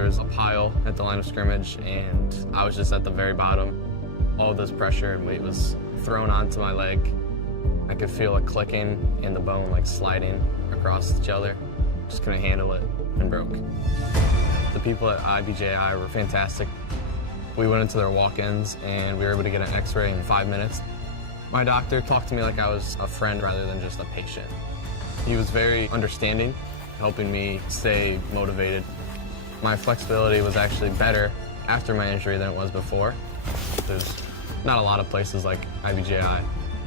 There was a pile at the line of scrimmage, and I was just at the very bottom. All this pressure and weight was thrown onto my leg. I could feel it clicking and the bone like sliding across each other. Just couldn't handle it and broke. The people at IBJI were fantastic. We went into their walk-ins and we were able to get an x-ray in 5 minutes. My doctor talked to me like I was a friend rather than just a patient. He was very understanding, helping me stay motivated. My flexibility was actually better after my injury than it was before. There's not a lot of places like IBJI.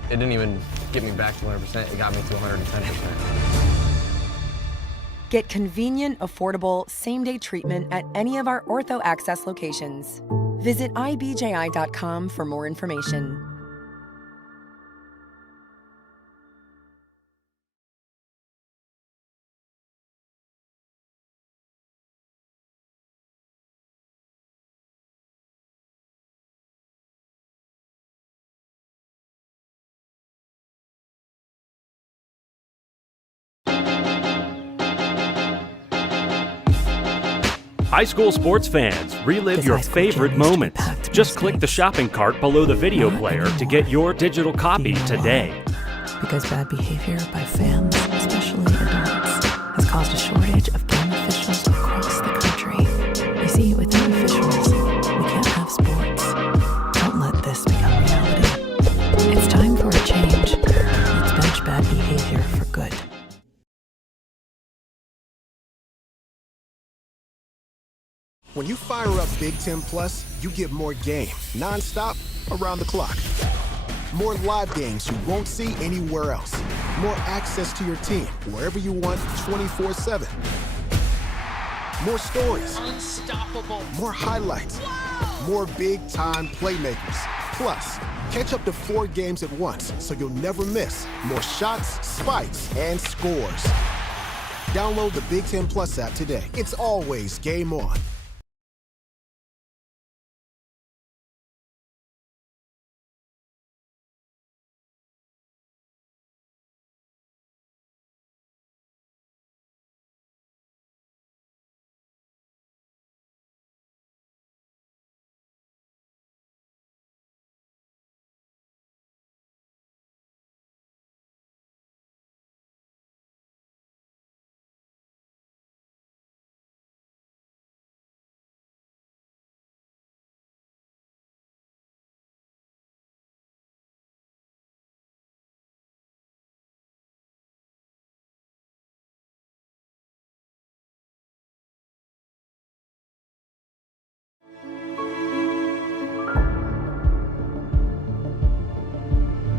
It didn't even get me back to 100%, it got me to 110%. Get convenient, affordable, same-day treatment at any of our Ortho Access locations. Visit ibji.com for more information. High school sports fans, relive your favorite moments. Just click the shopping cart below the video player to get your digital copy today. Because bad behavior by fans, especially adults, has caused a shortage of game officials across the country. You see, without officials, we can't have sports. Don't let this become reality. It's time for a change. Let's bench bad behavior for good. When you fire up Big Ten Plus, you get more game, non-stop, around the clock. More live games you won't see anywhere else. More access to your team, wherever you want, 24/7. More stories. Unstoppable. More highlights. Wow. More big-time playmakers. Plus, catch up to 4 games at once, so you'll never miss more shots, spikes, and scores. Download the Big Ten Plus app today. It's always game on.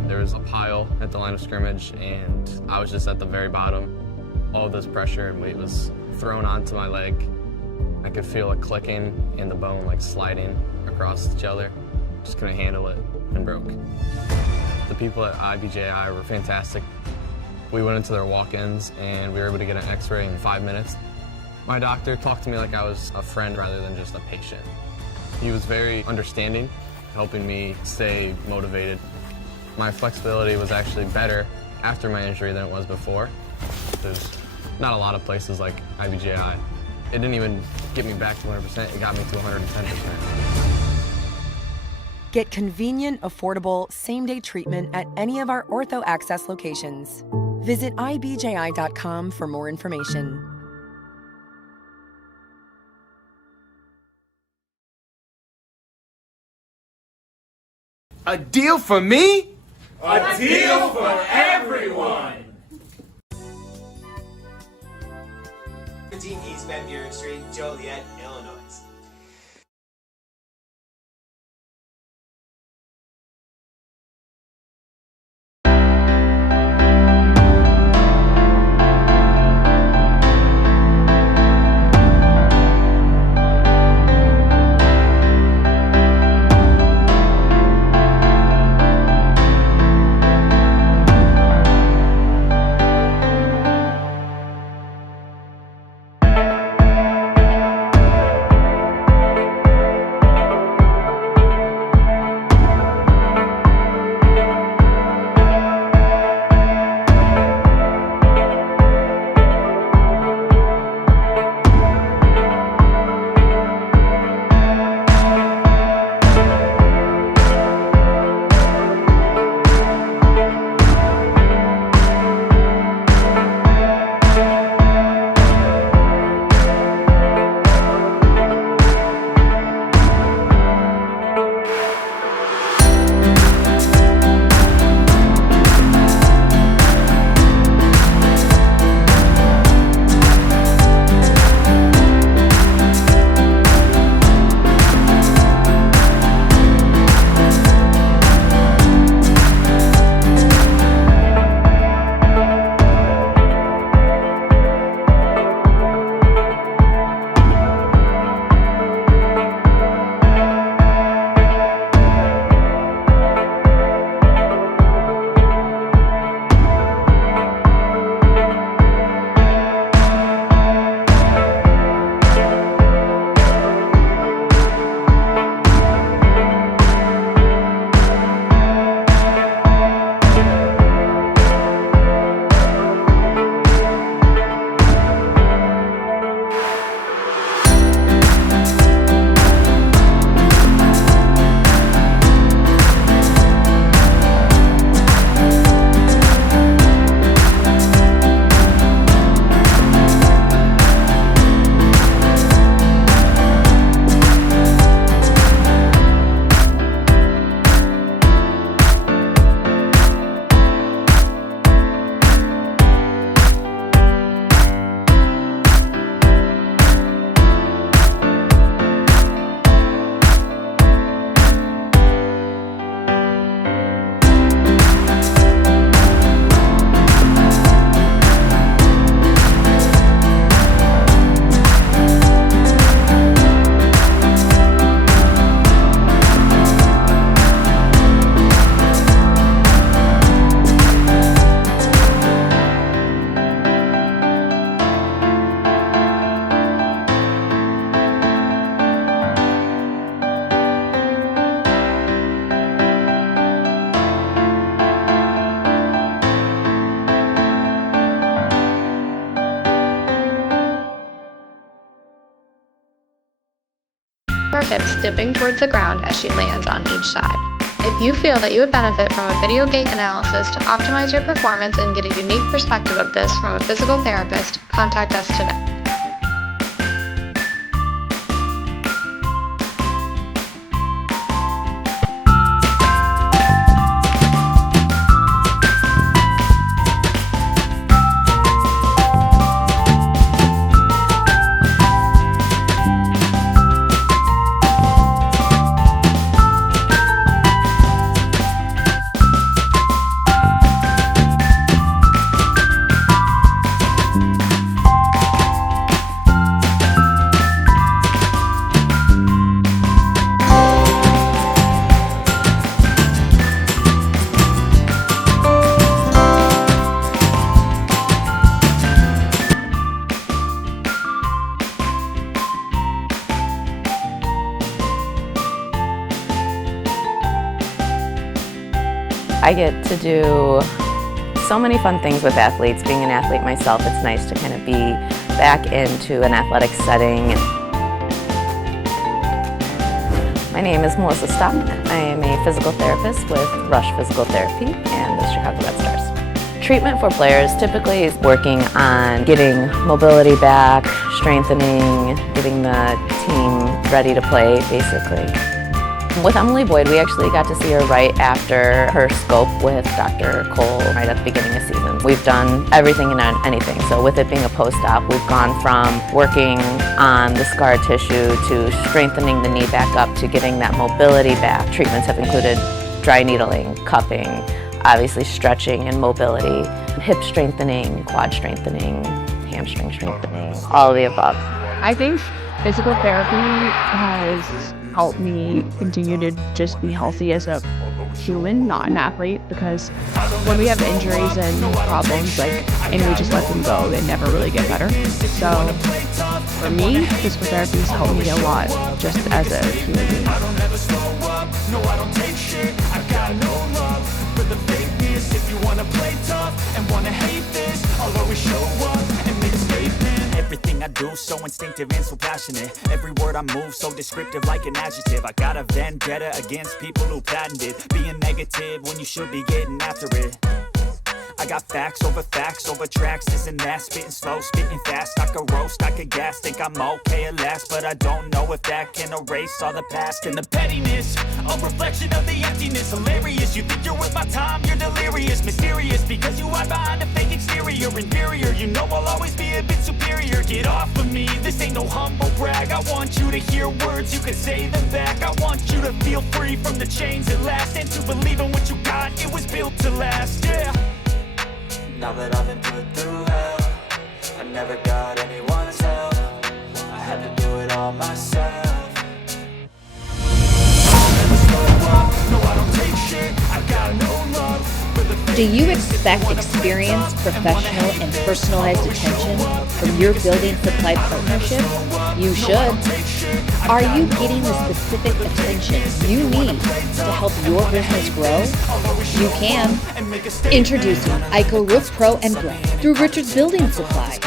There was a pile at the line of scrimmage, and I was just at the very bottom. All this pressure and weight was thrown onto my leg. I could feel it clicking and the bone like sliding across each other. Just couldn't handle it and broke. The people at IBJI were fantastic. We went into their walk-ins and we were able to get an x-ray in 5 minutes. My doctor talked to me like I was a friend rather than just a patient. He was very understanding, helping me stay motivated. My flexibility was actually better after my injury than it was before. There's not a lot of places like IBJI. It didn't even get me back to 100%, it got me to 110%. Get convenient, affordable, same-day treatment at any of our Ortho Access locations. Visit ibji.com for more information. A deal for me? A deal for everyone! 13 East Van Buren Street, Joliet, Illinois. her hips dipping towards the ground as she lands on each side. If you feel that you would benefit from a video gait analysis to optimize your performance and get a unique perspective of this from a physical therapist, contact us today. I get to do so many fun things with athletes. Being an athlete myself, it's nice to kind of be back into an athletic setting. My name is Melissa Stock. I am a physical therapist with Rush Physical Therapy and the Chicago Red Stars. Treatment for players typically is working on getting mobility back, strengthening, getting the team ready to play, basically. With Emily Boyd, we actually got to see her right after her scope with Dr. Cole right at the beginning of season. We've done everything and anything. So with it being a post-op, we've gone from working on the scar tissue to strengthening the knee back up to getting that mobility back. Treatments have included dry needling, cupping, obviously stretching and mobility, hip strengthening, quad strengthening, hamstring strengthening, all of the above. I think physical therapy has helped me continue to just be healthy as a human, not an athlete, because when we have injuries and problems, and we just let them go, they never really get better. So for me, physical therapy has helped me a lot just as a human being. Everything I do so instinctive and so passionate. Every word I move so descriptive like an adjective. I got a vendetta against people who patented being negative when you should be getting after it. I got facts over tracks, this and that. Spitting slow, spitting fast. I could roast, I could gas. Think I'm okay at last, but I don't know if that can erase all the past. And the pettiness, a reflection of the emptiness. Hilarious, you think you're worth my time, you're delirious. Mysterious, because you hide behind a fake exterior. Inferior, you know I'll always be a bit superior. Get off of me, this ain't no humble brag. I want you to hear words, you can say them back. I want you to feel free from the chains at last, and to believe in what you got, it was built to last, yeah. Now that I've been put through hell, I never got anyone's help. I had to do it all myself. I'll never slow up, no I don't take shit. I got no love for the. Do you expect experienced, professional, and personalized attention from your building supply partnership? You should. Are you getting the specific attention you need to help your business grow? You can. Introducing ICO Roof Pro and Grow through Richard's Building Supply.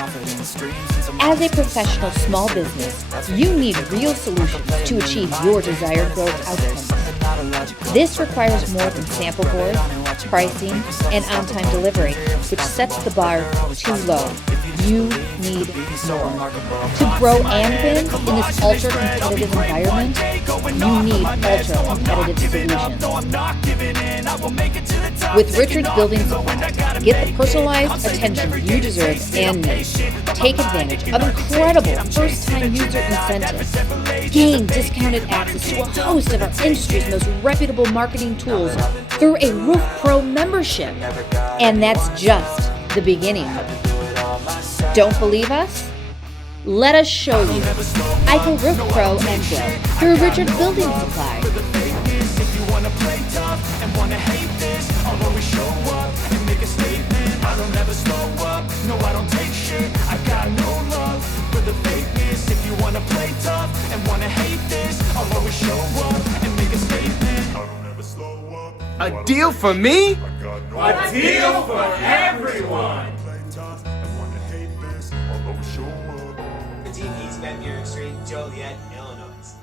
As a professional small business, you need real solutions to achieve your desired growth outcomes. This requires more than sample boards, pricing, and on-time delivery, which sets the bar too low. You need more. To grow and win in this ultra-competitive environment, you need ultra-competitive solutions. With Richard's Building Supply, get the personalized attention you deserve and need. Take advantage of incredible first-time user incentives. Gain discounted access to a host of our industry's most reputable marketing tools through a Roof Pro membership. And that's just the beginning. Don't believe us? Let us show you. ICO Roof Pro and Grow through Richard's Building Supply. If you wanna play tough and wanna hate this, I'll always show up and make a statement. I don't ever slow up, no I don't take shit. I got no love for the fakeness. If you wanna play tough and wanna hate this, I'll always show up and make a statement. I don't ever slow up. A deal for me? A deal for everyone. The East Van Buren Street, Joliet, Illinois.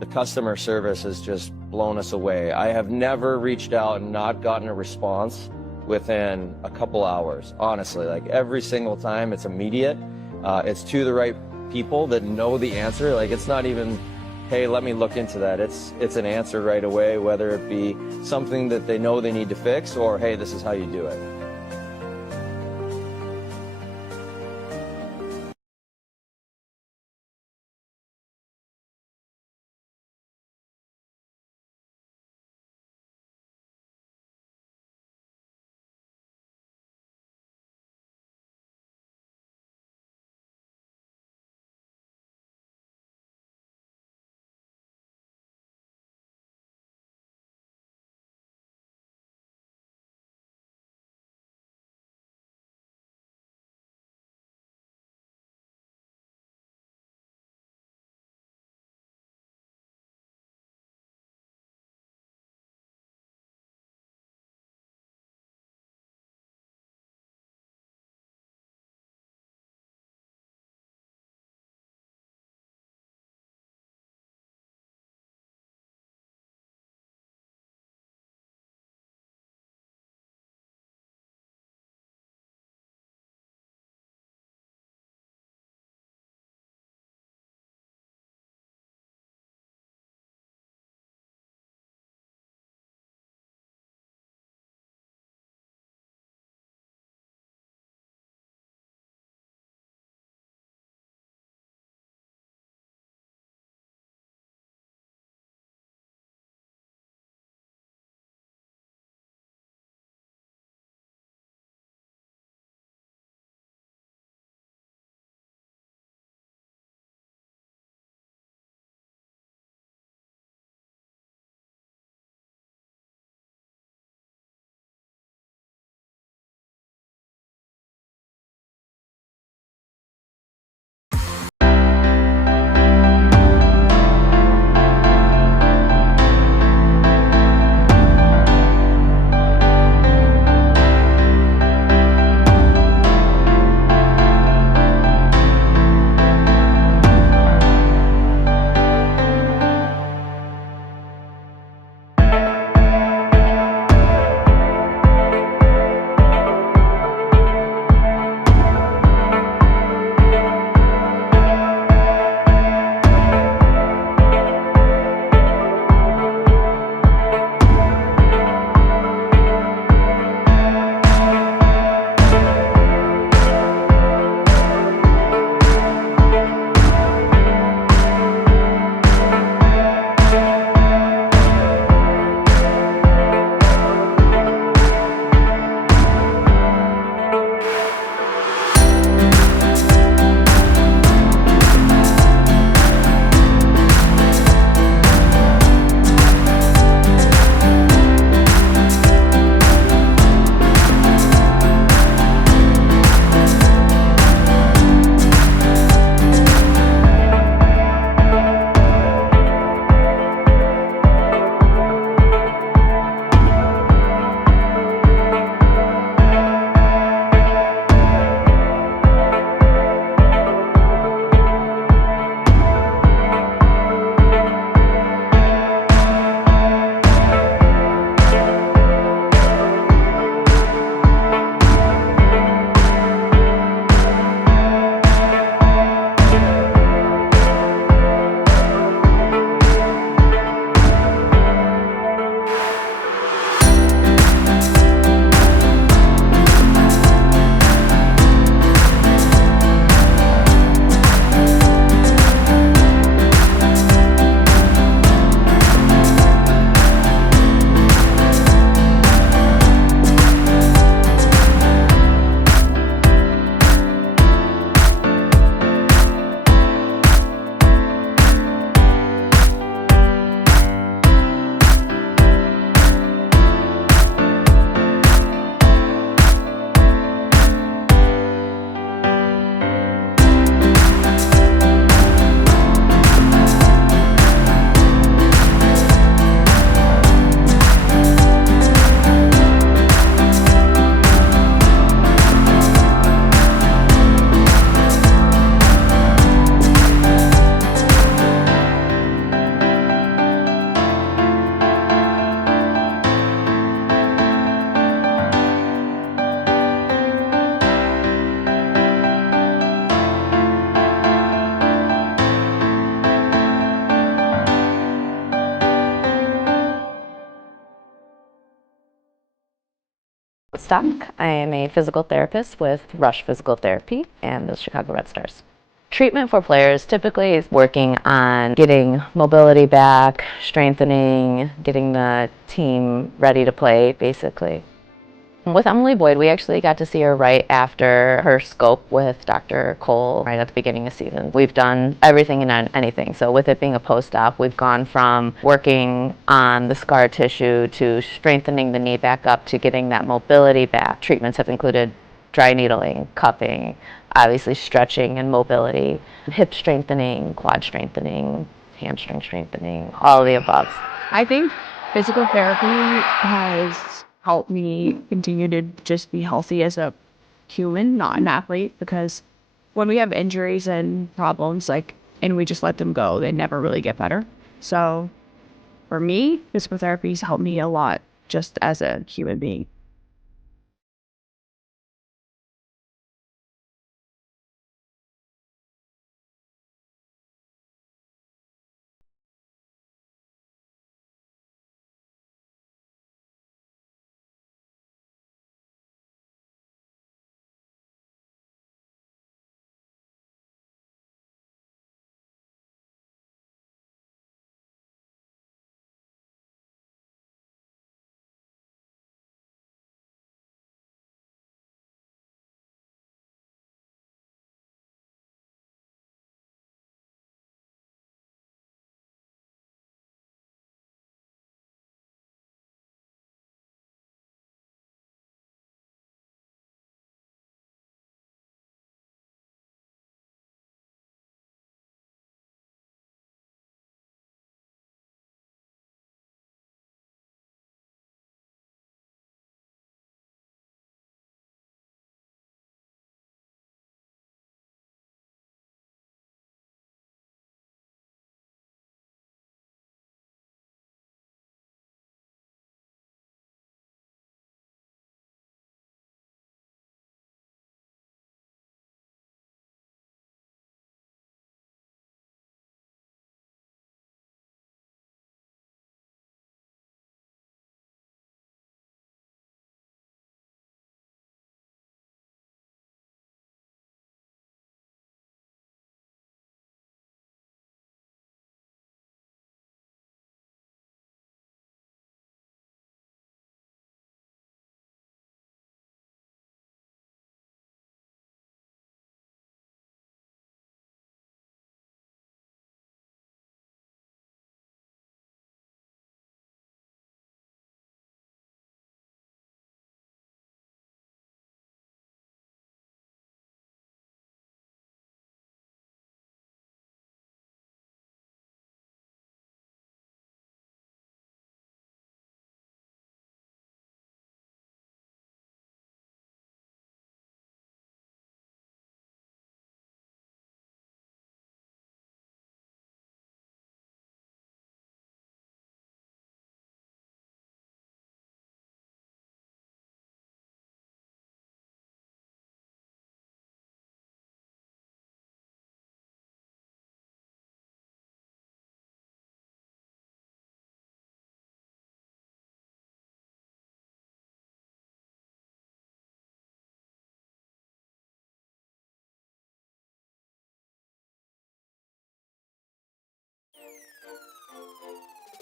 The customer service has just blown us away. I have never reached out and not gotten a response within a couple hours, honestly. Like every single time, it's immediate. It's to the right people that know the answer. Like it's not even, hey, let me look into that. It's an answer right away, whether it be something that they know they need to fix or, hey, this is how you do it. Stock. I am a physical therapist with Rush Physical Therapy and the Chicago Red Stars. Treatment for players typically is working on getting mobility back, strengthening, getting the team ready to play, basically. With Emily Boyd, we actually got to see her right after her scope with Dr. Cole right at the beginning of the season. We've done everything and anything. So with it being a post-op, we've gone from working on the scar tissue to strengthening the knee back up to getting that mobility back. Treatments have included dry needling, cupping, obviously stretching and mobility, hip strengthening, quad strengthening, hamstring strengthening, all of the above. I think physical therapy has helped me continue to just be healthy as a human, not an athlete, because when we have injuries and problems, and we just let them go, they never really get better. So for me, physical therapy's helped me a lot just as a human being.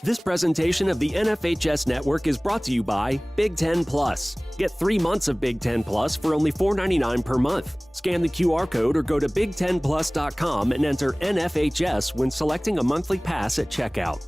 This presentation of the NFHS Network is brought to you by Big Ten Plus. Get 3 months of Big Ten Plus for only $4.99 per month. Scan the QR code or go to big10plus.com and enter NFHS when selecting a monthly pass at checkout.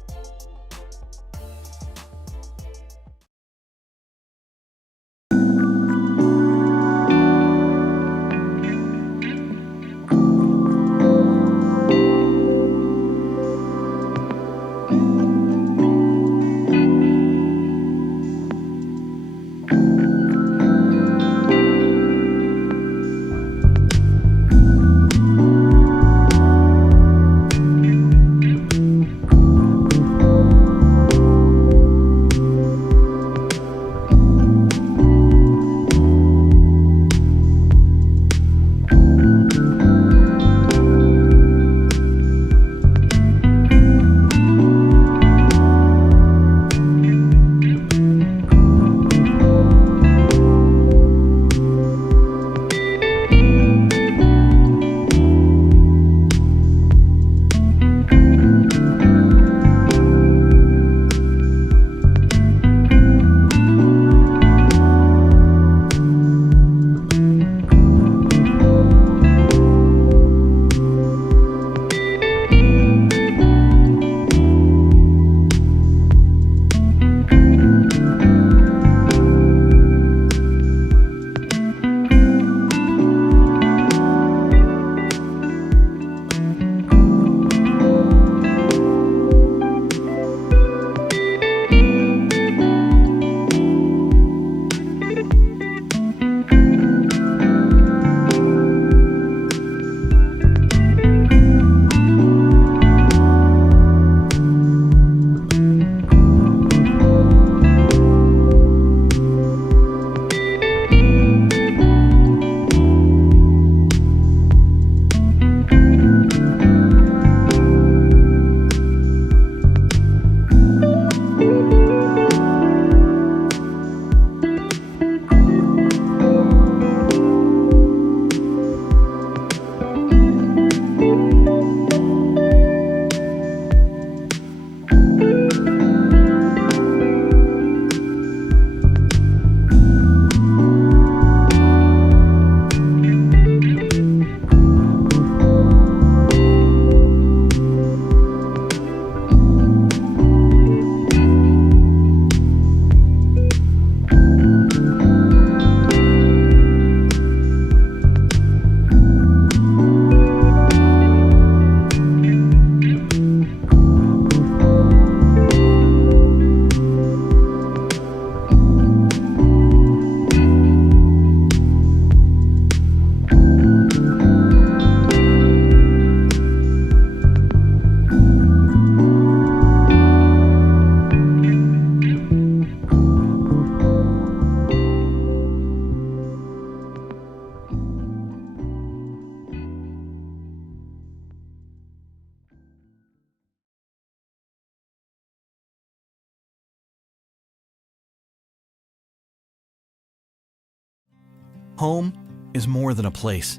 Home is more than a place.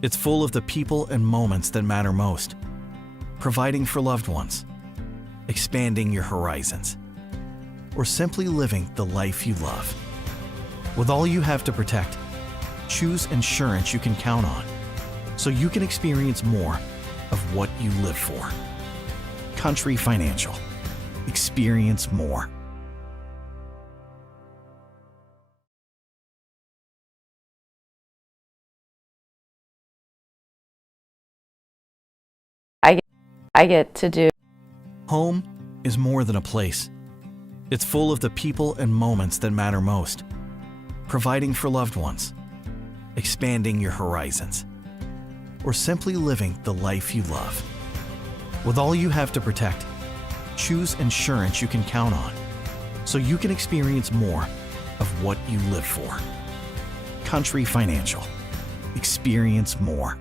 It's full of the people and moments that matter most. Providing for loved ones, expanding your horizons, or simply living the life you love. With all you have to protect, choose insurance you can count on so you can experience more of what you live for. Country Financial. Experience more. I get to do. Home is more than a place. It's full of the people and moments that matter most. Providing for loved ones, expanding your horizons, or simply living the life you love. With all you have to protect, choose insurance you can count on so you can experience more of what you live for. Country Financial. Experience more.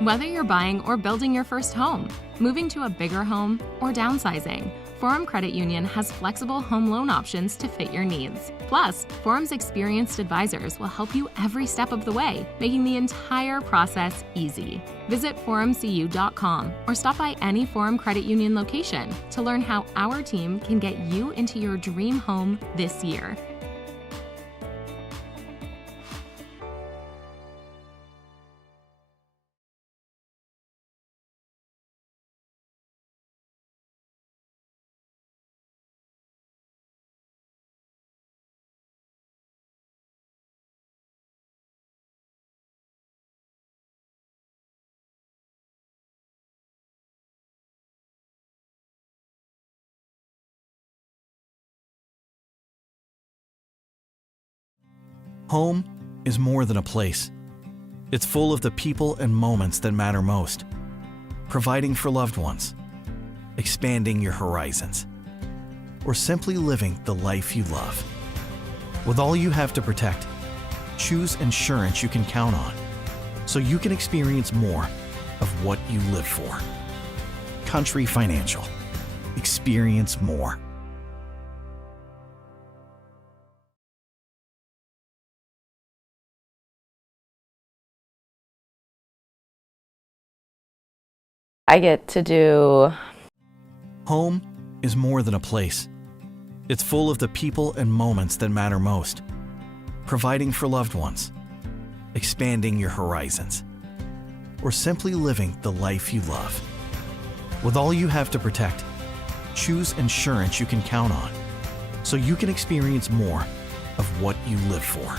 Whether you're buying or building your first home, moving to a bigger home, or downsizing, Forum Credit Union has flexible home loan options to fit your needs. Plus, Forum's experienced advisors will help you every step of the way, making the entire process easy. Visit forumcu.com or stop by any Forum Credit Union location to learn how our team can get you into your dream home this year. Home is more than a place. It's full of the people and moments that matter most. Providing for loved ones, expanding your horizons, or simply living the life you love. With all you have to protect, choose insurance you can count on so you can experience more of what you live for. Country Financial. Experience more. I get to do. Home is more than a place. It's full of the people and moments that matter most. Providing for loved ones, expanding your horizons, or simply living the life you love. With all you have to protect, choose insurance you can count on so you can experience more of what you live for.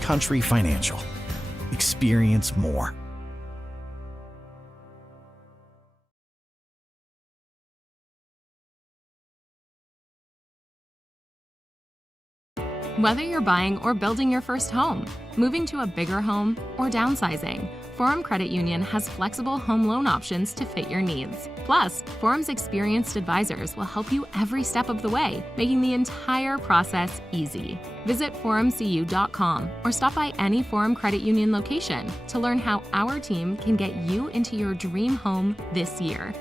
Country Financial. Experience more. Whether you're buying or building your first home, moving to a bigger home, or downsizing, Forum Credit Union has flexible home loan options to fit your needs. Plus, Forum's experienced advisors will help you every step of the way, making the entire process easy. Visit forumcu.com or stop by any Forum Credit Union location to learn how our team can get you into your dream home this year.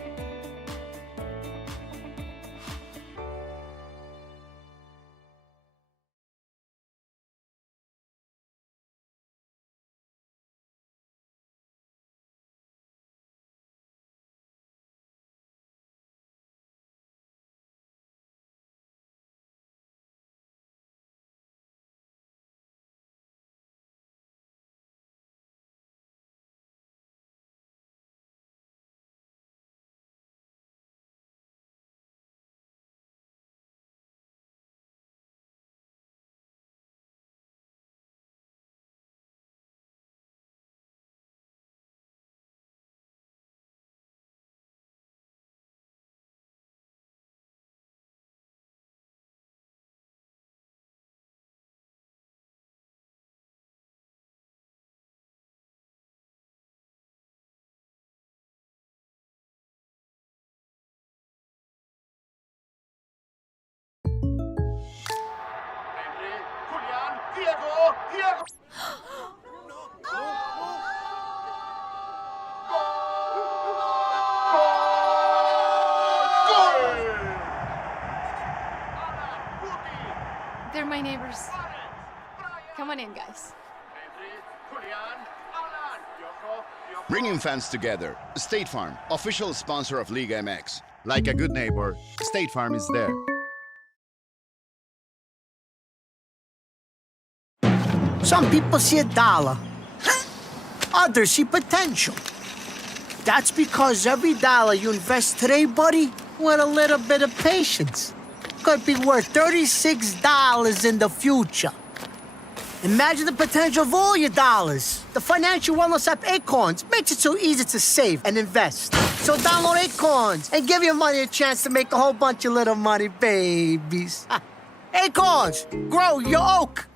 They're my neighbors. Come on in, guys. Bringing fans together. State Farm, official sponsor of Liga MX. Like a good neighbor, State Farm is there. Some people see a dollar. Others see potential. That's because every dollar you invest today, buddy, with a little bit of patience, could be worth $36 in the future. Imagine the potential of all your dollars. The financial wellness app Acorns makes it so easy to save and invest. So download Acorns and give your money a chance to make a whole bunch of little money babies. Acorns, grow your oak.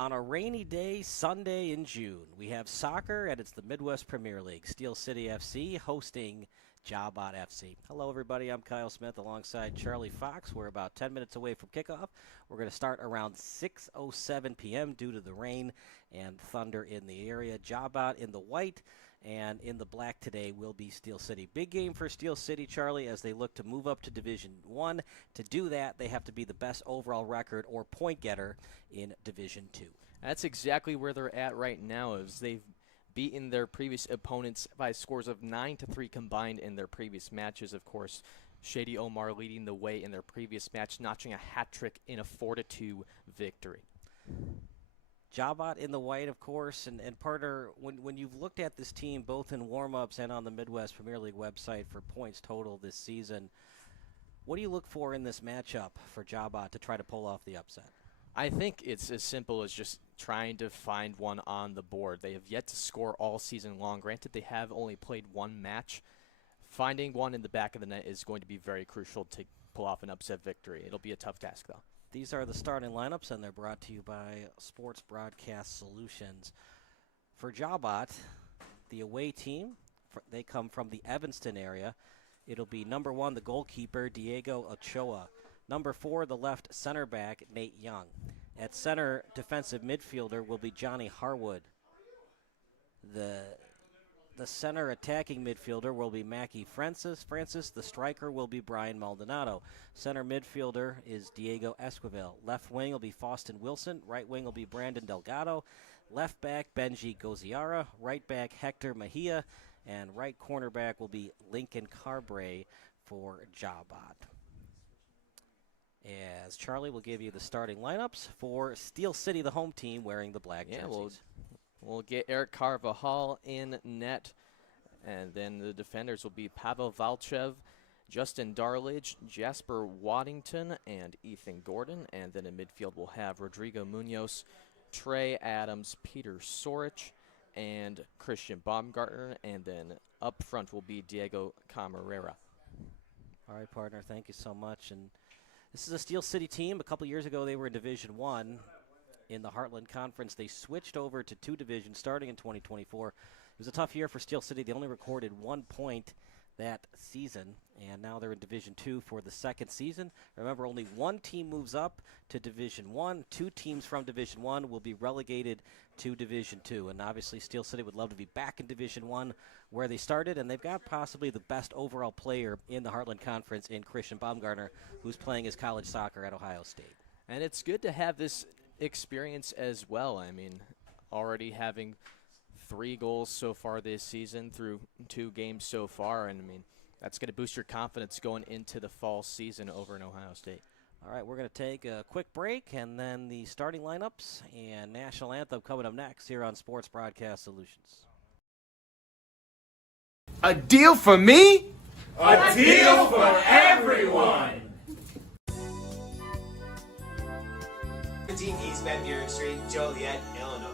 On a rainy day, Sunday in June, we have soccer, and it's the Midwest Premier League. Steel City FC hosting JaHbat FC. Hello, everybody. I'm Kyle Smith alongside Charlie Fox. We're about 10 minutes away from kickoff. We're going to start around 6:07 p.m. due to the rain and thunder in the area. JaHbat in the white, and in the black today will be Steel City. Big game for Steel City, Charlie, as they look to move up to Division 1. To do that, they have to be the best overall record or point getter in Division 2. That's exactly where they're at right now, as they've beaten their previous opponents by scores of 9-3 combined in their previous matches. Of course, Shady Omar leading the way in their previous match, notching a hat trick in a 4-2 victory. JaHbat in the white, of course, and partner, when you've looked at this team both in warm-ups and on the Midwest Premier League website for points total this season, what do you look for in this matchup for JaHbat to try to pull off the upset? I think it's as simple as just trying to find one on the board. They have yet to score all season long. Granted, they have only played one match. Finding one in the back of the net is going to be very crucial to pull off an upset victory. It'll be a tough task, though. These are the starting lineups, and they're brought to you by Sports Broadcast Solutions. For JaHbat, the away team, they come from the Evanston area. It'll be number 1, the goalkeeper, Diego Ochoa. Number 4, the left center back, Nate Young. At center, defensive midfielder will be Johnny Harwood. The center attacking midfielder will be Mackie Francis. The striker will be Brian Maldonado. Center midfielder is Diego Esquivel. Left wing will be Faustin Wilson. Right wing will be Brandon Delgado. Left back, Benji Goziara. Right back, Hector Mejia. And right cornerback will be Lincoln Carbray for JaHbat. As Charlie will give you the starting lineups for Steel City, the home team, wearing the black jerseys. We'll get Eric Carvajal in net, and then the defenders will be Pavel Valchev, Justin Darlage, Jasper Waddington, and Ethan Gordon. And then in midfield we'll have Rodrigo Munoz, Trey Adams, Peter Sorich, and Christian Baumgartner. And then up front will be Diego Camarera. All right, partner, thank you so much. And this is a Steel City team. A couple years ago they were in Division 1. In the Heartland Conference, they switched over to 2 divisions starting in 2024. It was a tough year for Steel City. They only recorded 1 point that season, and now they're in Division 2 for the second season. Remember, only 1 team moves up to Division 1. 2 teams from Division 1 will be relegated to Division 2, and obviously Steel City would love to be back in Division 1 where they started, and they've got possibly the best overall player in the Heartland Conference in Christian Baumgartner, who's playing his college soccer at Ohio State. And it's good to have this experience as well. I mean, already having 3 goals so far this season through 2 games so far, and I mean, that's going to boost your confidence going into the fall season over in Ohio State. All right, we're going to take a quick break, and then the starting lineups and national anthem coming up next here on Sports Broadcast Solutions. A deal for me? A deal for everyone. 17 East Van Buren Street, Joliet, Illinois.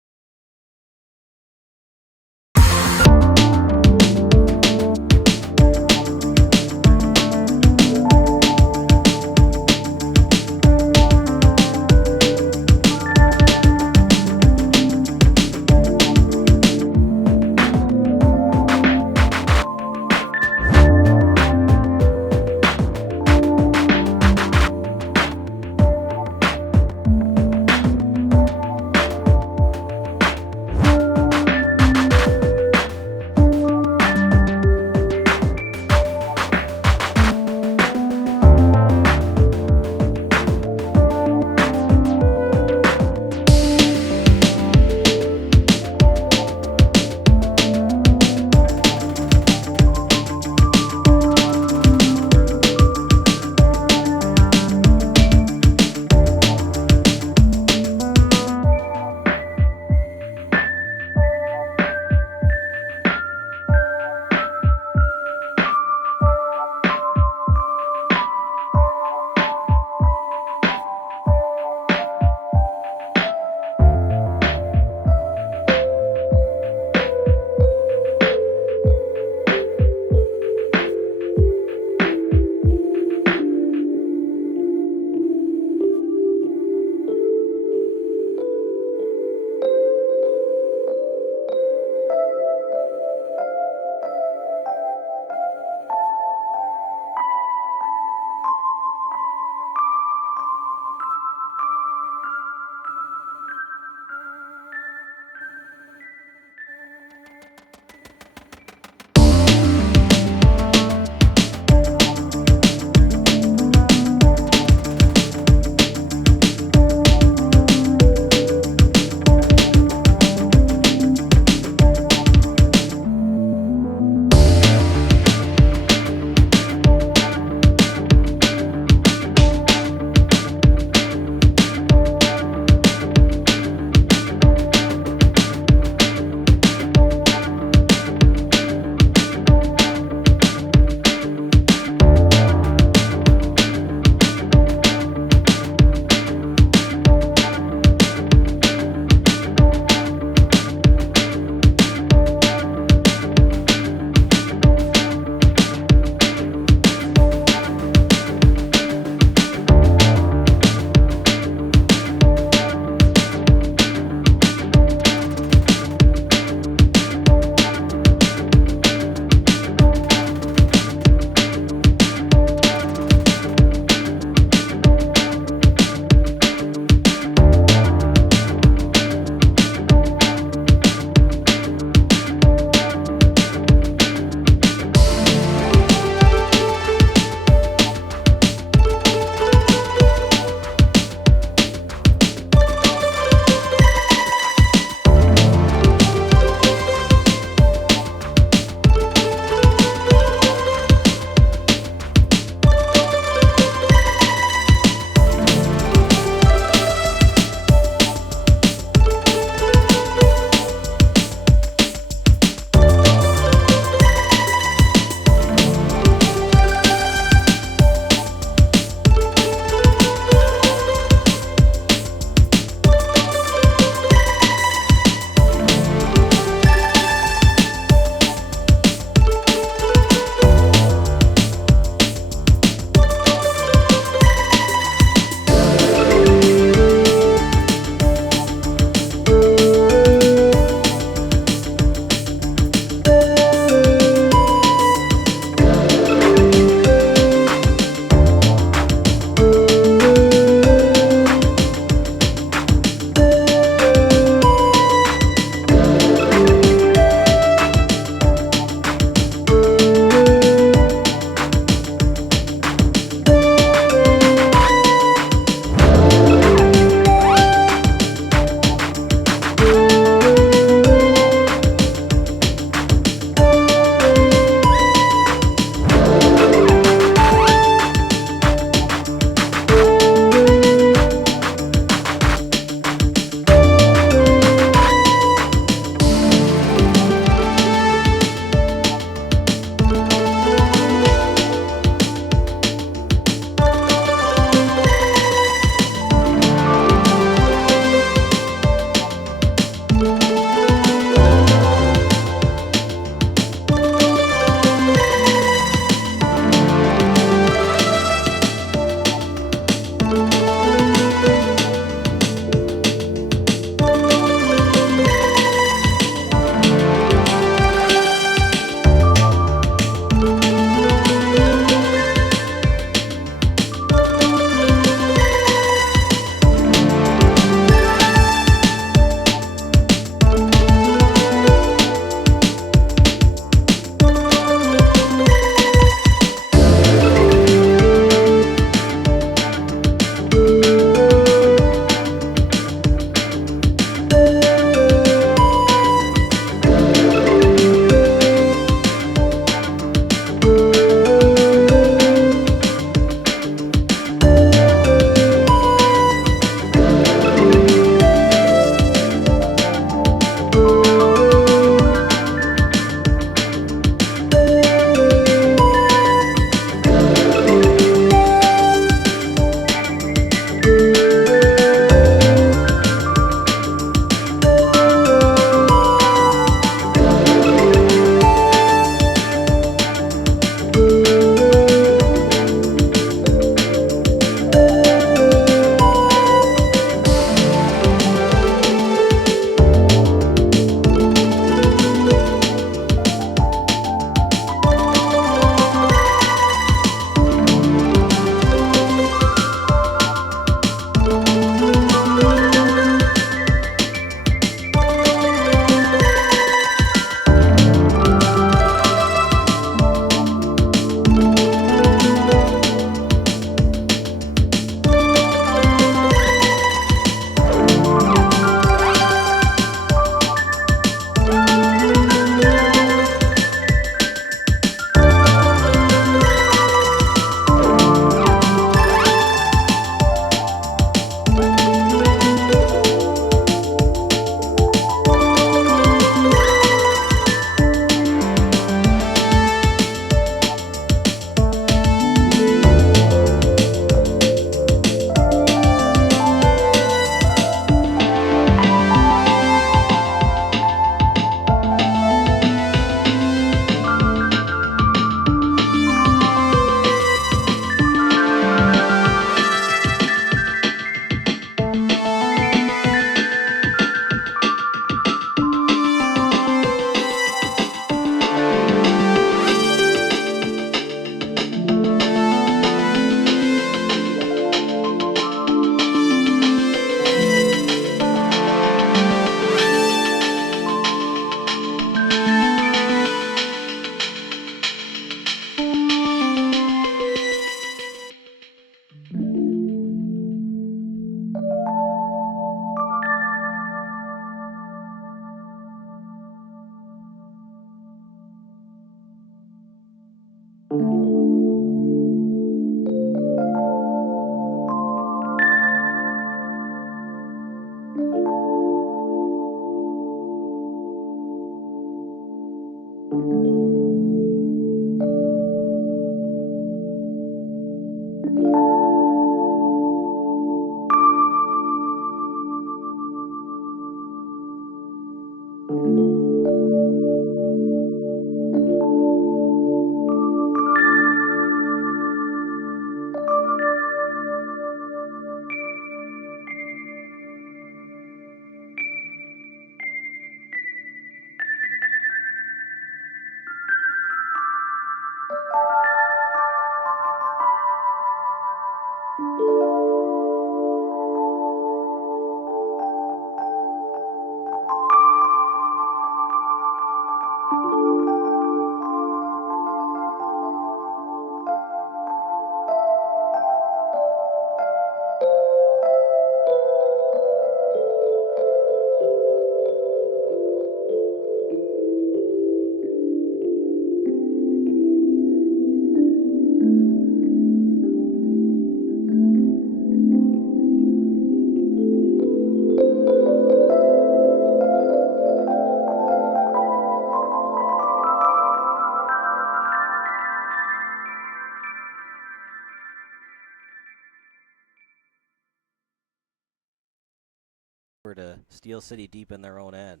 Steel City deep in their own end.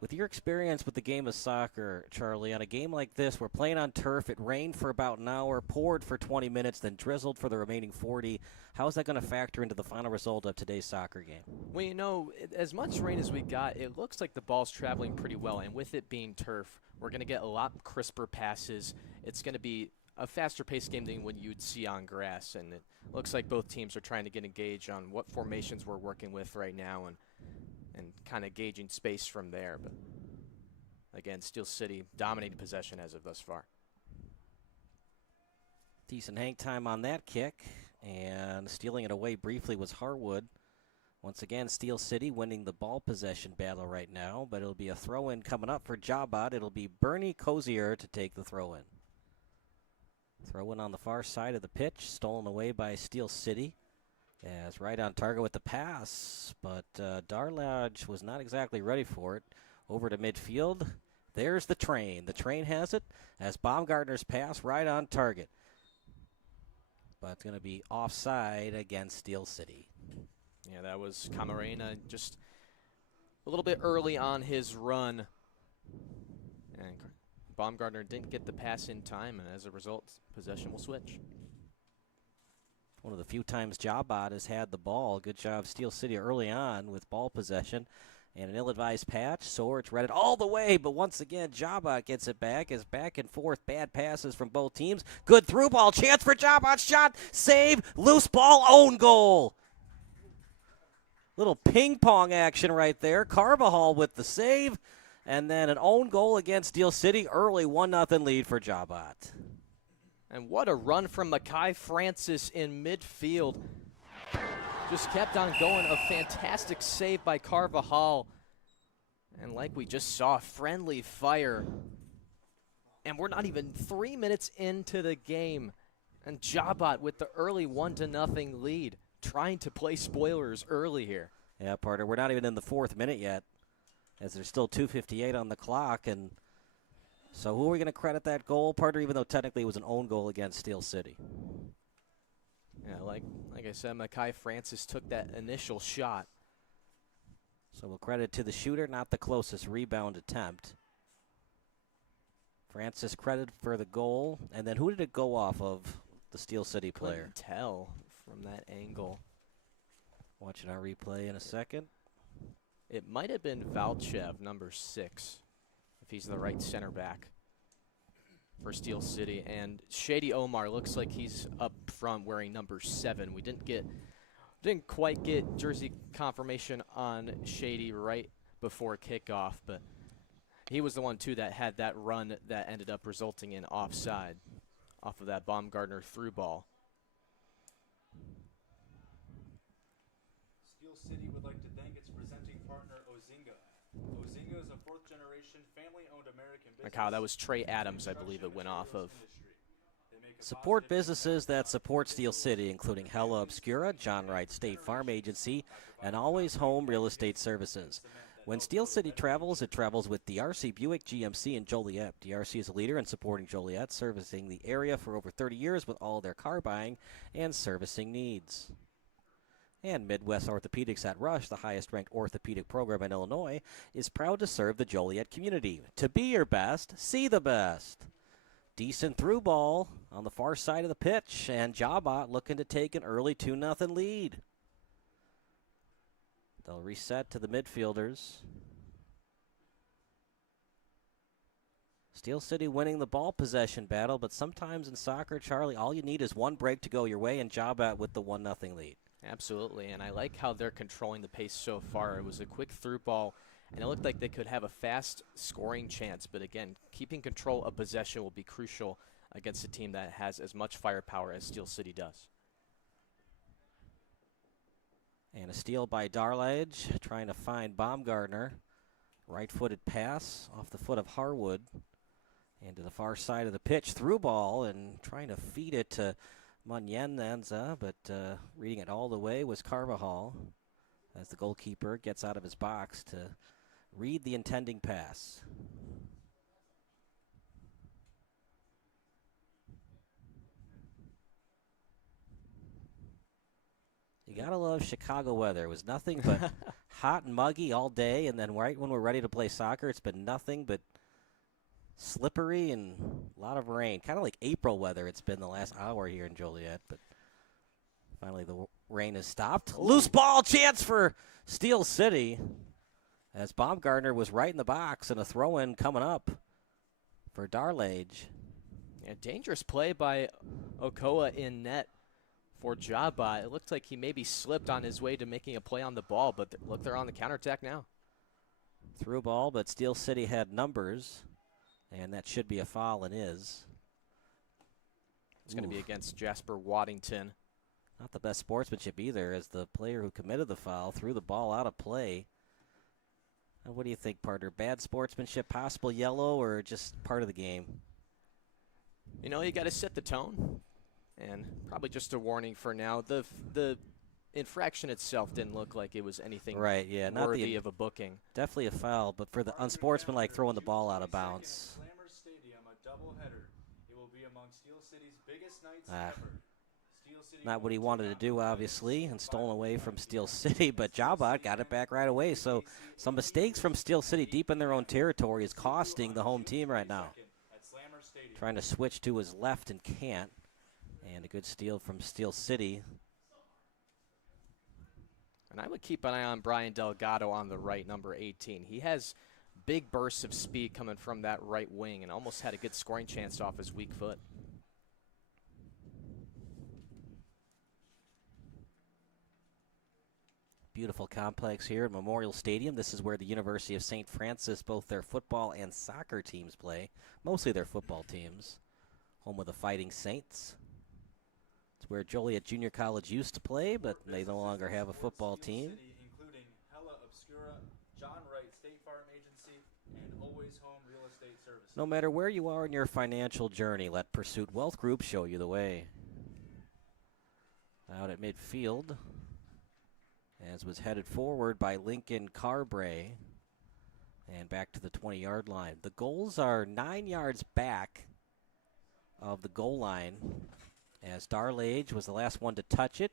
With your experience with the game of soccer, Charlie, on a game like this, we're playing on turf. It rained for about an hour, poured for 20 minutes, then drizzled for the remaining 40. How is that going to factor into the final result of today's soccer game? Well, you know, as much rain as we got, it looks like the ball's traveling pretty well. And with it being turf, we're going to get a lot crisper passes. It's going to be a faster-paced game than what you'd see on grass. And it looks like both teams are trying to get engaged on what formations we're working with right now and kind of gauging space from there. But again, Steel City dominating possession as of thus far. Decent hang time on that kick, and stealing it away briefly was Harwood. Once again, Steel City winning the ball possession battle right now, but it'll be a throw-in coming up for JaHbat. It'll be Bernie Cozier to take the throw-in. Throw-in on the far side of the pitch, stolen away by Steel City. As right on target with the pass, but Darlage was not exactly ready for it. Over to midfield. There's the train. The train has it as Baumgartner's pass right on target. But it's going to be offside against Steel City. Yeah, that was Camarena just a little bit early on his run. And Baumgartner didn't get the pass in time, and as a result, possession will switch. One of the few times JaHbat has had the ball. Good job, Steel City, early on with ball possession. And an ill-advised patch. Sorge read it all the way, but once again, JaHbat gets it back. As back and forth, bad passes from both teams. Good through ball, chance for JaHbat, shot, save, loose ball, own goal. Little ping-pong action right there. Carvajal with the save, and then an own goal against Steel City. Early 1-0 lead for JaHbat. And what a run from Mackay Francis in midfield. Just kept on going. A fantastic save by Carvajal. And like we just saw, friendly fire. And we're not even 3 minutes into the game. And JaHbat with the early 1-0 lead. Trying to play spoilers early here. Yeah, partner, we're not even in the 4th minute yet. As there's still 2:58 on the clock. And so who are we going to credit that goal, partner, even though technically it was an own goal against Steel City? Yeah, like I said, Mackay Francis took that initial shot. So we'll credit to the shooter, not the closest rebound attempt. Francis credited for the goal. And then who did it go off of? The Steel City player. Couldn't tell from that angle. Watching our replay in a second. It might have been Valchev, number 6. If he's the right center back for Steel City. And Shady Omar looks like he's up front wearing number 7. We didn't quite get jersey confirmation on Shady right before kickoff, but he was the one too that had that run that ended up resulting in offside off of that Baumgartner through ball. Steel City would like to thank its presenting partner, Ozinga. Ozinga is a 4th-generation, family-owned American business. Like that was Trey Adams, I believe it went off of. Support businesses that support Steel City, including Hella Obscura, John Wright State Farm Agency, and Always Home Real Estate Services. When Steel City travels, it travels with DRC Buick GMC in Joliet. DRC is a leader in supporting Joliet, servicing the area for over 30 years with all their car buying and servicing needs. And Midwest Orthopedics at Rush, the highest-ranked orthopedic program in Illinois, is proud to serve the Joliet community. To be your best, see the best. Decent through ball on the far side of the pitch, and JaHbat looking to take an early 2-0 lead. They'll reset to the midfielders. Steel City winning the ball possession battle, but sometimes in soccer, Charlie, all you need is one break to go your way, and JaHbat with the 1-0 lead. Absolutely, and I like how they're controlling the pace so far. It was a quick through ball, and it looked like they could have a fast scoring chance. But again, keeping control of possession will be crucial against a team that has as much firepower as Steel City does. And a steal by Darlage, trying to find Baumgartner. Right-footed pass off the foot of Harwood. And to the far side of the pitch, through ball, and trying to feed it to Munyenza, but reading it all the way was Carvajal, as the goalkeeper gets out of his box to read the intending pass. You gotta love Chicago weather. It was nothing but hot and muggy all day, and then right when we're ready to play soccer, it's been nothing but slippery and a lot of rain. Kind of like April weather it's been the last hour here in Joliet, but finally the rain has stopped. Loose ball chance for Steel City as Baumgartner was right in the box, and a throw-in coming up for Darlage. Yeah, dangerous play by Okoa in net for JaHbat. It looked like he maybe slipped on his way to making a play on the ball, but look, they're on the counterattack now. Through ball, but Steel City had numbers, and that should be a foul, and is. It's going to be against Jasper Waddington. Not the best sportsmanship either, as the player who committed the foul threw the ball out of play. What do you think, partner? Bad sportsmanship, possible yellow, or just part of the game? You know, you got to set the tone, and probably just a warning for now. The infraction itself didn't look like it was anything right, yeah, worthy of a booking. Definitely a foul, but for the unsportsmanlike throwing the ball out of bounds. Slammer Stadium, a doubleheader. It will be among Steel City's biggest nights ever. Not what he wanted to do, obviously, and stolen away from Steel City, but JaHbat got it back right away. So some mistakes from Steel City deep in their own territory is costing the home team right now. Trying to switch to his left and can't. And a good steal from Steel City. And I would keep an eye on Brian Delgado on the right, number 18. He has big bursts of speed coming from that right wing and almost had a good scoring chance off his weak foot. Beautiful complex here at Memorial Stadium. This is where the University of St. Francis, both their football and soccer teams play. Mostly their football teams. Home of the Fighting Saints. It's where Joliet Junior College used to play, but they no longer have a football team. Including Hella Obscura, John Wright State Farm Agency, and Always Home Real Estate Services. No matter where you are in your financial journey, let Pursuit Wealth Group show you the way. Out at midfield, as was headed forward by Lincoln Carbray, and back to the 20-yard line. The goals are 9 yards back of the goal line, as Darlage was the last one to touch it.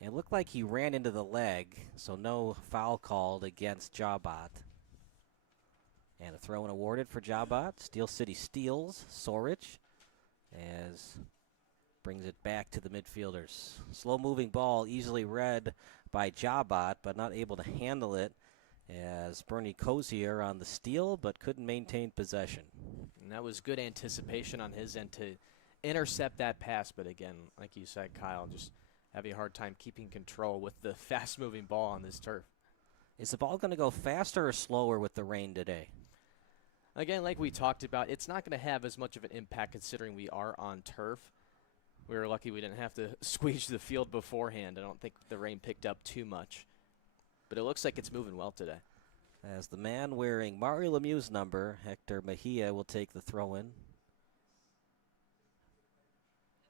And it looked like he ran into the leg, so no foul called against JaHbat. And a throw-in awarded for JaHbat. Steel City steals Sorich, as brings it back to the midfielders. Slow-moving ball, easily read by JaHbat, but not able to handle it, as Bernie Cozier on the steal, but couldn't maintain possession. And that was good anticipation on his end to intercept that pass, but again, like you said, Kyle, just having a hard time keeping control with the fast-moving ball on this turf. Is the ball going to go faster or slower with the rain today? Again, like we talked about, it's not going to have as much of an impact considering we are on turf. We were lucky we didn't have to squeeze the field beforehand. I don't think the rain picked up too much. But it looks like it's moving well today. As the man wearing Mario Lemieux's number, Hector Mejia, will take the throw-in.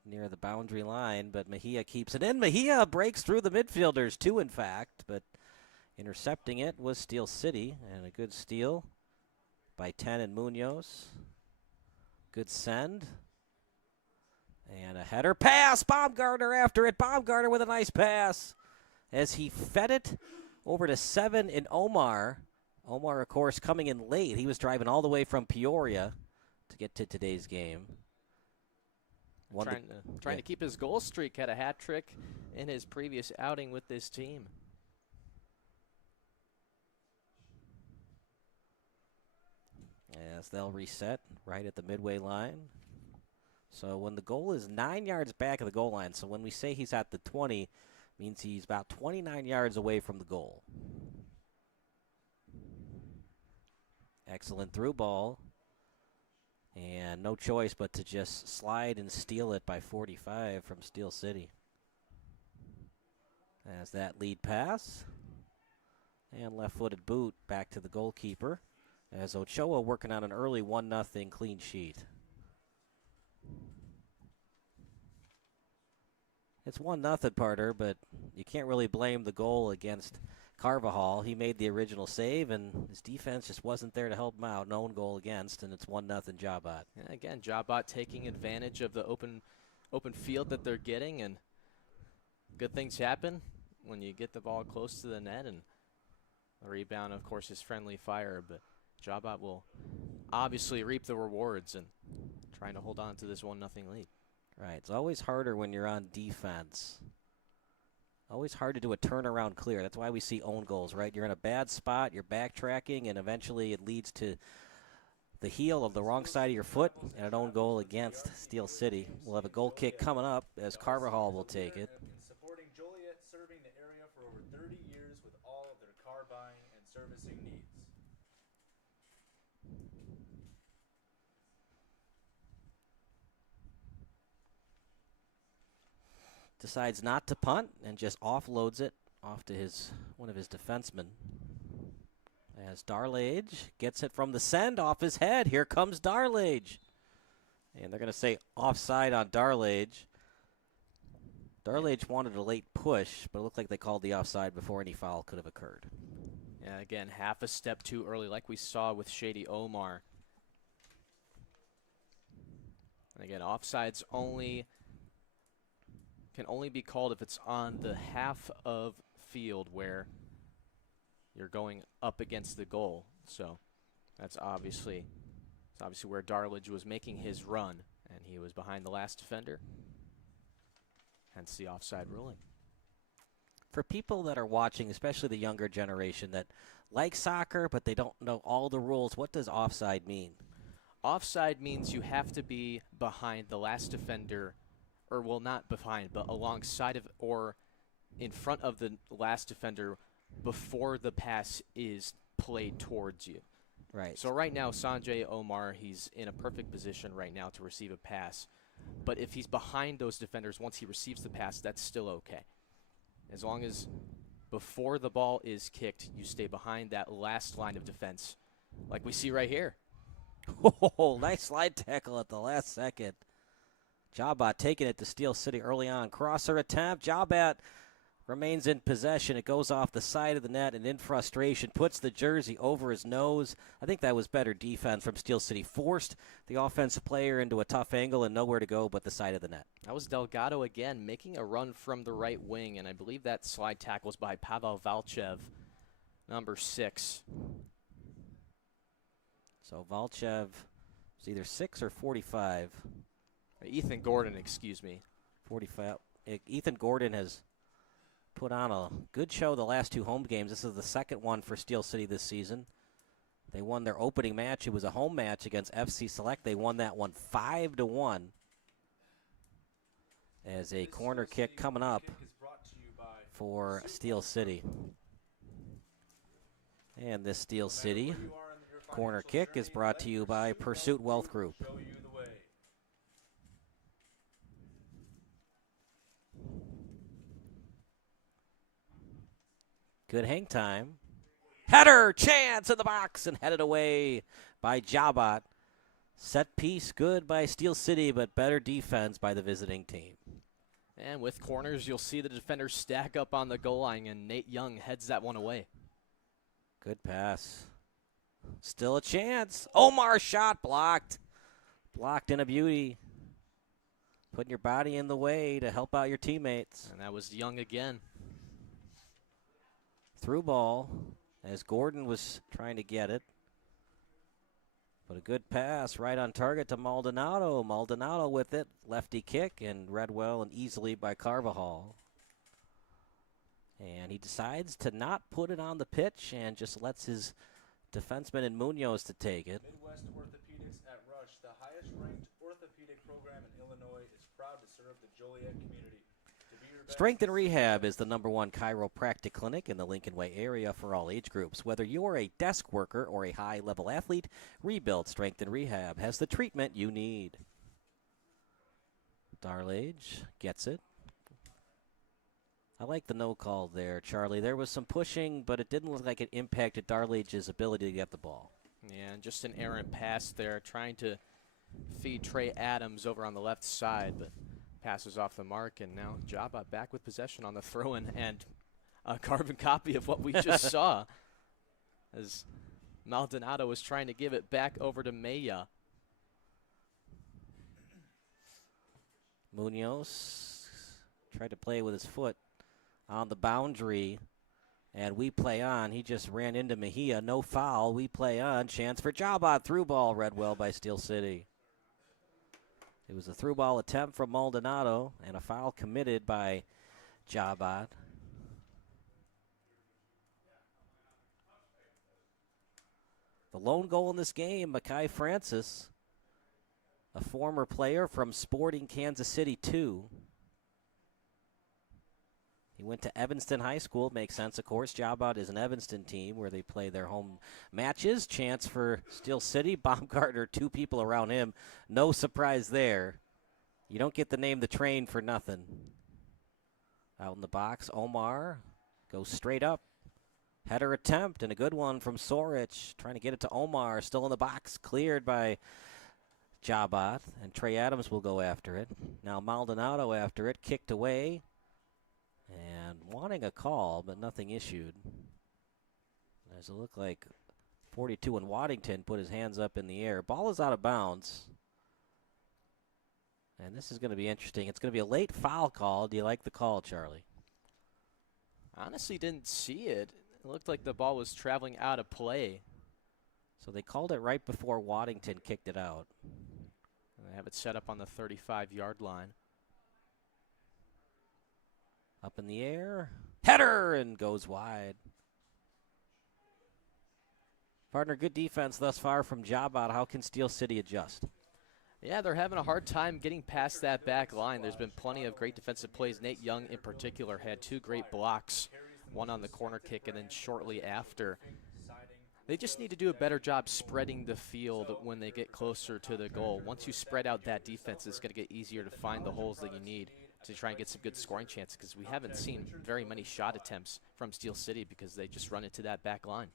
Near the boundary line, but Mejia keeps it in. Mejia breaks through the midfielders, two in fact, but intercepting it was Steel City, and a good steal by 10 and Munoz. Good send. And a header pass. Baumgartner after it. Baumgartner with a nice pass as he fed it over to 7 in Omar. Omar, of course, coming in late. He was driving all the way from Peoria to get to today's game. Trying to keep his goal streak. Had a hat trick in his previous outing with this team. As they'll reset right at the midway line. So when the goal is 9 yards back of the goal line, so when we say he's at the 20, means he's about 29 yards away from the goal. Excellent through ball. And no choice but to just slide and steal it by 45 from Steel City. As that lead pass. And left-footed boot back to the goalkeeper. As Ochoa working on an early 1-0 clean sheet. It's 1-0, Parter, but you can't really blame the goal against Carvajal. He made the original save, and his defense just wasn't there to help him out. No own goal against, and it's 1-0 JaHbat. Yeah, again, JaHbat taking advantage of the open field that they're getting, and good things happen when you get the ball close to the net, and the rebound, of course, is friendly fire, but JaHbat will obviously reap the rewards and trying to hold on to this 1-0 lead. Right. It's always harder when you're on defense. Always hard to do a turnaround clear. That's why we see own goals, right? You're in a bad spot, you're backtracking, and eventually it leads to the heel of the wrong side of your foot and an own goal against Steel City. We'll have a goal kick coming up as Carvajal will take it. Supporting Joliet, serving the area for over 30 years with all of their car buying and servicing needs. Decides not to punt and just offloads it off to one of his defensemen. As Darlage gets it from the send off his head. Here comes Darlage. And they're going to say offside on Darlage. Darlage wanted a late push, but it looked like they called the offside before any foul could have occurred. Yeah, again, half a step too early, like we saw with Shady Omar. And again, offsides can only be called if it's on the half of field where you're going up against the goal. So that's obviously where Darlage was making his run, and he was behind the last defender. Hence the offside ruling. For people that are watching, especially the younger generation that like soccer but they don't know all the rules, what does offside mean? Offside means you have to be behind the last defender, or well, not behind, but alongside of or in front of the last defender before the pass is played towards you. Right. So right now, Sanjay Omar, he's in a perfect position right now to receive a pass. But if he's behind those defenders once he receives the pass, that's still okay. As long as before the ball is kicked, you stay behind that last line of defense, like we see right here. Oh, nice slide tackle at the last second. JaHbat taking it to Steel City early on. Crosser attempt. JaHbat remains in possession. It goes off the side of the net and in frustration puts the jersey over his nose. I think that was better defense from Steel City. Forced the offensive player into a tough angle and nowhere to go but the side of the net. That was Delgado again making a run from the right wing, and I believe that slide tackle was by Pavel Valchev, number 6. So Valchev is either 6 or 45. Ethan Gordon, excuse me. 45. Ethan Gordon has put on a good show the last 2 home games. This is the second one for Steel City this season. They won their opening match. It was a home match against FC Select. They won that one 5-1. As a corner kick coming up for Steel City. And this Steel City corner kick is brought to you by Pursuit Wealth Group. Good hang time. Header, chance in the box, and headed away by JaHbat. Set piece good by Steel City, but better defense by the visiting team. And with corners, you'll see the defenders stack up on the goal line, and Nate Young heads that one away. Good pass. Still a chance. Omar shot blocked. Blocked in a beauty. Putting your body in the way to help out your teammates. And that was Young again. Through ball as Gordon was trying to get it. But a good pass right on target to Maldonado. Maldonado with it. Lefty kick and read well and easily by Carvajal. And he decides to not put it on the pitch and just lets his defenseman in Munoz to take it. Midwest Orthopedics at Rush, the highest ranked orthopedic program in Illinois, is proud to serve the Joliet community. Strength and Rehab is the #1 chiropractic clinic in the Lincoln Way area for all age groups. Whether you're a desk worker or a high-level athlete, Rebuild Strength and Rehab has the treatment you need. Darlage gets it. I like the no call there, Charlie. There was some pushing, but it didn't look like it impacted Darlage's ability to get the ball. Yeah, and just an errant pass there, trying to feed Trey Adams over on the left side, but passes off the mark, and now JaHbat back with possession on the throw-in and a carbon copy of what we just saw as Maldonado was trying to give it back over to Maya. Munoz tried to play with his foot. on the boundary. And we play on. He just ran into Mejia. No foul. We play on. Chance for JaHbat. Through ball read well by Steel City. It was a through ball attempt from Maldonado and a foul committed by JaHbat. The lone goal in this game, Mekhi Francis, a former player from Sporting Kansas City 2. He went to Evanston High School. Makes sense, of course. JaHbat is an Evanston team where they play their home matches. Chance for Steel City. Baumgartner, 2 people around him. No surprise there. You don't get the name the train for nothing. Out in the box, Omar goes straight up. Header attempt and a good one from Sorich. Trying to get it to Omar. Still in the box. Cleared by JaHbat. And Trey Adams will go after it. Now Maldonado after it. Kicked away. And wanting a call, but nothing issued. As it looked like 42 in Waddington put his hands up in the air. Ball is out of bounds. And this is going to be interesting. It's going to be a late foul call. Do you like the call, Charlie? Honestly, didn't see it. It looked like the ball was traveling out of play. So they called it right before Waddington kicked it out. And they have it set up on the 35-yard line. Up in the air. Header! And goes wide. Partner, good defense thus far from JaHbat. How can Steel City adjust? Yeah, they're having a hard time getting past that back line. There's been plenty of great defensive plays. Nate Young, in particular, had 2 great blocks, one on the corner kick and then shortly after. They just need to do a better job spreading the field when they get closer to the goal. Once you spread out that defense, it's going to get easier to find the holes that you need to try and get some good scoring chances, because we haven't seen very many shot attempts from Steel City because they just run into that back line.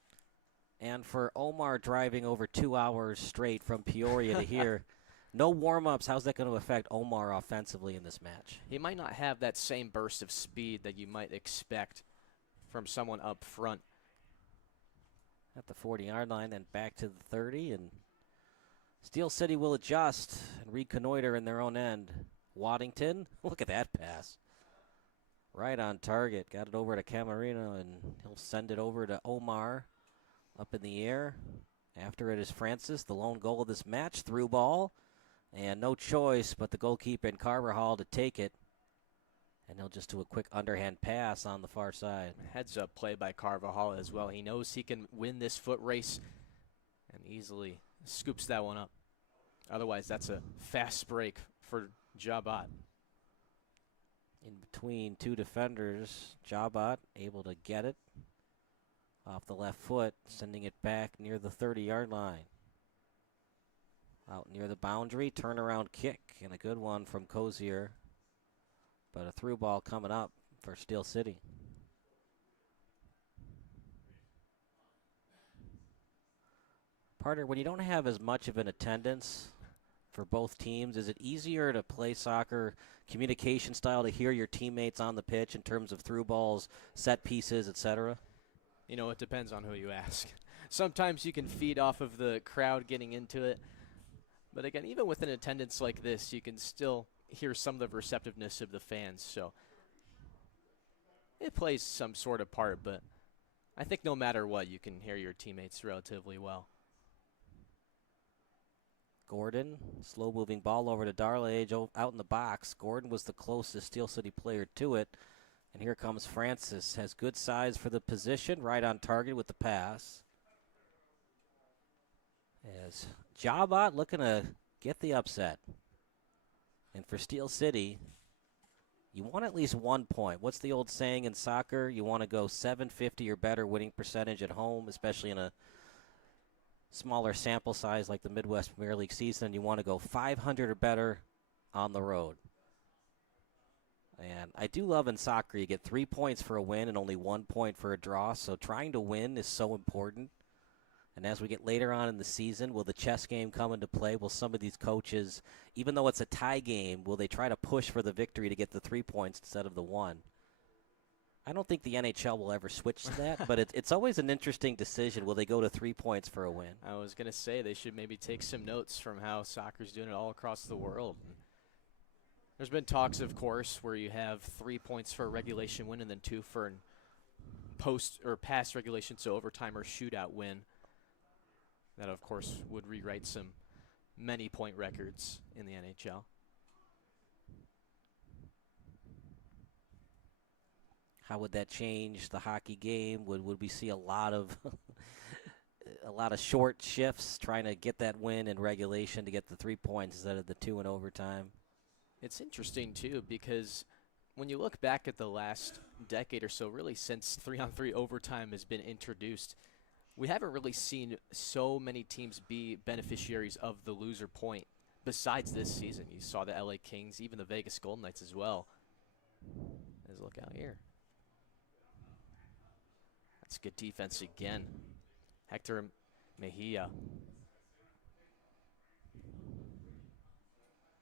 And for Omar driving over 2 hours straight from Peoria to here, no warm-ups, how's that going to affect Omar offensively in this match? He might not have that same burst of speed that you might expect from someone up front. At the 40-yard line, then back to the 30, and Steel City will adjust and reconnoiter in their own end. Waddington, look at that pass. Right on target. Got it over to Camarino, and he'll send it over to Omar. Up in the air. After it is Francis, the lone goal of this match. Through ball. And no choice but the goalkeeper in Carvajal to take it. And he'll just do a quick underhand pass on the far side. Heads up play by Carvajal as well. He knows he can win this foot race and easily scoops that one up. Otherwise, that's a fast break for JaHbat. In between 2 defenders, JaHbat able to get it off the left foot, sending it back near the 30-yard line. Out near the boundary, turnaround kick, and a good one from Cozier. But a through ball coming up for Steel City. Partner, when you don't have as much of an attendance for both teams, is it easier to play soccer communication style to hear your teammates on the pitch in terms of through balls, set pieces, etc.? You know, it depends on who you ask. Sometimes you can feed off of the crowd getting into it. But again, even with an attendance like this, you can still hear some of the receptiveness of the fans. So it plays some sort of part, but I think no matter what, you can hear your teammates relatively well. Gordon, slow-moving ball over to Darlage out in the box. Gordon was the closest Steel City player to it. And here comes Francis. Has good size for the position. Right on target with the pass. As JaHbat looking to get the upset. And for Steel City, you want at least 1 point. What's the old saying in soccer? You want to go 750 or better winning percentage at home, especially in a smaller sample size like the Midwest Premier League season. You want to go 500 or better on the road. And I do love in soccer you get 3 points for a win and only 1 point for a draw, so trying to win is so important. And as we get later on in the season, will the chess game come into play? Will some of these coaches, even though it's a tie game, will they try to push for the victory to get the 3 points instead of the 1? I don't think the NHL will ever switch to that, but it's always an interesting decision. Will they go to 3 points for a win? I was going to say they should maybe take some notes from how soccer's doing it all across the world. There's been talks, of course, where you have 3 points for a regulation win and then 2 for an post or past regulation, so overtime or shootout win. That, of course, would rewrite some many point records in the NHL. How would that change the hockey game? Would we see a lot of a lot of short shifts trying to get that win in regulation to get the 3 points instead of the 2 in overtime? It's interesting, too, because when you look back at the last decade or so, really since 3-on-3 overtime has been introduced, we haven't really seen so many teams be beneficiaries of the loser point besides this season. You saw the LA Kings, even the Vegas Golden Knights as well. Let's look out here. That's good defense again. Hector Mejia.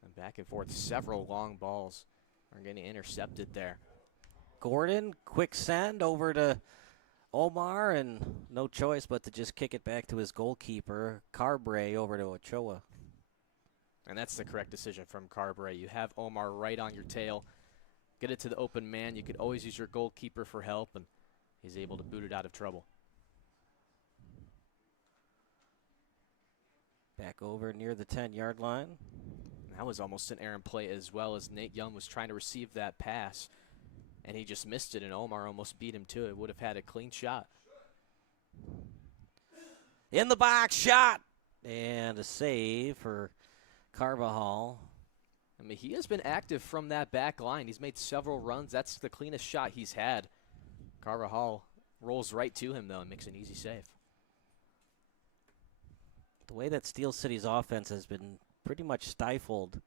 And back and forth, several long balls are getting intercepted there. Gordon, quick send over to Omar, and no choice but to just kick it back to his goalkeeper, Carbre, over to Ochoa. And that's the correct decision from Carbre. You have Omar right on your tail. Get it to the open man. You could always use your goalkeeper for help, and he's able to boot it out of trouble. Back over near the 10-yard line. That was almost an errant play as well, as Nate Young was trying to receive that pass, and he just missed it, and Omar almost beat him to it. Would have had a clean shot. In the box, shot! And a save for Carvajal. I mean, he has been active from that back line. He's made several runs. That's the cleanest shot he's had. Carvajal rolls right to him, though, and makes an easy save. The way that Steel City's offense has been pretty much stifled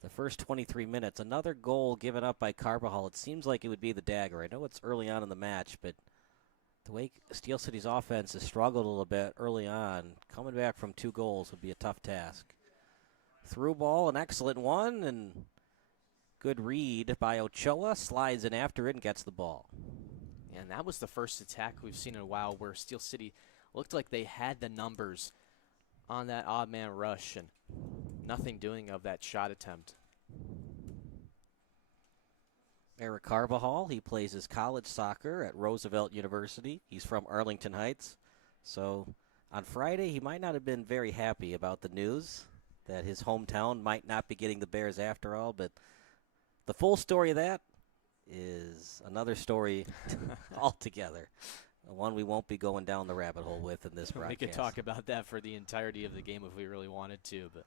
the first 23 minutes. Another goal given up by Carvajal. It seems like it would be the dagger. I know it's early on in the match, but the way Steel City's offense has struggled a little bit early on, coming back from 2 goals would be a tough task. Through ball, an excellent one, and good read by Ochoa. Slides in after it and gets the ball. And that was the first attack we've seen in a while where Steel City looked like they had the numbers on that odd man rush, and nothing doing of that shot attempt. Eric Carvajal, he plays his college soccer at Roosevelt University. He's from Arlington Heights. So on Friday, he might not have been very happy about the news that his hometown might not be getting the Bears after all, but the full story of that is another story altogether. One we won't be going down the rabbit hole with in this broadcast. We could talk about that for the entirety of the game if we really wanted to, but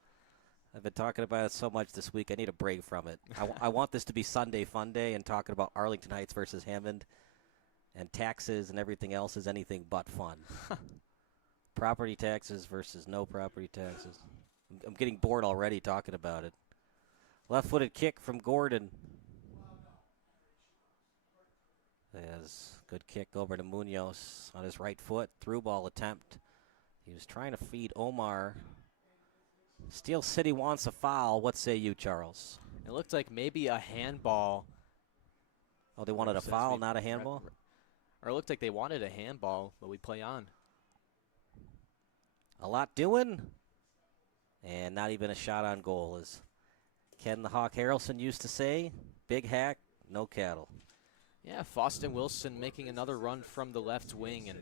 I've been talking about it so much this week, I need a break from it. I want this to be Sunday Fun Day, and talking about Arlington Heights versus Hammond and taxes and everything else is anything but fun. Property taxes versus no property taxes. I'm getting bored already talking about it. Left-footed kick from Gordon. There's good kick over to Munoz on his right foot. Through ball attempt. He was trying to feed Omar. Steel City wants a foul. What say you, Charles? it looked like maybe a handball. Oh, they wanted a foul, not a handball? Or it looked like they wanted a handball, but we play on. A lot doing. And not even a shot on goal, as Ken the Hawk Harrelson used to say. Big hack, no cattle. Yeah, Faustin Wilson making another run from the left wing, and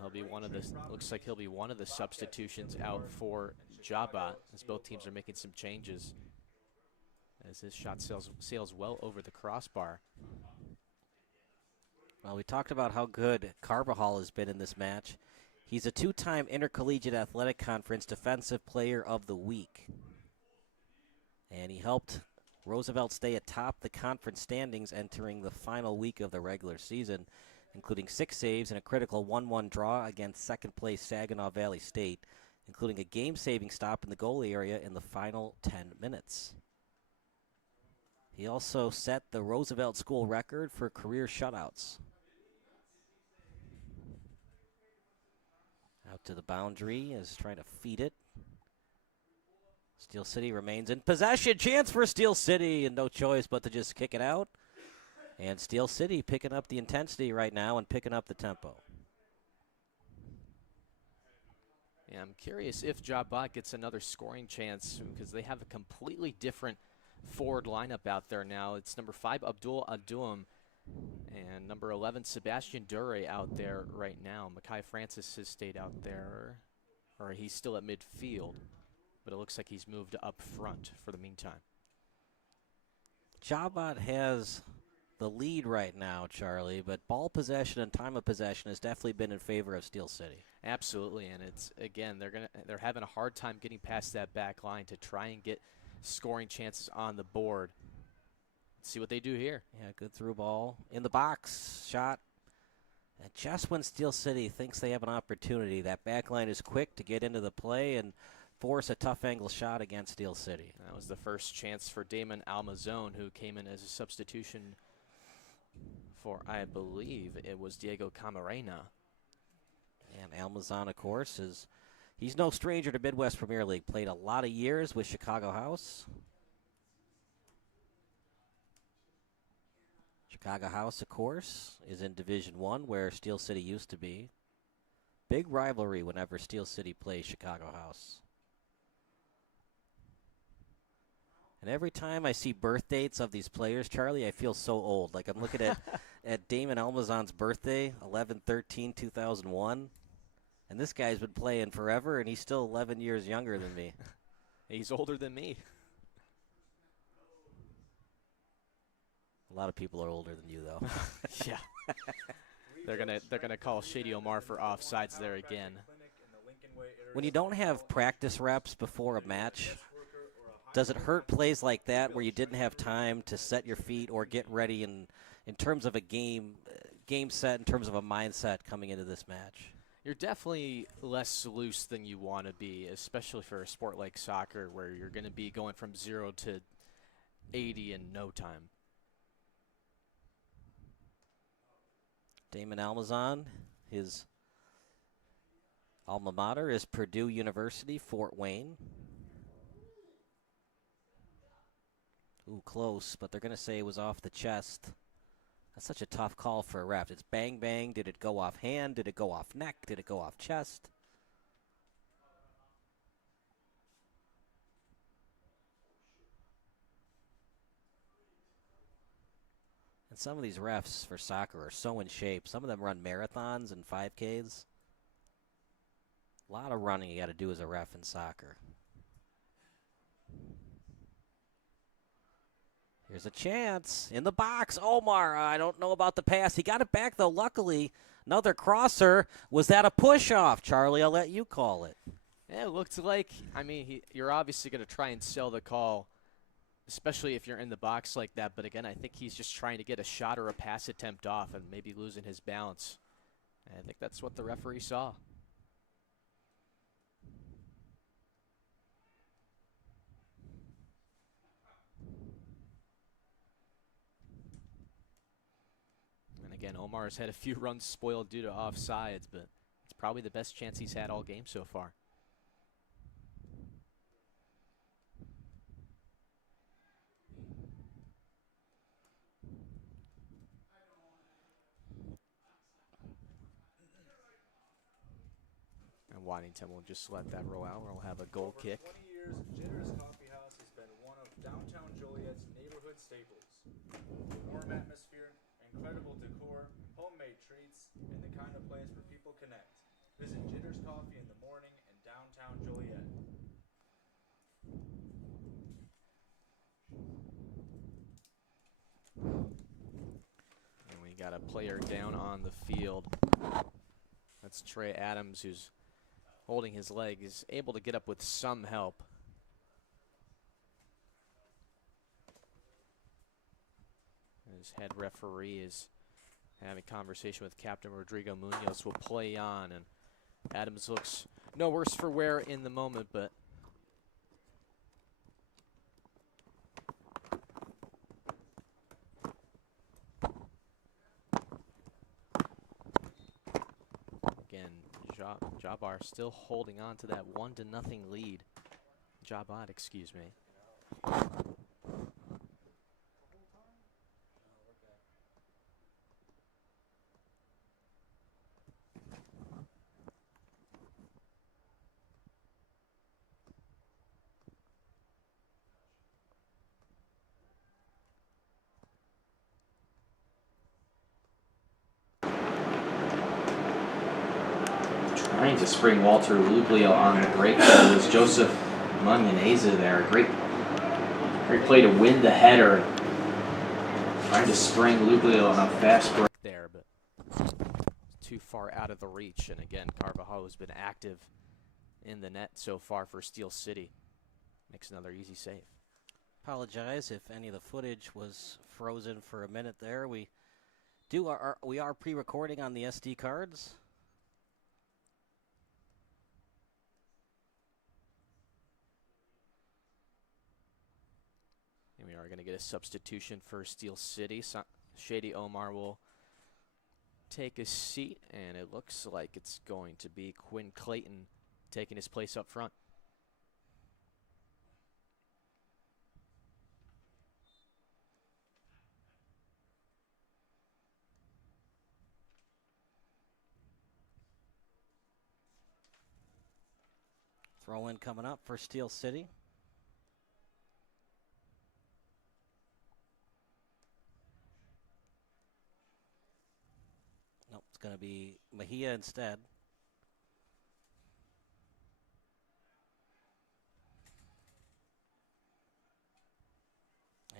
he'll be one of the. Looks like he'll be one of the substitutions out for JaHbat, as both teams are making some changes. As his shot sails well over the crossbar. Well, we talked about how good Carvajal has been in this match. He's a 2-time Intercollegiate Athletic Conference Defensive Player of the Week. And he helped Roosevelt stay atop the conference standings entering the final week of the regular season, including 6 saves and a critical 1-1 draw against second-place Saginaw Valley State, including a game-saving stop in the goal area in the final 10 minutes. He also set the Roosevelt School record for career shutouts. Out to the boundary, is trying to feed it. Steel City remains in possession. Chance for Steel City, and no choice but to just kick it out. And Steel City picking up the intensity right now and picking up the tempo. Yeah, I'm curious if JaHbat gets another scoring chance, because they have a completely different forward lineup out there now. It's number 5, Abdul Adoum, and number 11, Sebastian Dure out there right now. Makai Francis has stayed out there, or he's still at midfield, but it looks like he's moved up front for the meantime. JaHbat has the lead right now, Charlie, but ball possession and time of possession has definitely been in favor of Steel City. Absolutely, and it's, again, they're having a hard time getting past that back line to try and get scoring chances on the board. Let's see what they do here. Yeah, good through ball. In the box, shot. And just when Steel City thinks they have an opportunity, that back line is quick to get into the play and force a tough angle shot against Steel City. That was the first chance for Damon Almazone, who came in as a substitution for, I believe, it was Diego Camarena. And Almazon, of course, he's no stranger to Midwest Premier League. Played a lot of years with Chicago House. Chicago House, of course, is in Division I, where Steel City used to be. Big rivalry whenever Steel City plays Chicago House. And every time I see birth dates of these players, Charlie, I feel so old. Like I'm looking at Damon Almazon's birthday, 11/13/2001. And this guy's been playing forever, and he's still 11 years younger than me. He's older than me. A lot of people are older than you, though. Yeah. They're gonna call Shady Omar for offsides there again. When you don't have practice reps before a match, does it hurt plays like that where you didn't have time to set your feet or get ready in terms of a game set, in terms of a mindset coming into this match? You're definitely less loose than you want to be, especially for a sport like soccer where you're going to be going from 0 to 80 in no time. Damon Almazon, his alma mater is Purdue University, Fort Wayne. Ooh, close, but they're going to say it was off the chest. That's such a tough call for a ref. It's bang, bang. Did it go off hand? Did it go off neck? Did it go off chest? And some of these refs for soccer are so in shape. Some of them run marathons and 5Ks. A lot of running you got to do as a ref in soccer. Here's a chance in the box. Omar, I don't know about the pass. He got it back, though, luckily. Another crosser. Was that a push-off, Charlie? I'll let you call it. Yeah, it looked like, I mean, you're obviously going to try and sell the call, especially if you're in the box like that. But, again, I think he's just trying to get a shot or a pass attempt off and maybe losing his balance. And I think that's what the referee saw. Again, Omar's had a few runs spoiled due to offsides, but it's probably the best chance he's had all game so far. And Waddington will just let that roll out. We'll have a goal kick. For 20 years, Jitter's Coffee House has been one of downtown Joliet's neighborhood staples. Warm atmosphere, incredible decor, homemade treats, and the kind of place where people connect. Visit Jitter's Coffee in the morning in downtown Joliet. And we got a player down on the field. That's Trey Adams, who's holding his leg. He's able to get up with some help. His head referee is having a conversation with Captain Rodrigo Munoz. Will play on, and Adams looks no worse for wear in the moment, but again, JaHbat still holding on to that 1-0 lead. JaHbat, excuse me. Trying to spring Walter Lublio on the break. There was Joseph Munyaneza there. Great play to win the header. Trying to spring Lublio on a fast break. There, but too far out of the reach. And again, Carvajal has been active in the net so far for Steel City. Makes another easy save. Apologize if any of the footage was frozen for a minute there. We are pre-recording on the SD cards. And we are going to get a substitution for Steel City. Shady Omar will take a seat, and it looks like it's going to be Quinn Clayton taking his place up front. Throw-in coming up for Steel City. Nope, it's going to be Mejia instead.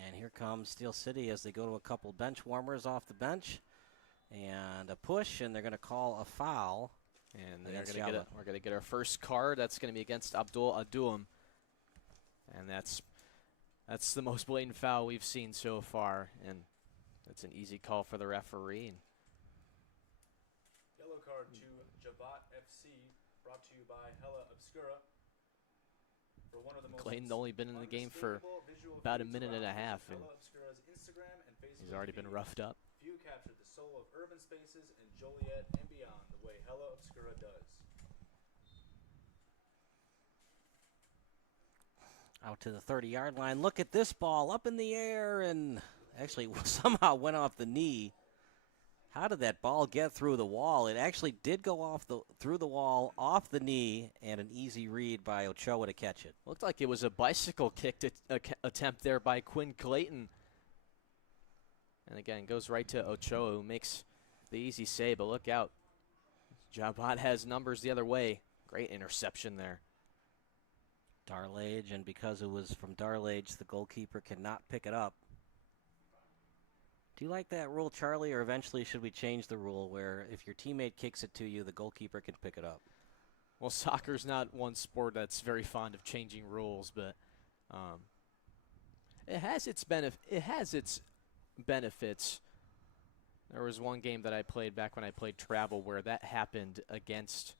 And here comes Steel City as they go to a couple bench warmers off the bench. And a push, and they're going to call a foul. And we're going to get our first card. That's going to be against Abdul Adoum. And that's the most blatant foul we've seen so far. And that's an easy call for the referee. Yellow card to JaHbat FC, brought to you by Hella Obscura. For one of the most Clayton's only been in the game for about a minute and a half, and he's already been roughed up. Few captured the soul of urban spaces in Joliet and beyond the way Hella Obscura does. Out to the 30-yard line. Look at this ball up in the air, and actually somehow went off the knee. How did that ball get through the wall? It actually did go through the wall, off the knee, and an easy read by Ochoa to catch it. Looked like it was a bicycle kick attempt there by Quinn Clayton. And again, goes right to Ochoa, who makes the easy save, but look out. JaHbat has numbers the other way. Great interception there. Darlage, and because it was from Darlage, the goalkeeper cannot pick it up. Do you like that rule, Charlie, or eventually should we change the rule where if your teammate kicks it to you, the goalkeeper can pick it up? Well, soccer's not one sport that's very fond of changing rules, but it has its benefits. There was one game that I played back when I played travel where that happened against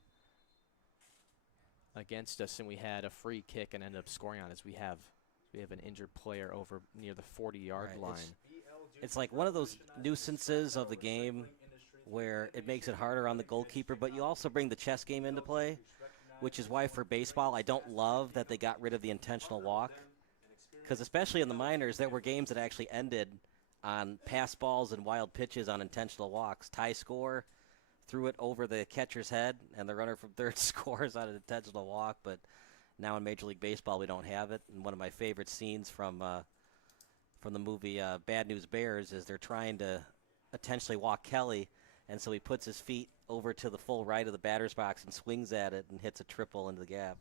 us, and we had a free kick and ended up scoring on it. We have an injured player over near the 40-yard line. It's like one of those nuisances of the game where it makes it harder on the goalkeeper, but you also bring the chess game into play, which is why for baseball I don't love that they got rid of the intentional walk, because especially in the minors there were games that actually ended on pass balls and wild pitches on intentional walks. Tie score, threw it over the catcher's head, and the runner from third scores on an intentional walk, but now in Major League Baseball we don't have it. And one of my favorite scenes from the movie Bad News Bears is they're trying to intentionally walk Kelly, and so he puts his feet over to the full right of the batter's box and swings at it and hits a triple into the gap.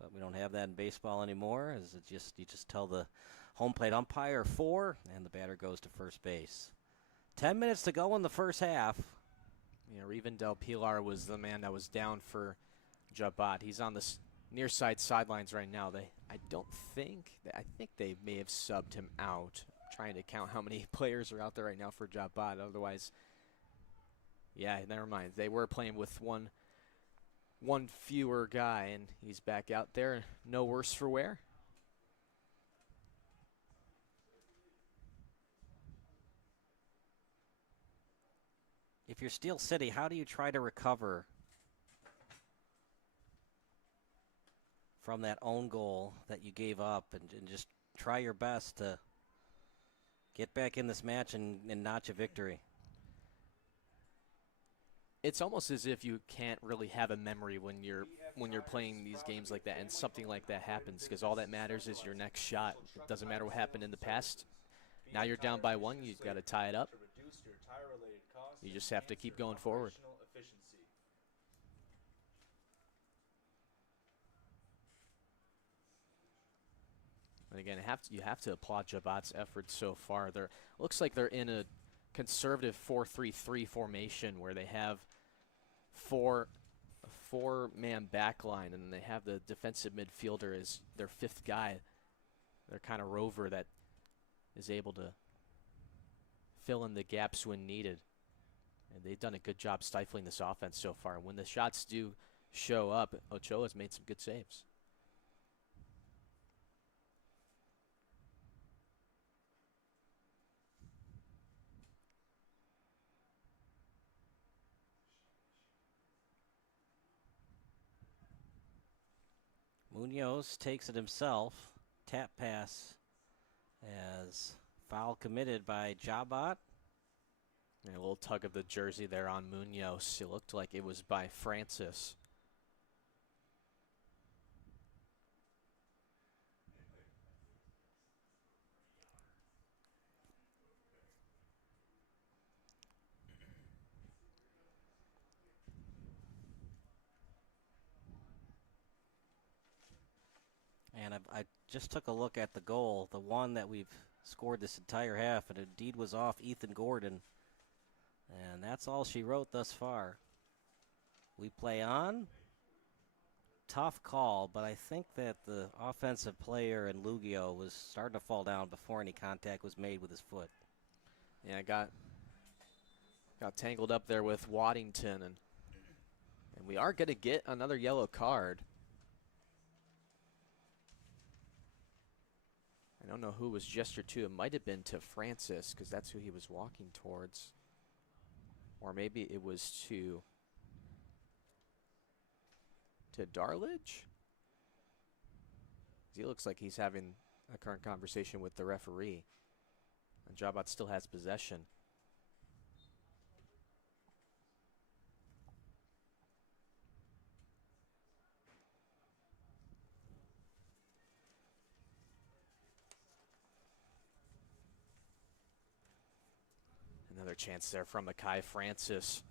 But we don't have that in baseball anymore. You just tell the home plate umpire 4, and the batter goes to first base. 10 minutes to go in the first half. Yeah, Reven Del Pilar was the man that was down for JaHbat. He's on the near side sidelines right now. I think they may have subbed him out. I'm trying to count how many players are out there right now for JaHbat. Otherwise, yeah, never mind. They were playing with one fewer guy, and he's back out there. No worse for wear. If you're Steel City, how do you try to recover from that own goal that you gave up and just try your best to get back in this match and notch a victory? It's almost as if you can't really have a memory when you're playing these games like that and something like that happens, because all that matters is your next shot. It doesn't matter what happened in the past. Now you're down by 1, you've got to tie it up. You just have to keep going forward. Efficiency. And again, you have to applaud JaHbat's efforts so far. Looks like they're in a conservative 4-3-3 formation where they have a four-man back line, and they have the defensive midfielder as their fifth guy. They're kind of rover that is able to fill in the gaps when needed. And they've done a good job stifling this offense so far. When the shots do show up, Ochoa's made some good saves. Munoz takes it himself. Tap pass as foul committed by JaHbat. And a little tug of the jersey there on Munoz. It looked like it was by Francis. And I just took a look at the goal, the one that we've scored this entire half, and it indeed was off Ethan Gordon. And that's all she wrote thus far. We play on. Tough call, but I think that the offensive player in Lugio was starting to fall down before any contact was made with his foot. Yeah, got tangled up there with Waddington, and we are going to get another yellow card. I don't know who was gestured to. It might have been to Francis, because that's who he was walking towards. Or maybe it was to Darlidge? He looks like he's having a current conversation with the referee. And JaHbat still has possession. Another chance there from Makai Francis.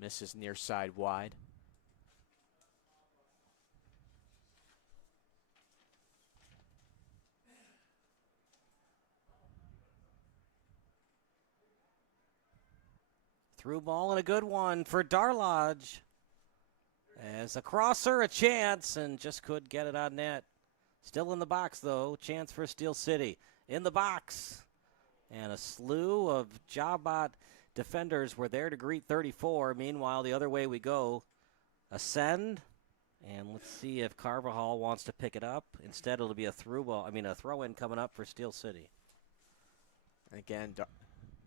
Misses near side wide. Through ball and a good one for Darlidge. As a crosser, a chance, and just couldn't get it on net. Still in the box, though. Chance for Steel City. In the box. And a slew of JaHbat defenders were there to greet 34. Meanwhile, the other way we go. Ascend. And let's see if Carvajal wants to pick it up. Instead, it'll be a throw-in coming up for Steel City. Again,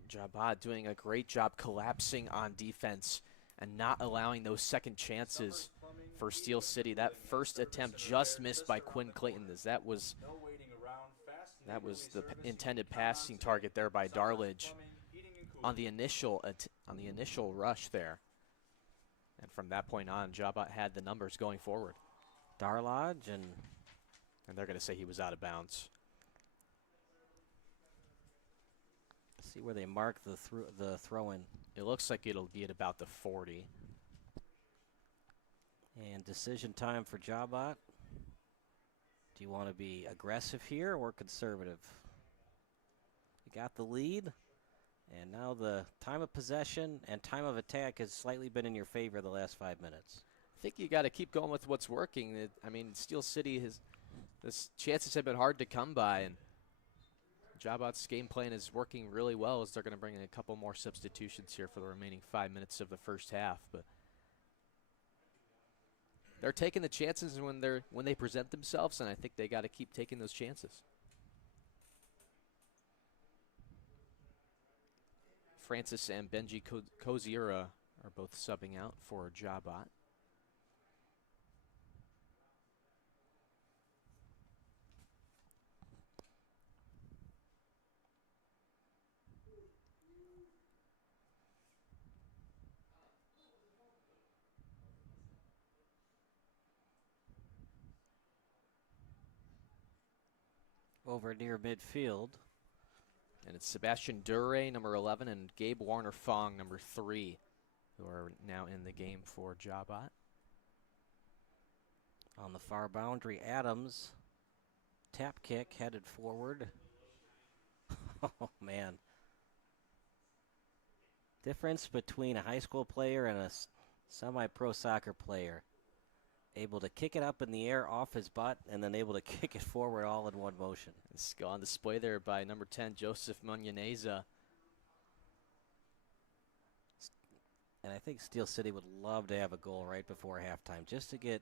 JaHbat doing a great job collapsing on defense and not allowing those second chances for Steel City. That first attempt just missed by Quinn Clayton, as that was the intended passing target there by Darlidge on the initial rush there. And from that point on, JaHbat had the numbers going forward. Darlidge, and they're going to say he was out of bounds. See where they mark the throw-in. It looks like it'll be at about the 40. And decision time for JaHbat. Do you want to be aggressive here or conservative? You got the lead, and now the time of possession and time of attack has slightly been in your favor the last 5 minutes. I think you got to keep going with what's working. Steel City the chances have been hard to come by, and JaHbat's game plan is working really well, as they're going to bring in a couple more substitutions here for the remaining 5 minutes of the first half. But they're taking the chances when they present themselves, and I think they got to keep taking those chances. Francis and Benji Kozira are both subbing out for JaHbat. Over near midfield. And it's Sebastian Dure, number 11, and Gabe Warner-Fong, number 3, who are now in the game for JaHbat. On the far boundary, Adams. Tap kick headed forward. Oh, man. Difference between a high school player and a semi-pro soccer player. Able to kick it up in the air off his butt and then able to kick it forward all in one motion. It's on display there by number 10, Joseph Munyaneza. And I think Steel City would love to have a goal right before halftime just to get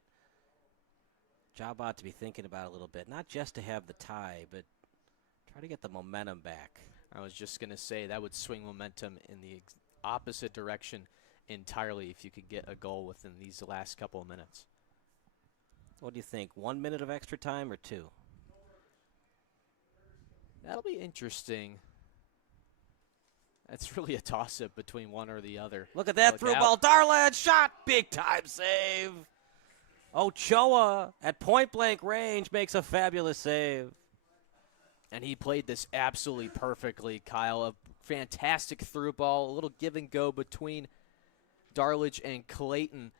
JaHbat to be thinking about it a little bit. Not just to have the tie, but try to get the momentum back. I was just going to say that would swing momentum in the opposite direction entirely if you could get a goal within these last couple of minutes. What do you think, 1 minute of extra time or 2? That'll be interesting. It's really a toss-up between one or the other. Look at that through ball. Darlad shot. Big time save. Ochoa at point-blank range makes a fabulous save. And he played this absolutely perfectly, Kyle. A fantastic through ball, a little give and go between Darlidge and Clayton.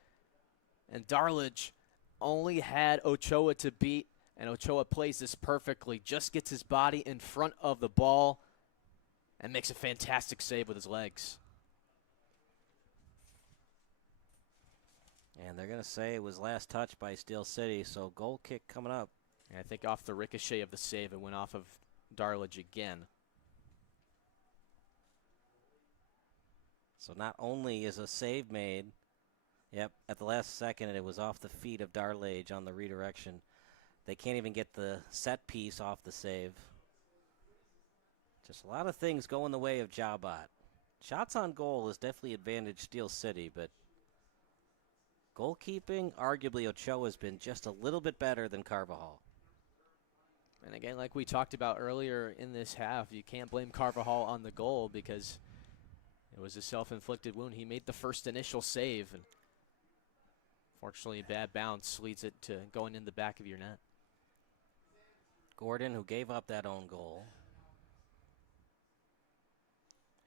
And Darlidge only had Ochoa to beat, and Ochoa plays this perfectly, just gets his body in front of the ball and makes a fantastic save with his legs. And they're going to say it was last touch by Steel City, so goal kick coming up. And I think off the ricochet of the save, it went off of Darlidge again. So not only is a save made, yep, at the last second, it was off the feet of Darlidge on the redirection. They can't even get the set piece off the save. Just a lot of things going the way of JaHbat. Shots on goal is definitely advantage Steel City, but goalkeeping, arguably Ochoa's been just a little bit better than Carvajal. And again, like we talked about earlier in this half, you can't blame Carvajal on the goal because it was a self-inflicted wound. He made the first initial save, and fortunately a bad bounce leads it to going in the back of your net. Gordon, who gave up that own goal.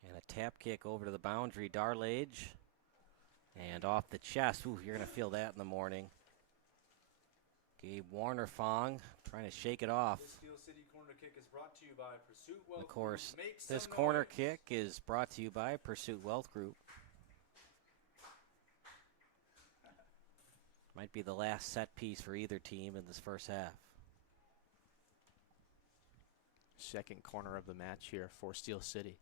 And a tap kick over to the boundary, Darlidge. And off the chest. Ooh, you're going to feel that in the morning. Gabe Warner-Fong trying to shake it off. This Steel City corner kick is brought to you by Pursuit Wealth Of course, Group. Make this some corner noise. kick is brought to you by Pursuit Wealth Group. Might be the last set piece for either team in this first half. Second corner of the match here for Steel City.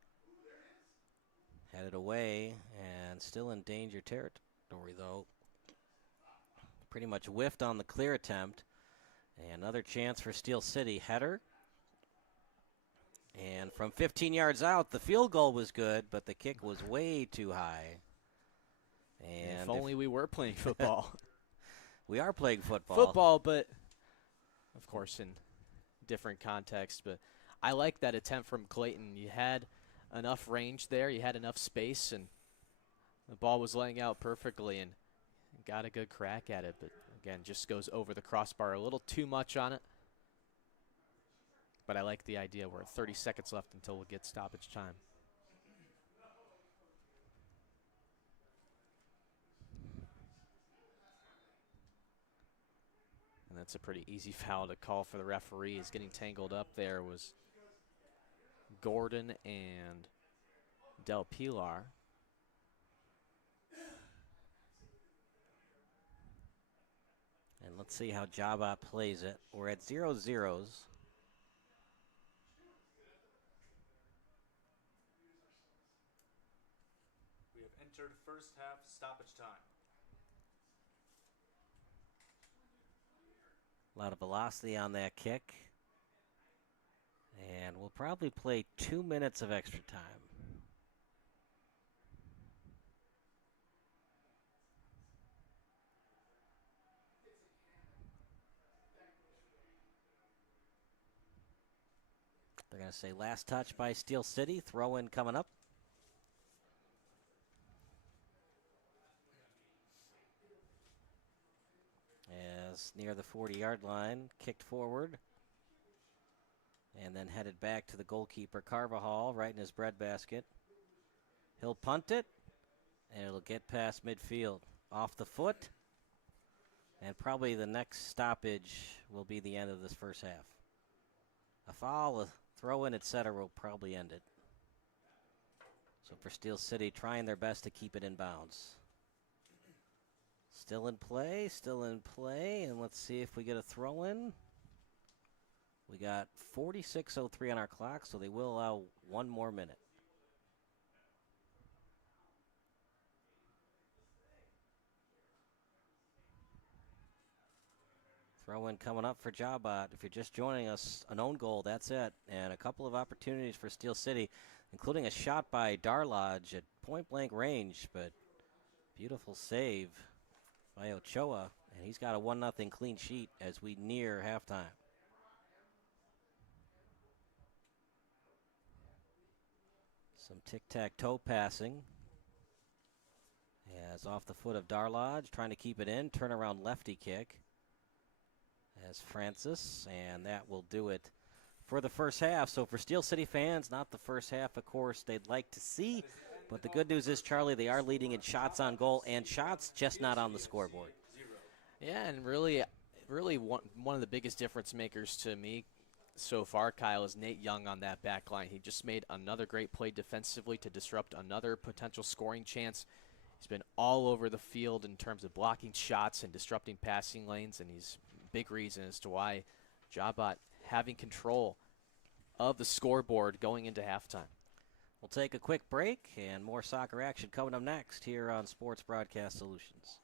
Headed away and still in danger territory, though. Pretty much whiffed on the clear attempt. And another chance for Steel City. Header. And from 15 yards out, the field goal was good, but the kick was way too high. And if only we were playing football. We are playing football. Football, but of course in different context. But I like that attempt from Clayton. You had enough range there. You had enough space, and the ball was laying out perfectly and got a good crack at it. But again, just goes over the crossbar a little too much on it. But I like the idea. We're at 30 seconds left until we'll get stoppage time. And that's a pretty easy foul to call for the referees. Getting tangled up there was Gordon and Del Pilar. And let's see how JaHbat plays it. We're at 0-0. We have entered first half stoppage time. A lot of velocity on that kick. And we'll probably play 2 minutes of extra time. They're going to say last touch by Steel City. Throw in coming up. As near the 40-yard line, kicked forward. And then headed back to the goalkeeper, Carvajal, right in his breadbasket. He'll punt it, and it'll get past midfield. Off the foot, and probably the next stoppage will be the end of this first half. A foul, a throw-in, etc. will probably end it. So for Steel City, trying their best to keep it in bounds. Still in play, and let's see if we get a throw-in. We got 46:03 on our clock, so they will allow one more minute. Throw-in coming up for JaHbat. If you're just joining us, an own goal, that's it. And a couple of opportunities for Steel City, including a shot by Darlodge at point-blank range, but beautiful save by Ochoa, and he's got a 1-0 clean sheet as we near halftime. Some tic-tac-toe passing. As off the foot of Darlodge, trying to keep it in, turnaround lefty kick. As Francis, and that will do it for the first half. So for Steel City fans, not the first half, of course, they'd like to see. But the good news is, Charlie, they are leading in shots on goal and shots, just not on the scoreboard. Yeah, and really one of the biggest difference makers to me so far, Kyle, is Nate Young on that back line. He just made another great play defensively to disrupt another potential scoring chance. He's been all over the field in terms of blocking shots and disrupting passing lanes, and he's big reason as to why JaHbat having control of the scoreboard going into halftime. We'll take a quick break, and more soccer action coming up next here on Sports Broadcast Solutions.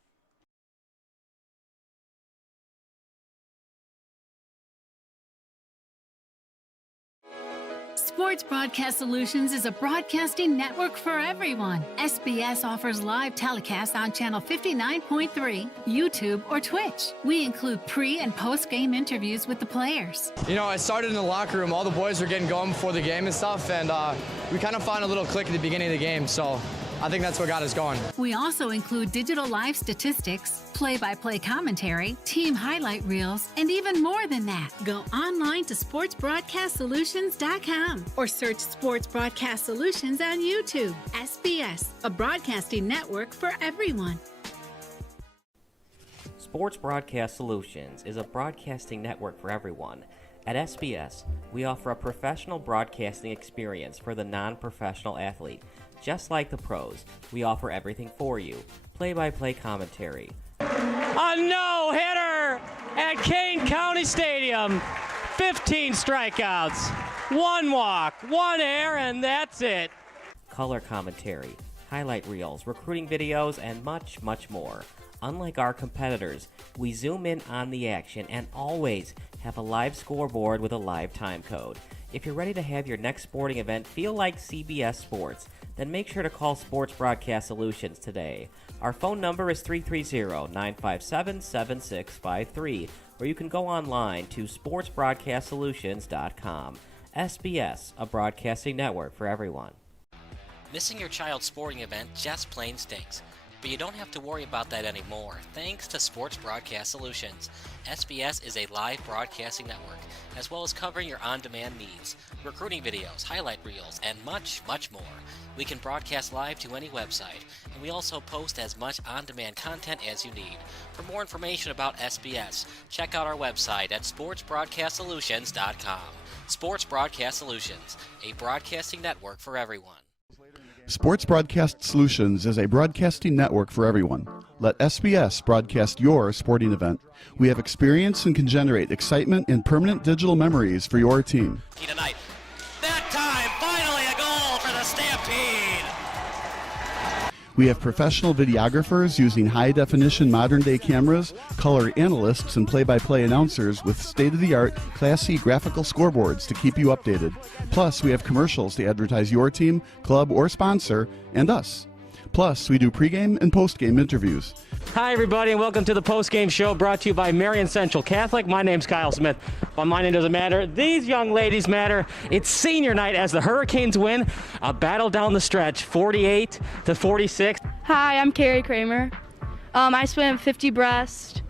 Sports Broadcast Solutions is a broadcasting network for everyone. SBS offers live telecasts on Channel 59.3, YouTube, or Twitch. We include pre- and post-game interviews with the players. You know, I started in the locker room. All the boys were getting going before the game and stuff, and we kind of found a little click at the beginning of the game, so I think that's what got us going. We also include digital live statistics, play-by-play commentary, team highlight reels, and even more than that. Go online to sportsbroadcastsolutions.com or search Sports Broadcast Solutions on YouTube. SBS, a broadcasting network for everyone. Sports Broadcast Solutions is a broadcasting network for everyone. At SBS, we offer a professional broadcasting experience for the non-professional athlete. Just like the pros, we offer everything for you. Play-by-play commentary. A no-hitter at Kane County Stadium. 15 strikeouts, 1 walk, 1 error, and that's it. Color commentary, highlight reels, recruiting videos, and much, much more. Unlike our competitors, we zoom in on the action and always have a live scoreboard with a live time code. If you're ready to have your next sporting event feel like CBS Sports, then make sure to call Sports Broadcast Solutions today. Our phone number is 330-957-7653, or you can go online to sportsbroadcastsolutions.com. SBS, a broadcasting network for everyone. Missing your child's sporting event just plain stinks. But you don't have to worry about that anymore, thanks to Sports Broadcast Solutions. SBS is a live broadcasting network, as well as covering your on-demand needs, recruiting videos, highlight reels, and much, much more. We can broadcast live to any website, and we also post as much on-demand content as you need. For more information about SBS, check out our website at sportsbroadcastsolutions.com. Sports Broadcast Solutions, a broadcasting network for everyone. Sports Broadcast Solutions is a broadcasting network for everyone. Let SBS broadcast your sporting event. We have experience and can generate excitement and permanent digital memories for your team. Tonight. That time, finally a goal for the Stampede! We have professional videographers using high-definition modern-day cameras, color analysts, and play-by-play announcers with state-of-the-art, classy graphical scoreboards to keep you updated. Plus, we have commercials to advertise your team, club, or sponsor, and us. Plus, we do pregame and postgame interviews. Hi, everybody, and welcome to the postgame show brought to you by Marion Central Catholic. My name's Kyle Smith, but my name doesn't matter. These young ladies matter. It's senior night as the Hurricanes win a battle down the stretch, 48-46. Hi, I'm Carrie Kramer. I swam 50 breast,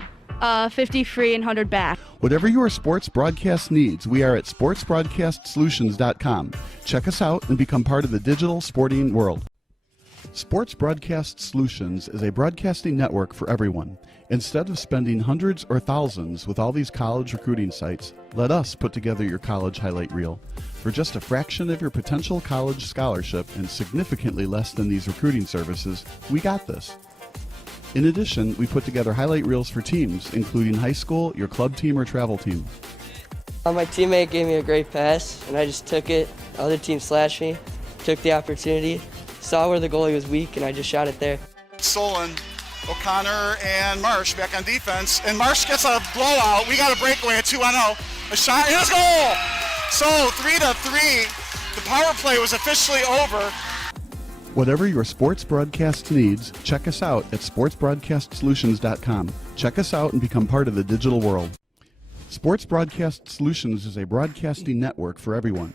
50 free and 100 back. Whatever your sports broadcast needs, we are at sportsbroadcastsolutions.com. Check us out and become part of the digital sporting world. Sports Broadcast Solutions is a broadcasting network for everyone. Instead of spending hundreds or thousands with all these college recruiting sites, let us put together your college highlight reel. For just a fraction of your potential college scholarship and significantly less than these recruiting services, we got this. In addition, we put together highlight reels for teams, including high school, your club team, or travel team. My teammate gave me a great pass, and I just took it. The other team slashed me, took the opportunity, saw where the goalie was weak, and I just shot it there. Solon, O'Connor, and Marsh back on defense, and Marsh gets a blowout. We got a breakaway at 2-0. A shot, and a goal! So 3-3. The power play was officially over. Whatever your sports broadcast needs, check us out at sportsbroadcastsolutions.com. Check us out and become part of the digital world. Sports Broadcast Solutions is a broadcasting network for everyone.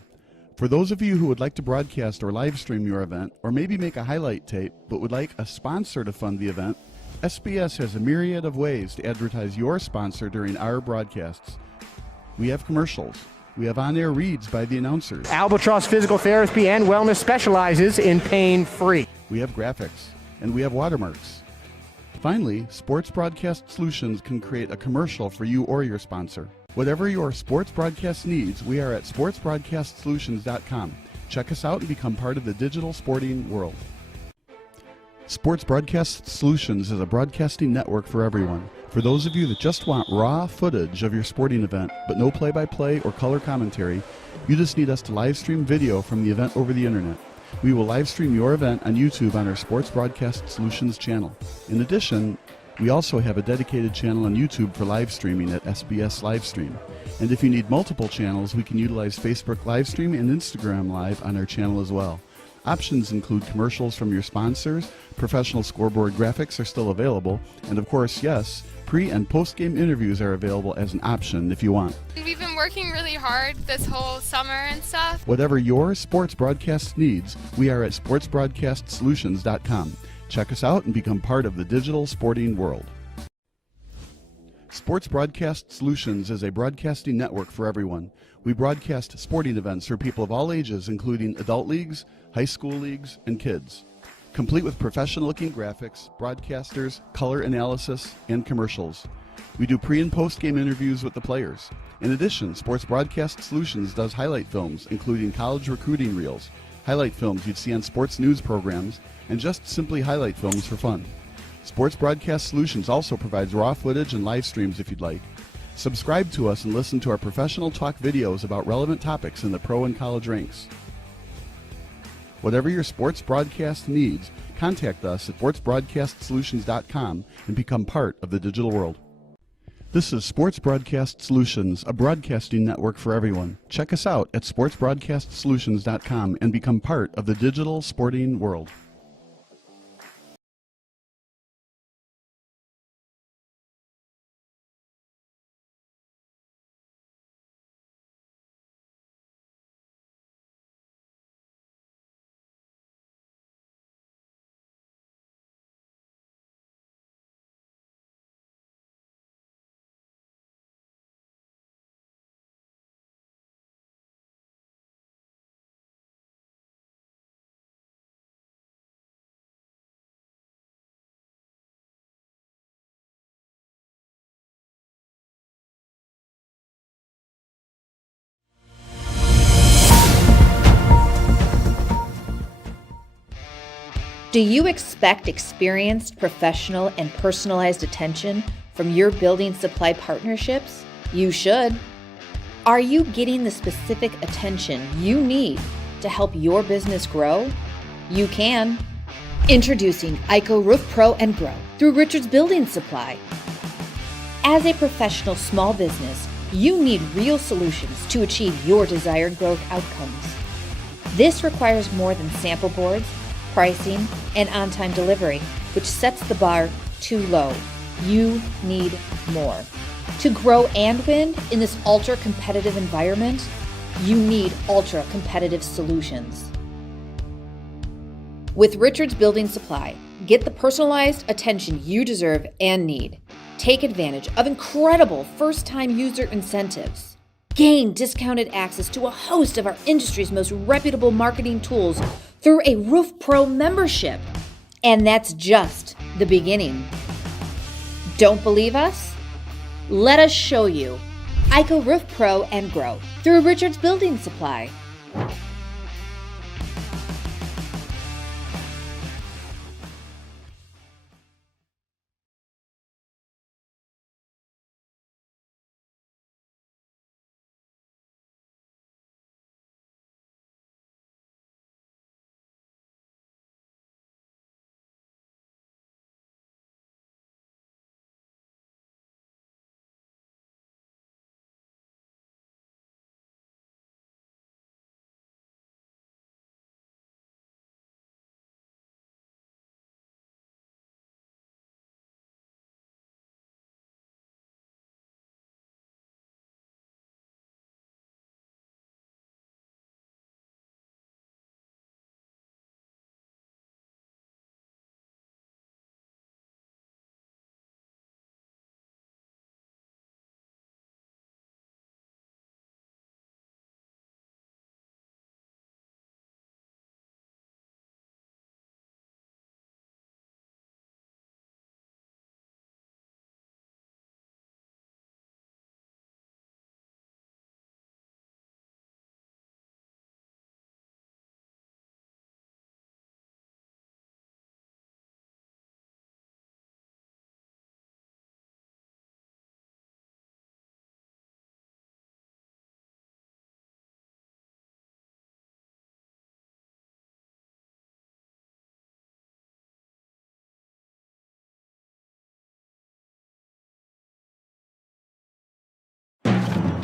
For those of you who would like to broadcast or live stream your event, or maybe make a highlight tape but would like a sponsor to fund the event, SBS has a myriad of ways to advertise your sponsor during our broadcasts. We have commercials. We have on-air reads by the announcers. Albatross Physical Therapy and Wellness specializes in pain-free. We have graphics, and we have watermarks. Finally, Sports Broadcast Solutions can create a commercial for you or your sponsor. Whatever your sports broadcast needs, we are at sportsbroadcastsolutions.com. Check us out and become part of the digital sporting world. Sports Broadcast Solutions is a broadcasting network for everyone. For those of you that just want raw footage of your sporting event, but no play-by-play or color commentary, you just need us to live stream video from the event over the internet. We will live stream your event on YouTube on our Sports Broadcast Solutions channel. In addition, we also have a dedicated channel on YouTube for live streaming at SBS Livestream. And if you need multiple channels, we can utilize Facebook Livestream and Instagram Live on our channel as well. Options include commercials from your sponsors, professional scoreboard graphics are still available, and of course, yes, pre- and post-game interviews are available as an option if you want. We've been working really hard this whole summer and stuff. Whatever your sports broadcast needs, we are at sportsbroadcastsolutions.com. Check us out and become part of the digital sporting world. Sports Broadcast Solutions is a broadcasting network for everyone. We broadcast sporting events for people of all ages, including adult leagues, high school leagues, and kids. Complete with professional-looking graphics, broadcasters, color analysis, and commercials. We do pre- and post-game interviews with the players. In addition, Sports Broadcast Solutions does highlight films, including college recruiting reels, highlight films you'd see on sports news programs, and just simply highlight films for fun. Sports Broadcast Solutions also provides raw footage and live streams if you'd like. Subscribe to us and listen to our professional talk videos about relevant topics in the pro and college ranks. Whatever your sports broadcast needs, contact us at sportsbroadcastsolutions.com and become part of the digital world. This is Sports Broadcast Solutions, a broadcasting network for everyone. Check us out at sportsbroadcastsolutions.com and become part of the digital sporting world. Do you expect experienced, professional, and personalized attention from your building supply partnerships? You should. Are you getting the specific attention you need to help your business grow? You can. Introducing ICO Roof Pro and Grow through Richards Building Supply. As a professional small business, you need real solutions to achieve your desired growth outcomes. This requires more than sample boards, pricing, and on-time delivery, which sets the bar too low. You need more. To grow and win in this ultra-competitive environment, you need ultra-competitive solutions. With Richards Building Supply, get the personalized attention you deserve and need. Take advantage of incredible first-time user incentives. Gain discounted access to a host of our industry's most reputable marketing tools through a Roof Pro membership. And that's just the beginning. Don't believe us? Let us show you. ICO Roof Pro and Grow through Richards Building Supply.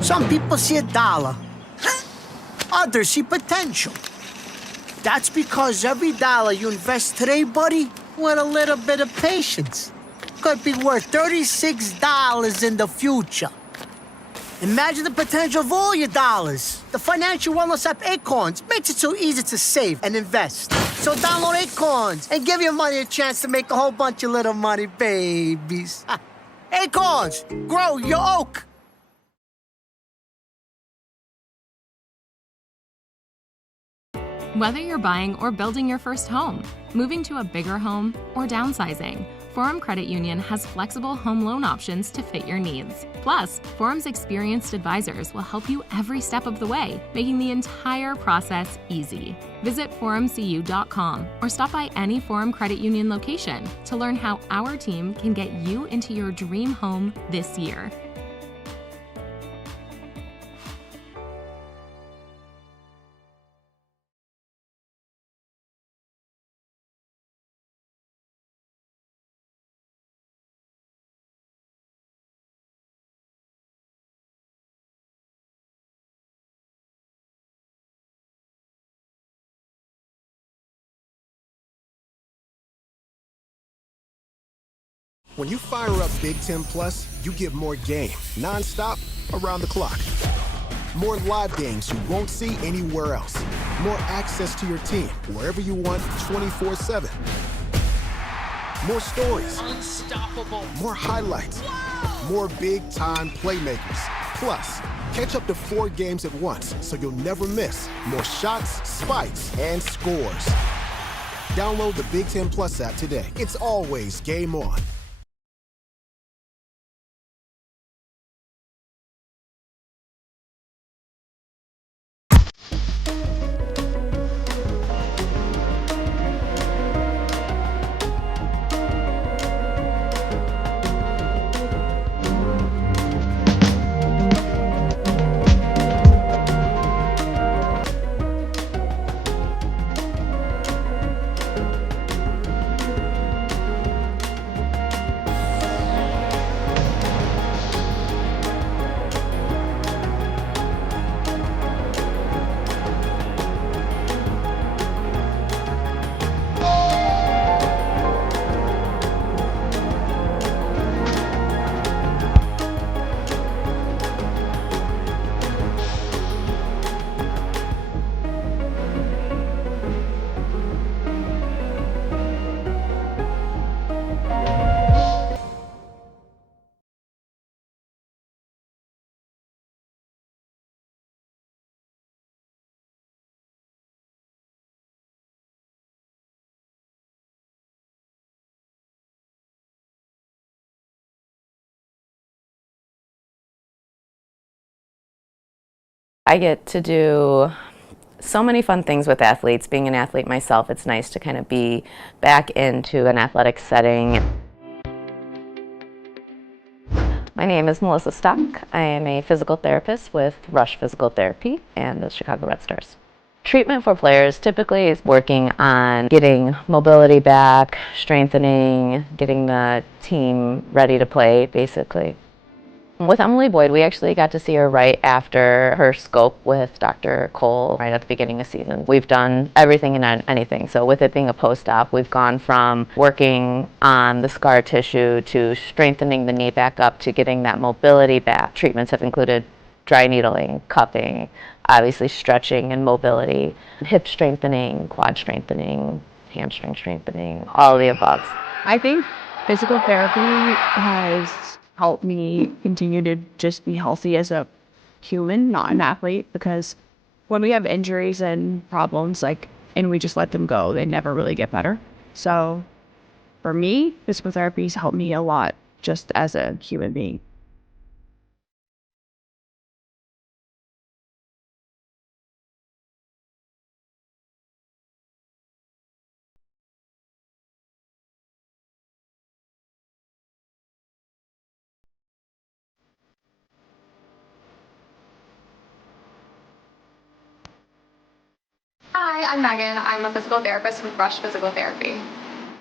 Some people see a dollar. Others see potential. That's because every dollar you invest today, buddy, with a little bit of patience, could be worth $36 in the future. Imagine the potential of all your dollars. The financial wellness app Acorns makes it so easy to save and invest. So download Acorns and give your money a chance to make a whole bunch of little money babies. Acorns, grow your oak. Whether you're buying or building your first home, moving to a bigger home, or downsizing, Forum Credit Union has flexible home loan options to fit your needs. Plus, Forum's experienced advisors will help you every step of the way, making the entire process easy. Visit forumcu.com or stop by any Forum Credit Union location to learn how our team can get you into your dream home this year. When you fire up Big Ten Plus, you get more game, non-stop, around the clock. More live games you won't see anywhere else. More access to your team, wherever you want, 24/7. More stories. Unstoppable. More highlights. More big-time playmakers. Plus, catch up to 4 games at once, so you'll never miss more shots, spikes, and scores. Download the Big Ten Plus app today. It's always game on. I get to do so many fun things with athletes. Being an athlete myself, it's nice to kind of be back into an athletic setting. My name is Melissa Stock. I am a physical therapist with Rush Physical Therapy and the Chicago Red Stars. Treatment for players typically is working on getting mobility back, strengthening, getting the team ready to play, basically. With Emily Boyd, we actually got to see her right after her scope with Dr. Cole right at the beginning of the season. We've done everything and anything. So with it being a post-op, we've gone from working on the scar tissue to strengthening the knee back up to getting that mobility back. Treatments have included dry needling, cupping, obviously stretching and mobility, hip strengthening, quad strengthening, hamstring strengthening, all of the above. I think physical therapy has helped me continue to just be healthy as a human, not an athlete, because when we have injuries and problems, and we just let them go, they never really get better. So for me, physical therapy has helped me a lot just as a human being. Hi, I'm Megan. I'm a physical therapist with Rush Physical Therapy.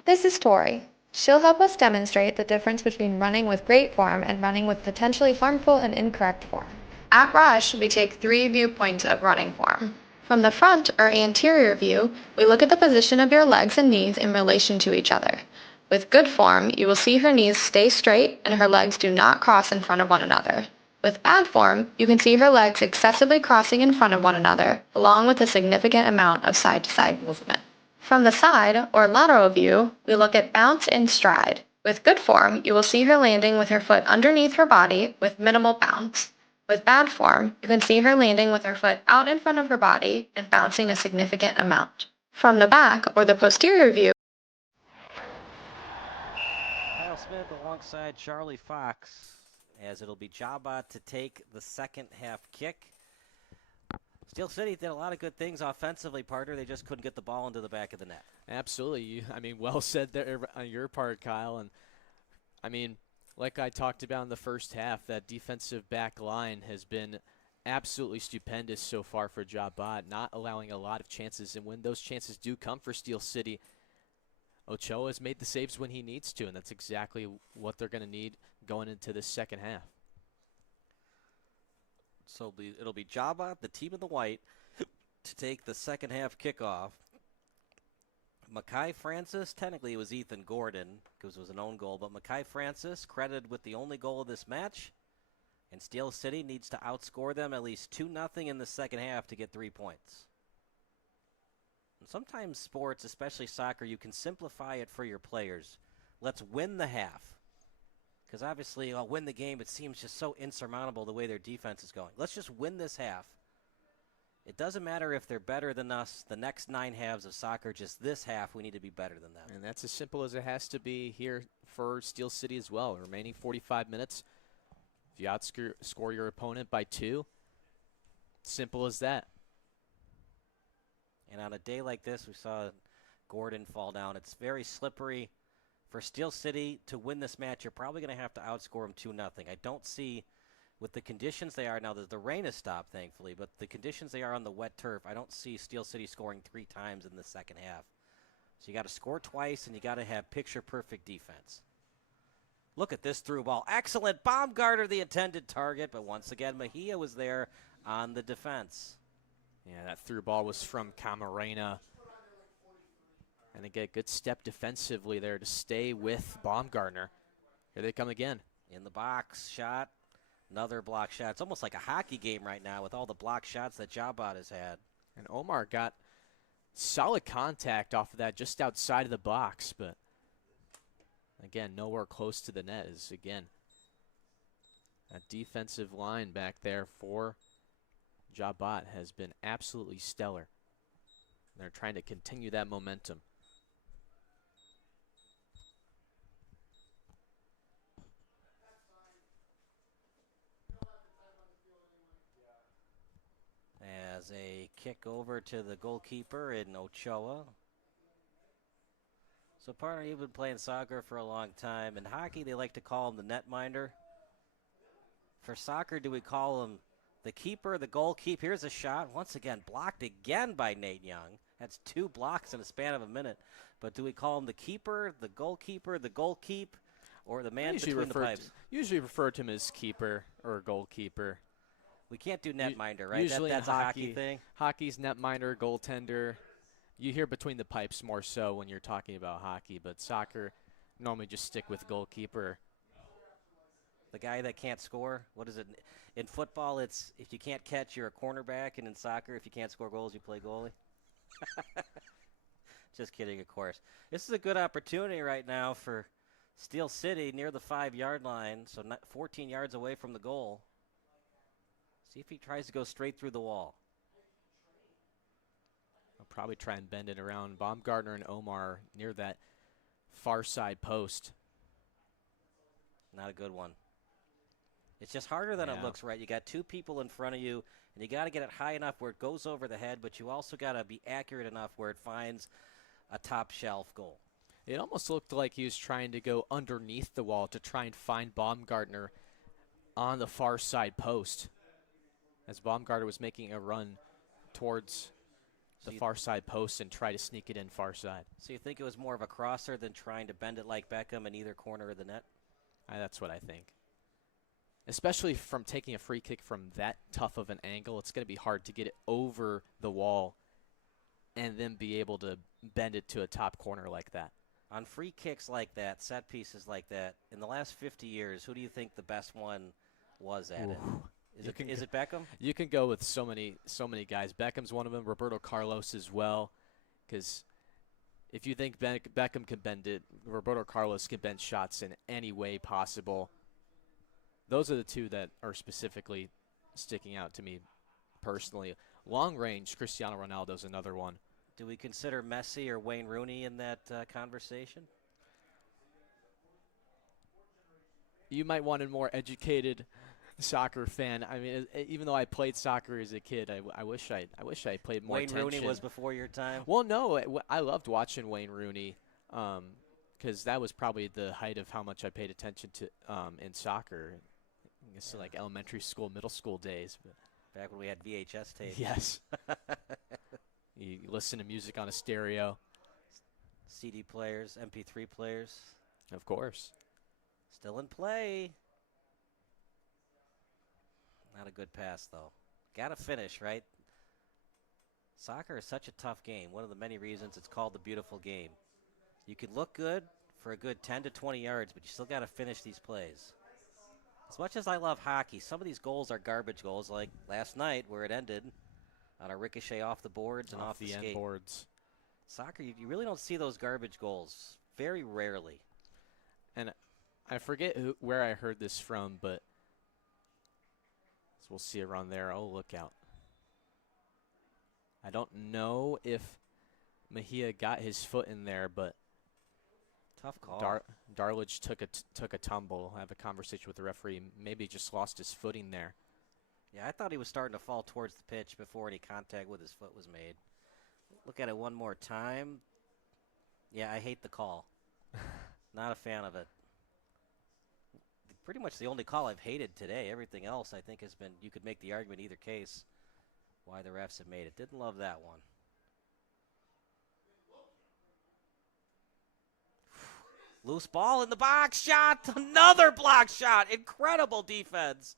This is Tori. She'll help us demonstrate the difference between running with great form and running with potentially harmful and incorrect form. At Rush, we take 3 viewpoints of running form. From the front or anterior view, we look at the position of your legs and knees in relation to each other. With good form, you will see her knees stay straight and her legs do not cross in front of one another. With bad form, you can see her legs excessively crossing in front of one another, along with a significant amount of side-to-side movement. From the side, or lateral view, we look at bounce and stride. With good form, you will see her landing with her foot underneath her body with minimal bounce. With bad form, you can see her landing with her foot out in front of her body and bouncing a significant amount. From the back, or the posterior view, Kyle Smith alongside Charlie Fox, as it'll be JaHbat to take the second half kick. Steel City did a lot of good things offensively, partner. They just couldn't get the ball into the back of the net. Absolutely. I mean, well said there on your part, Kyle. And, I mean, like I talked about in the first half, that defensive back line has been absolutely stupendous so far for JaHbat, not allowing a lot of chances. And when those chances do come for Steel City, Ochoa has made the saves when he needs to, and that's exactly what they're going to need going into this second half. So it'll be JaHbat, the team in the white, to take the second half kickoff. Makai Francis, technically it was Ethan Gordon, because it was an own goal, but Makai Francis credited with the only goal of this match, and Steel City needs to outscore them at least 2-0 in the second half to get 3 points. And sometimes sports, especially soccer, you can simplify it for your players. Let's win the half. Because obviously, I'll win the game. It seems just so insurmountable the way their defense is going. Let's just win this half. It doesn't matter if they're better than us the next 9 halves of soccer. Just this half, we need to be better than them. And that's as simple as it has to be here for Steel City as well. Remaining 45 minutes. If you outscore your opponent by 2, simple as that. And on a day like this, we saw Gordon fall down. It's very slippery. For Steel City to win this match, you're probably going to have to outscore them 2-0. I don't see, with the conditions they are now, the rain has stopped, thankfully, but the conditions they are on the wet turf, I don't see Steel City scoring 3 times in the second half. So you got to score twice, and you got to have picture-perfect defense. Look at this through ball. Excellent. Baumgartner, the intended target, but once again, Mejia was there on the defense. Yeah, that through ball was from Camarena. And again, good step defensively there to stay with Baumgartner. Here they come again. In the box, shot. Another block shot. It's almost like a hockey game right now with all the block shots that JaHbat has had. And Omar got solid contact off of that just outside of the box, but again, nowhere close to the net is, again, that defensive line back there for JaHbat has been absolutely stellar. They're trying to continue that momentum. kick over to the goalkeeper in Ochoa. So, partner, you've been playing soccer for a long time. In hockey, they like to call him the netminder. For soccer, do we call him the keeper, the goalkeeper? Here's a shot. Once again, blocked again by Nate Young. That's 2 blocks in a span of a minute. But do we call him the keeper, the goalkeep, or the man between the pipes? Usually refer to him as keeper or goalkeeper. We can't do netminder, right? Usually That's a hockey thing. Hockey's netminder, goaltender. You hear between the pipes more so when you're talking about hockey, but soccer normally just stick with goalkeeper. The guy that can't score. What is it? In football, it's if you can't catch, you're a cornerback, and in soccer, if you can't score goals, you play goalie. Just kidding, of course. This is a good opportunity right now for Steel City near the 5-yard line, so 14 yards away from the goal. See if he tries to go straight through the wall. I'll probably try and bend it around. Baumgartner and Omar near that far side post. Not a good one. It's just harder than it looks, right? You got 2 people in front of you, and you got to get it high enough where it goes over the head, but you also got to be accurate enough where it finds a top shelf goal. It almost looked like he was trying to go underneath the wall to try and find Baumgartner on the far side post, as Baumgartner was making a run towards the far side post and try to sneak it in far side. So you think it was more of a crosser than trying to bend it like Beckham in either corner of the net? That's what I think. Especially from taking a free kick from that tough of an angle, it's going to be hard to get it over the wall and then be able to bend it to a top corner like that. On free kicks like that, set pieces like that, in the last 50 years, who do you think the best one was at it? Is it Beckham? You can go with so many guys. Beckham's one of them. Roberto Carlos as well. Because if you think Beckham can bend it, Roberto Carlos can bend shots in any way possible. Those are the 2 that are specifically sticking out to me personally. Long range, Cristiano Ronaldo's another one. Do we consider Messi or Wayne Rooney in that conversation? You might want a more educated soccer fan. I mean, even though I played soccer as a kid, I wish I played more attention. Wayne Rooney was before your time? Well, no, I loved watching Wayne Rooney because that was probably the height of how much I paid attention to in soccer. I guess like elementary school, middle school days. But back when we had VHS tapes. Yes. You listen to music on a stereo. CD players, MP3 players. Of course. Still in play. Not a good pass, though. Got to finish, right? Soccer is such a tough game. One of the many reasons it's called the beautiful game. You can look good for a good 10 to 20 yards, but you still got to finish these plays. As much as I love hockey, some of these goals are garbage goals, like last night where it ended on a ricochet off the boards and off the skate. end boards. Soccer, you really don't see those garbage goals. Very rarely. And I forget where I heard this from, but we'll see it run there. Oh, look out. I don't know if Mejia got his foot in there, but tough call. Darlidge took a tumble. I have a conversation with the referee. Maybe just lost his footing there. Yeah, I thought he was starting to fall towards the pitch before any contact with his foot was made. Look at it one more time. Yeah, I hate the call. Not a fan of it. Pretty much the only call I've hated today. Everything else I think has been, you could make the argument either case why the refs have made it. Didn't love that one. Loose ball in the box, shot, another block shot. Incredible defense.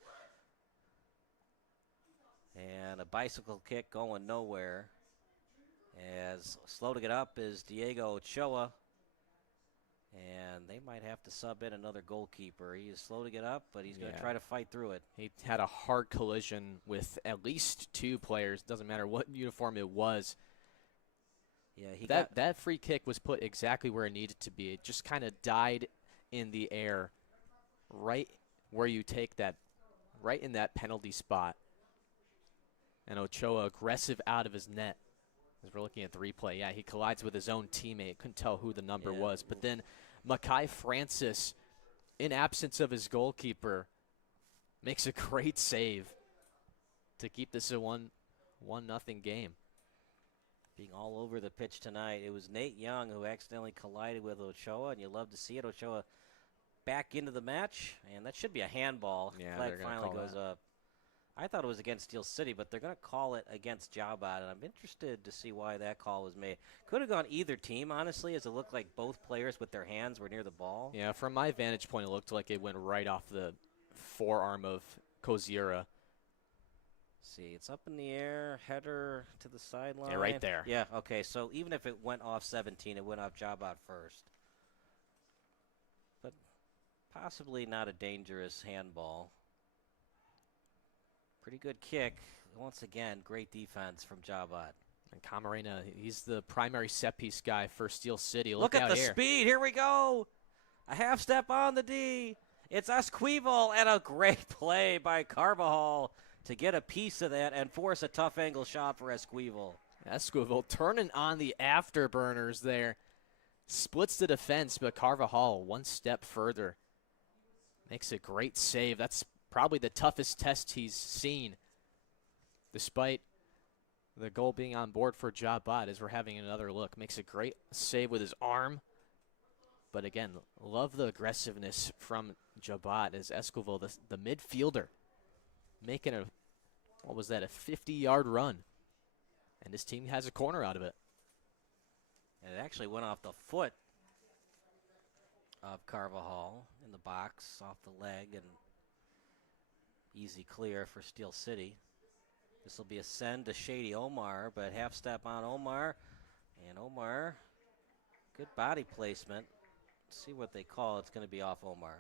And a bicycle kick going nowhere. As slow to get up is Diego Ochoa. And they might have to sub in another goalkeeper. He is slow to get up, but he's going to try to fight through it. He had a hard collision with at least 2 players. Doesn't matter what uniform it was. Yeah, that free kick was put exactly where it needed to be. It just kind of died in the air, right where you take that, right in that penalty spot. And Ochoa aggressive out of his net. As we're looking at the replay, yeah, he collides with his own teammate. Couldn't tell who the number was, but then Makai Francis, in absence of his goalkeeper, makes a great save to keep this a 1-0 game. Being all over the pitch tonight. It was Nate Young who accidentally collided with Ochoa, and you love to see it. Ochoa back into the match, and that should be a handball. Yeah, Flag they're gonna finally call goes that. up. I thought it was against Steel City, but they're going to call it against JaHbat, and I'm interested to see why that call was made. Could have gone either team, honestly, as it looked like both players with their hands were near the ball. Yeah, from my vantage point, it looked like it went right off the forearm of Koziera. See, it's up in the air, header to the sideline. Yeah, right there. Yeah, okay, so even if it went off 17, it went off JaHbat first. But possibly not a dangerous handball. Pretty good kick. Once again, great defense from JaHbat. And Camarena, he's the primary set-piece guy for Steel City. Look at the speed. Here we go. A half step on the D. It's Esquivel, and a great play by Carvajal to get a piece of that and force a tough angle shot for Esquivel. Esquivel turning on the afterburners there. Splits the defense, but Carvajal one step further. Makes a great save. That's probably the toughest test he's seen, despite the goal being on board for JaHbat as we're having another look. Makes a great save with his arm. But again, love the aggressiveness from JaHbat as Esquivel, the midfielder, making a, what was that, a 50-yard run. And his team has a corner out of it. And it actually went off the foot of Carvajal in the box, off the leg, and easy clear for Steel City. This will be a send to Shady Omar, but half step on Omar. And Omar, good body placement. Let's see what they call. It's going to be off Omar.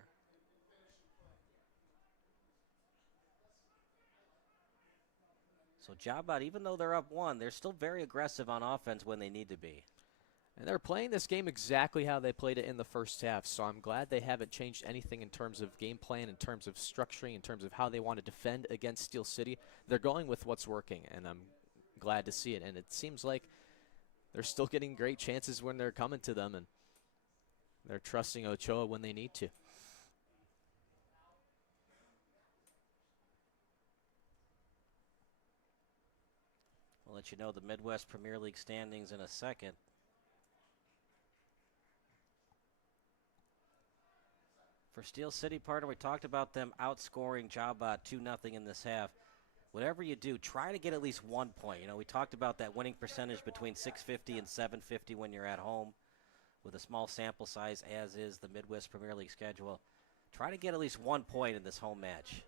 So JaHbat, even though they're up 1, they're still very aggressive on offense when they need to be. And they're playing this game exactly how they played it in the first half, so I'm glad they haven't changed anything in terms of game plan, in terms of structuring, in terms of how they want to defend against Steel City. They're going with what's working, and I'm glad to see it. And it seems like they're still getting great chances when they're coming to them, and they're trusting Ochoa when they need to. We'll let you know the Midwest Premier League standings in a second. For Steel City, partner, we talked about them outscoring JaHbat 2-0 in this half. Whatever you do, try to get at least 1 point. You know, we talked about that winning percentage between 650 and 750 when you're at home with a small sample size, as is the Midwest Premier League schedule. Try to get at least 1 point in this home match.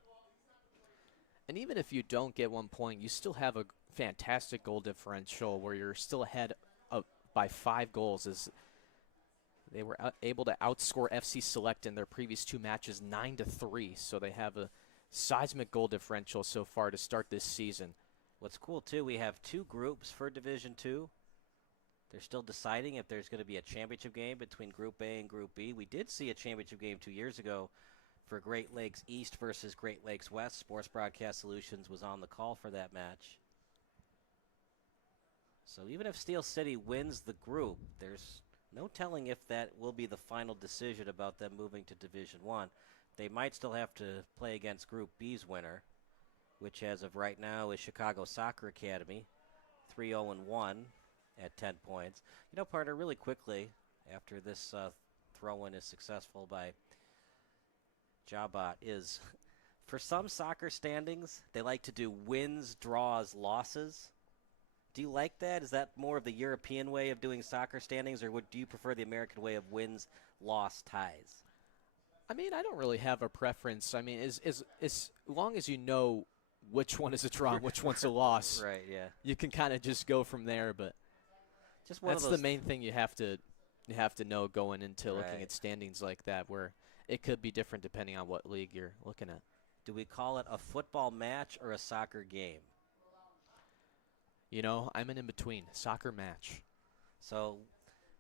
And even if you don't get 1 point, you still have a fantastic goal differential where you're still ahead by 5 goals, as they were able to outscore FC Select in their previous 2 matches 9-3. So they have a seismic goal differential so far to start this season. What's cool, too, we have 2 groups for Division 2. They're still deciding if there's going to be a championship game between Group A and Group B. We did see a championship game 2 years ago for Great Lakes East versus Great Lakes West. Sports Broadcast Solutions was on the call for that match. So even if Steel City wins the group, there's no telling if that will be the final decision about them moving to Division 1. They might still have to play against Group B's winner, which as of right now is Chicago Soccer Academy, 3-0-1 at 10 points. You know, partner, really quickly, after this throw-in is successful by JaHbat, is for some soccer standings, they like to do wins, draws, losses. Do you like that? Is that more of the European way of doing soccer standings, or do you prefer the American way of wins, loss, ties? I mean, I don't really have a preference. I mean, as long as you know which one is a draw and which one's a loss, right? Yeah, you can kind of just go from there. But just one that's of those the main thing you have to know going into looking at standings like that, where it could be different depending on what league you're looking at. Do we call it a football match or a soccer game? You know, I'm an in-between. Soccer match. So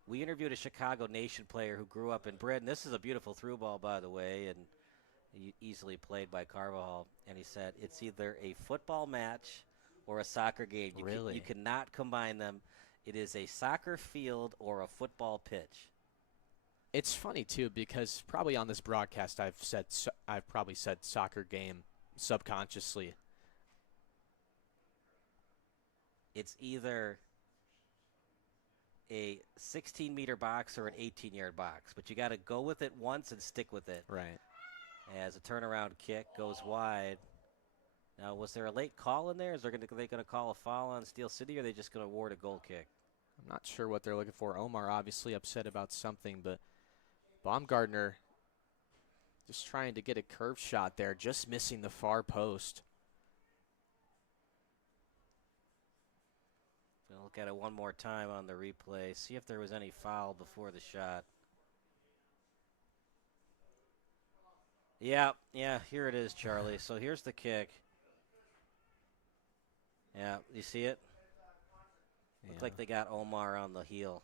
we interviewed a Chicago Nation player who grew up in Britain. This is a beautiful through ball, by the way, and easily played by Carvajal. And he said it's either a football match or a soccer game. You cannot combine them. It is a soccer field or a football pitch. It's funny, too, because probably on this broadcast I've probably said soccer game subconsciously. it's either a 16-meter box or an 18-yard box, but you got to go with it once and stick with it. Right. As a turnaround kick goes wide. Now, was there a late call in there? Are they going to call a foul on Steel City, or are they just going to award a goal kick? I'm not sure what they're looking for. Omar obviously upset about something, but Baumgartner just trying to get a curve shot there, just missing the far post. We'll look at it one more time on the replay, see if there was any foul before the shot. Yeah, here it is, Charlie. So here's the kick. Yeah, you see it? Looked like they got Omar on the heel.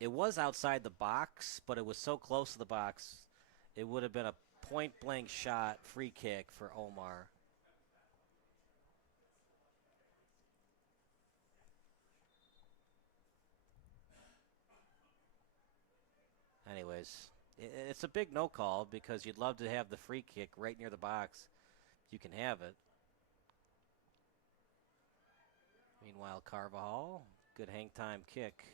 It was outside the box, but it was so close to the box, it would have been a point-blank shot, free kick for Omar. Anyways, it's a big no call because you'd love to have the free kick right near the box. You can have it. Meanwhile, Carvajal, good hang time kick.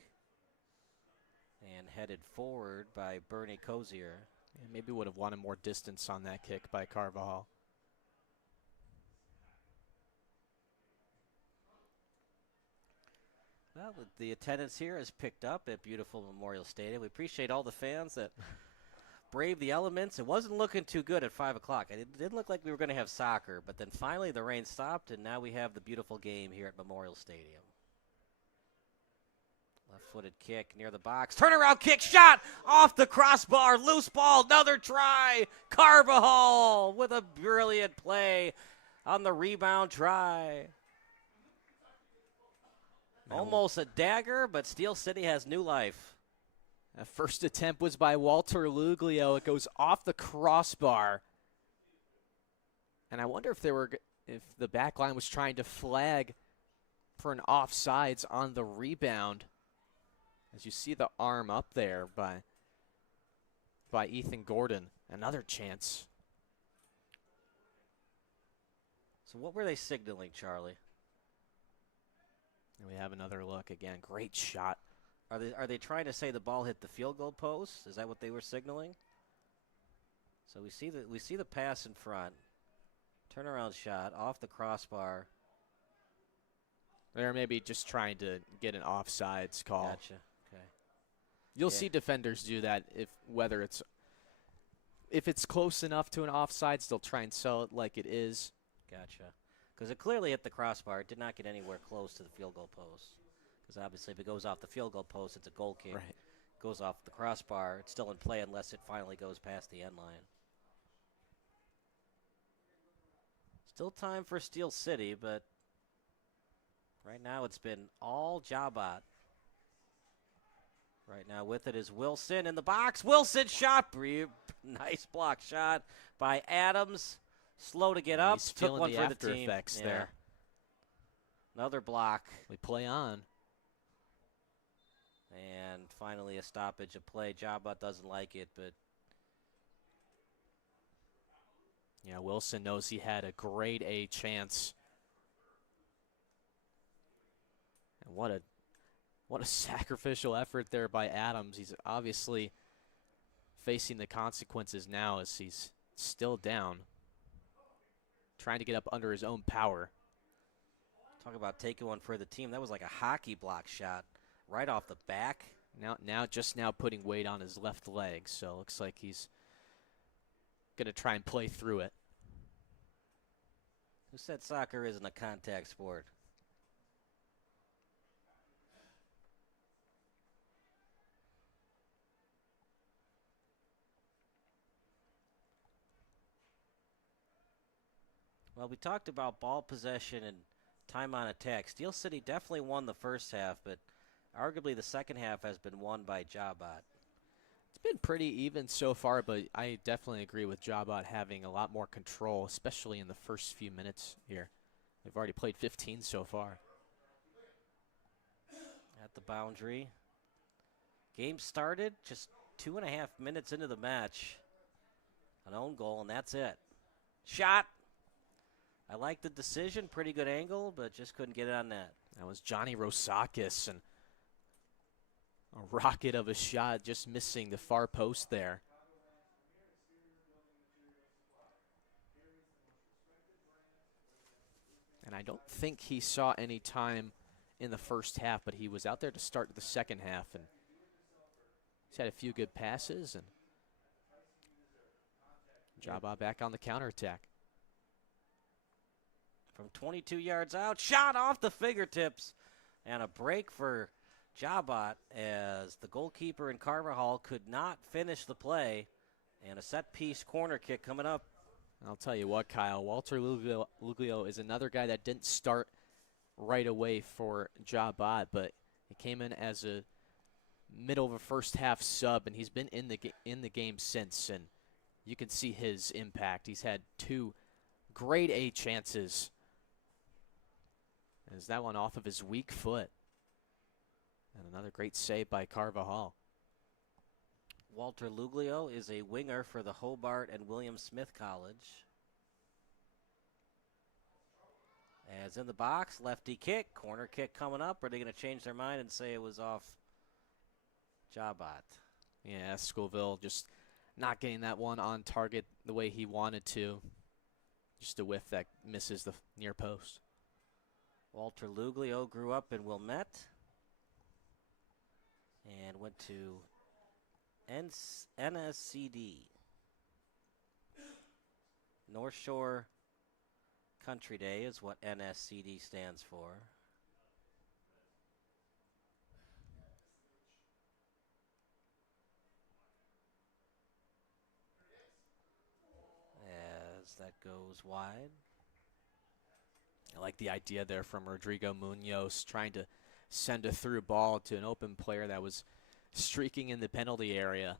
And headed forward by Bernie Cozier. Yeah, maybe would have wanted more distance on that kick by Carvajal. Well, the attendance here has picked up at beautiful Memorial Stadium. We appreciate all the fans that braved the elements. It wasn't looking too good at 5 o'clock. It didn't look like we were going to have soccer, but then finally the rain stopped, and now we have the beautiful game here at Memorial Stadium. Left-footed kick near the box. Turnaround kick, shot off the crossbar. Loose ball, another try. Carvajal with a brilliant play on the rebound try. Almost a dagger, but Steel City has new life. That first attempt was by Walter Luglio. It goes off the crossbar. And I wonder if the back line was trying to flag for an offsides on the rebound. As you see the arm up there by Ethan Gordon. Another chance. So what were they signaling, Charlie? And we have another look again. Great shot. Are they trying to say the ball hit the field goal post? Is that what they were signaling? So we see the pass in front. Turnaround shot off the crossbar. They're maybe just trying to get an offsides call. Gotcha. Okay. You'll see defenders do that if it's close enough to an offsides, they'll try and sell it like it is. Gotcha. Because it clearly hit the crossbar. It did not get anywhere close to the field goal post. Because obviously if it goes off the field goal post, it's a goal kick. Right. Goes off the crossbar, it's still in play unless it finally goes past the end line. Still time for Steel City, but right now it's been all JaHbat. Right now with it is Wilson in the box. Wilson shot. Nice block shot by Adams. Slow to get up. He's Took one the for the after team. effects there. Another block. We play on. And finally a stoppage of play. JaHbat doesn't like it, but yeah, Wilson knows he had a grade A chance. And what a sacrificial effort there by Adams. He's obviously facing the consequences now as he's still down. Trying to get up under his own power. Talk about taking one for the team. That was like a hockey block shot right off the back. Now putting weight on his left leg, so it looks like he's going to try and play through it. Who said soccer isn't a contact sport? Well, we talked about ball possession and time on attack. Steel City definitely won the first half, but arguably the second half has been won by JaHbat. It's been pretty even so far, but I definitely agree with JaHbat having a lot more control, especially in the first few minutes here. They've already played 15 so far. At the boundary. Game started just 2.5 minutes into the match. An own goal, and that's it. Shot. I like the decision, pretty good angle, but just couldn't get it on net. That was Johnny Rosakis, and a rocket of a shot, just missing the far post there. And I don't think he saw any time in the first half, but he was out there to start the second half, and he's had a few good passes, and JaHbat back on the counterattack. From 22 yards out, shot off the fingertips, and a break for JaHbat as the goalkeeper in Carvajal could not finish the play, and a set-piece corner kick coming up. I'll tell you what, Kyle, Walter Luglio is another guy that didn't start right away for JaHbat, but he came in as a middle of a first half sub, and he's been in the game since, and you can see his impact. He's had 2 grade A chances. As that one off of his weak foot. And another great save by Carvajal. Walter Luglio is a winger for the Hobart and William Smith College. As in the box, lefty kick, corner kick coming up. Are they going to change their mind and say it was off JaHbat? Yeah, Scoville just not getting that one on target the way he wanted to. Just a whiff that misses the near post. Walter Luglio grew up in Wilmette and went to NSCD, North Shore Country Day is what NSCD stands for. As that goes wide. I like the idea there from Rodrigo Munoz, trying to send a through ball to an open player that was streaking in the penalty area.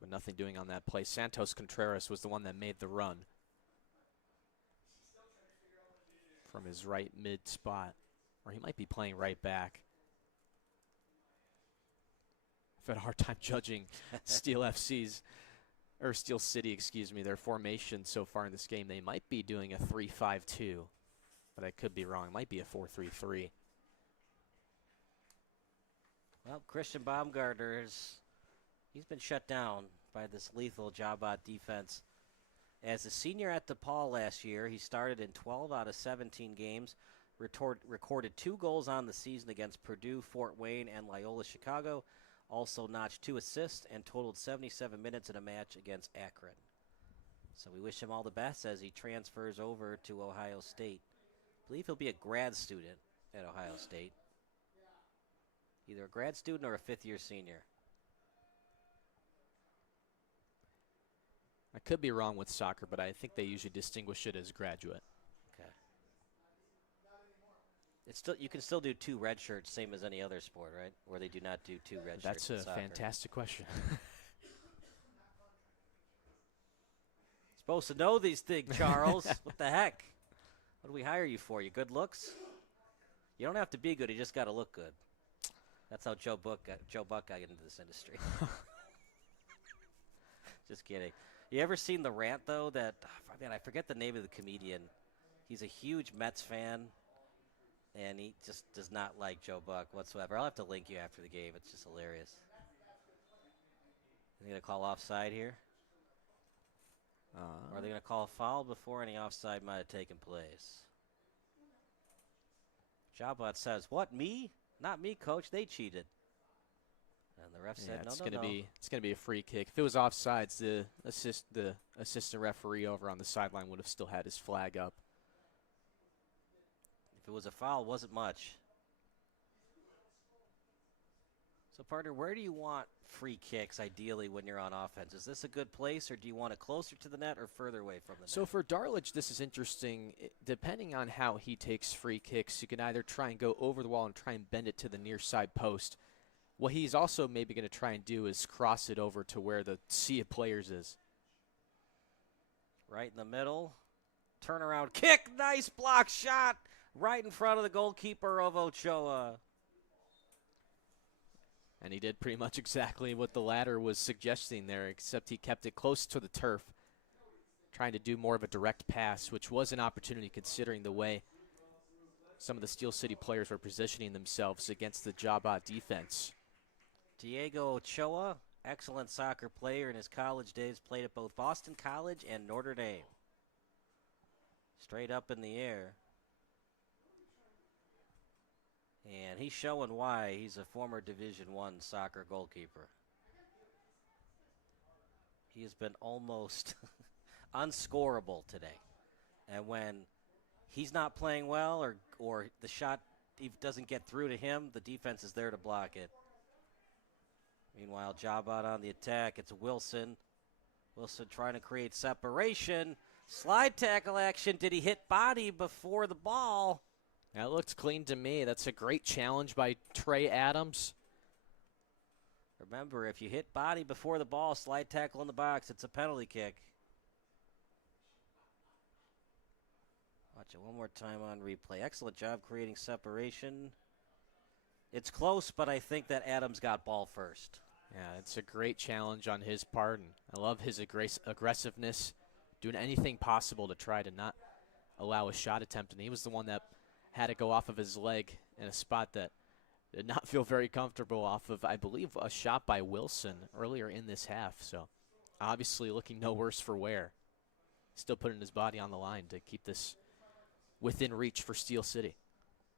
But nothing doing on that play. Santos Contreras was the one that made the run from his right mid spot, or he might be playing right back. I've had a hard time judging Steel City, excuse me, their formation so far in this game. They might be doing a 3-5-2, but I could be wrong. It might be a 4-3-3. Well, Christian Baumgartner, he's been shut down by this lethal JaHbat defense. As a senior at DePaul last year, he started in 12 out of 17 games, recorded 2 goals on the season against Purdue, Fort Wayne, and Loyola Chicago. Also notched 2 assists and totaled 77 minutes in a match against Akron. So we wish him all the best as he transfers over to Ohio State. I believe he'll be a grad student at Ohio State. Either a grad student or a 5th-year senior. I could be wrong with soccer, but I think they usually distinguish it as graduate. Okay. It's still, you can still do 2 red shirts, same as any other sport, right? Or they do not do 2 red shirts. That's a fantastic question. Supposed to know these things, Charles. What the heck? What do we hire you for? Your good looks? You don't have to be good. You just got to look good. That's how Joe Buck got into this industry. Just kidding. You ever seen the rant, though, that, man, I forget the name of the comedian. He's a huge Mets fan, and he just does not like Joe Buck whatsoever. I'll have to link you after the game. It's just hilarious. Are they going to call offside here? Or are they going to call a foul before any offside might have taken place? JaHbat says, what, me? Not me, coach. They cheated. And the ref said, it's gonna be a free kick. If it was offsides, the assistant referee over on the sideline would have still had his flag up. If it was a foul, it wasn't much. So, partner, where do you want free kicks ideally when you're on offense? Is this a good place, or do you want it closer to the net or further away from the net? So for Darlidge, this is interesting. Depending on how he takes free kicks, you can either try and go over the wall and try and bend it to the near side post. What he's also maybe going to try and do is cross it over to where the sea of players is. Right in the middle. Turnaround kick. Nice block shot. Right in front of the goalkeeper of Ochoa. And he did pretty much exactly what the ladder was suggesting there, except he kept it close to the turf. trying to do more of a direct pass, which was an opportunity considering the way some of the Steel City players were positioning themselves against the JaHbat defense. Diego Ochoa, excellent soccer player in his college days, played at both Boston College and Notre Dame. Straight up in the air. And he's showing why he's a former Division I soccer goalkeeper. He has been almost unscorable today. And when he's not playing well or the shot doesn't get through to him, the defense is there to block it. Meanwhile, JaHbat on the attack. It's Wilson. Wilson trying to create separation. Slide tackle action. Did he hit body before the ball? That looked clean to me. That's a great challenge by Trey Adams. Remember, if you hit body before the ball, slide tackle in the box, it's a penalty kick. Watch it one more time on replay. Excellent job creating separation. It's close, but I think that Adams got ball first. Yeah, it's a great challenge on his part, and I love his aggressiveness, doing anything possible to try to not allow a shot attempt, and he was the one that had it go off of his leg in a spot that did not feel very comfortable off of, I believe, a shot by Wilson earlier in this half. So obviously looking no worse for wear. Still putting his body on the line to keep this within reach for Steel City.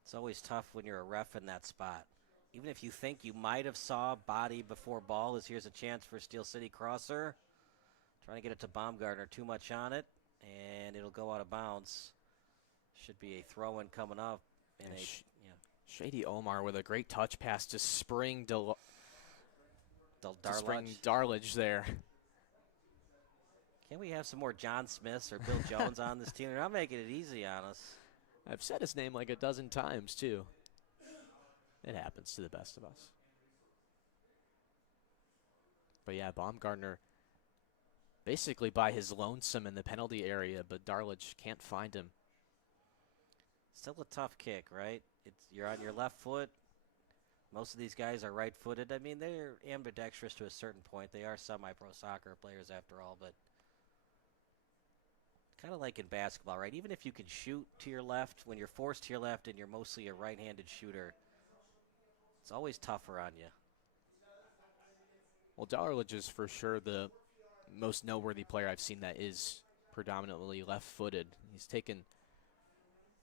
It's always tough when you're a ref in that spot. Even if you think you might have saw body before ball, here's a chance for Steel City crosser. Trying to get it to Baumgartner, too much on it, and it'll go out of bounds. Should be a throw-in coming up. And Shady Omar with a great touch pass to Spring Darlage. Darlage there. Can't we have some more John Smiths or Bill Jones on this team? They're not making it easy on us. I've said his name like a dozen times, too. It happens to the best of us. But yeah, Baumgartner basically by his lonesome in the penalty area, but Darlage can't find him. Still a tough kick, right? You're on your left foot. Most of these guys are right-footed. I mean, they're ambidextrous to a certain point. They are semi-pro soccer players after all, but kind of like in basketball, right? Even if you can shoot to your left, when you're forced to your left and you're mostly a right-handed shooter, it's always tougher on you. Well, Darlage is for sure the most noteworthy player I've seen that is predominantly left-footed. He's taken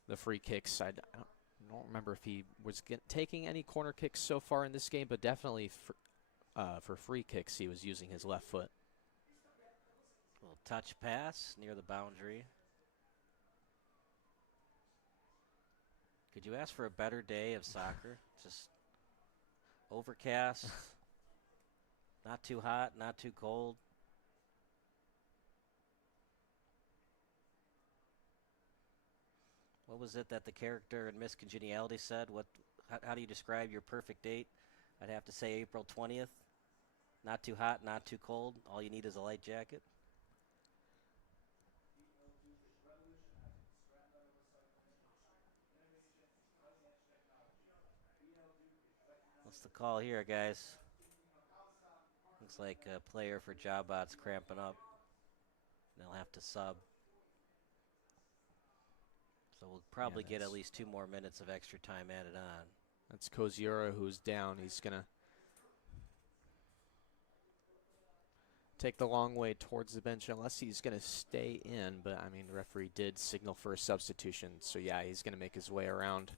the free kicks. I don't remember if he was taking any corner kicks so far in this game, but definitely for free kicks he was using his left foot. Little touch pass near the boundary. Could you ask for a better day of soccer? Just overcast, not too hot, not too cold. What was it that the character in Miss Congeniality said? How do you describe your perfect date? I'd have to say April 20th. Not too hot, not too cold. All you need is a light jacket. What's the call here, guys? Looks like a player for JaHbat's cramping up. They'll have to sub. So we'll probably get at least 2 more minutes of extra time added on. That's Koziora who's down. He's going to take the long way towards the bench unless he's going to stay in. But, I mean, the referee did signal for a substitution. So, yeah, he's going to make his way around.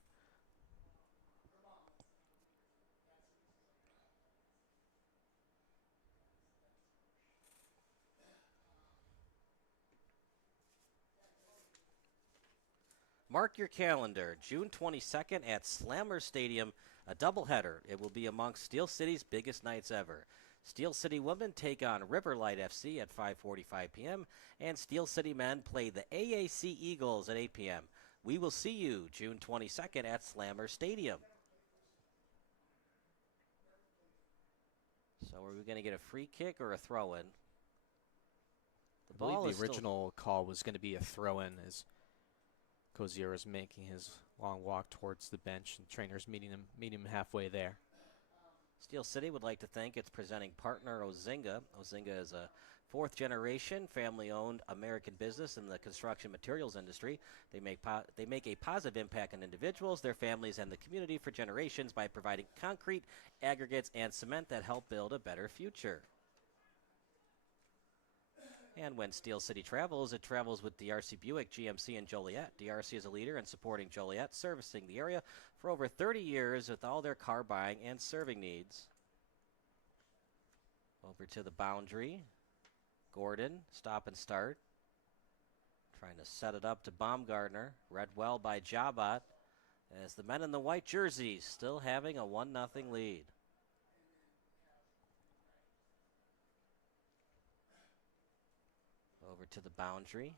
Mark your calendar, June 22nd at Slammer Stadium, a doubleheader. It will be amongst Steel City's biggest nights ever. Steel City women take on Riverlight FC at 5:45 p.m., and Steel City men play the AAC Eagles at 8 p.m. We will see you June 22nd at Slammer Stadium. So are we going to get a free kick or a throw-in? I believe the original call was going to be a throw-in as Kozier is making his long walk towards the bench, and trainers meeting him halfway there. Steel City would like to thank its presenting partner, Ozinga. Ozinga is a Fourth generation, family-owned American business in the construction materials industry. They make a positive impact on individuals, their families, and the community for generations by providing concrete, aggregates, and cement that help build a better future. And when Steel City travels, it travels with DRC Buick, GMC, and Joliet. DRC is a leader in supporting Joliet, servicing the area for over 30 years with all their car buying and serving needs. Over to the boundary. Gordon, stop and start. Trying to set it up to Baumgartner. Read well by JaHbat as the men in the white jerseys still having a 1-0 lead. Over to the boundary.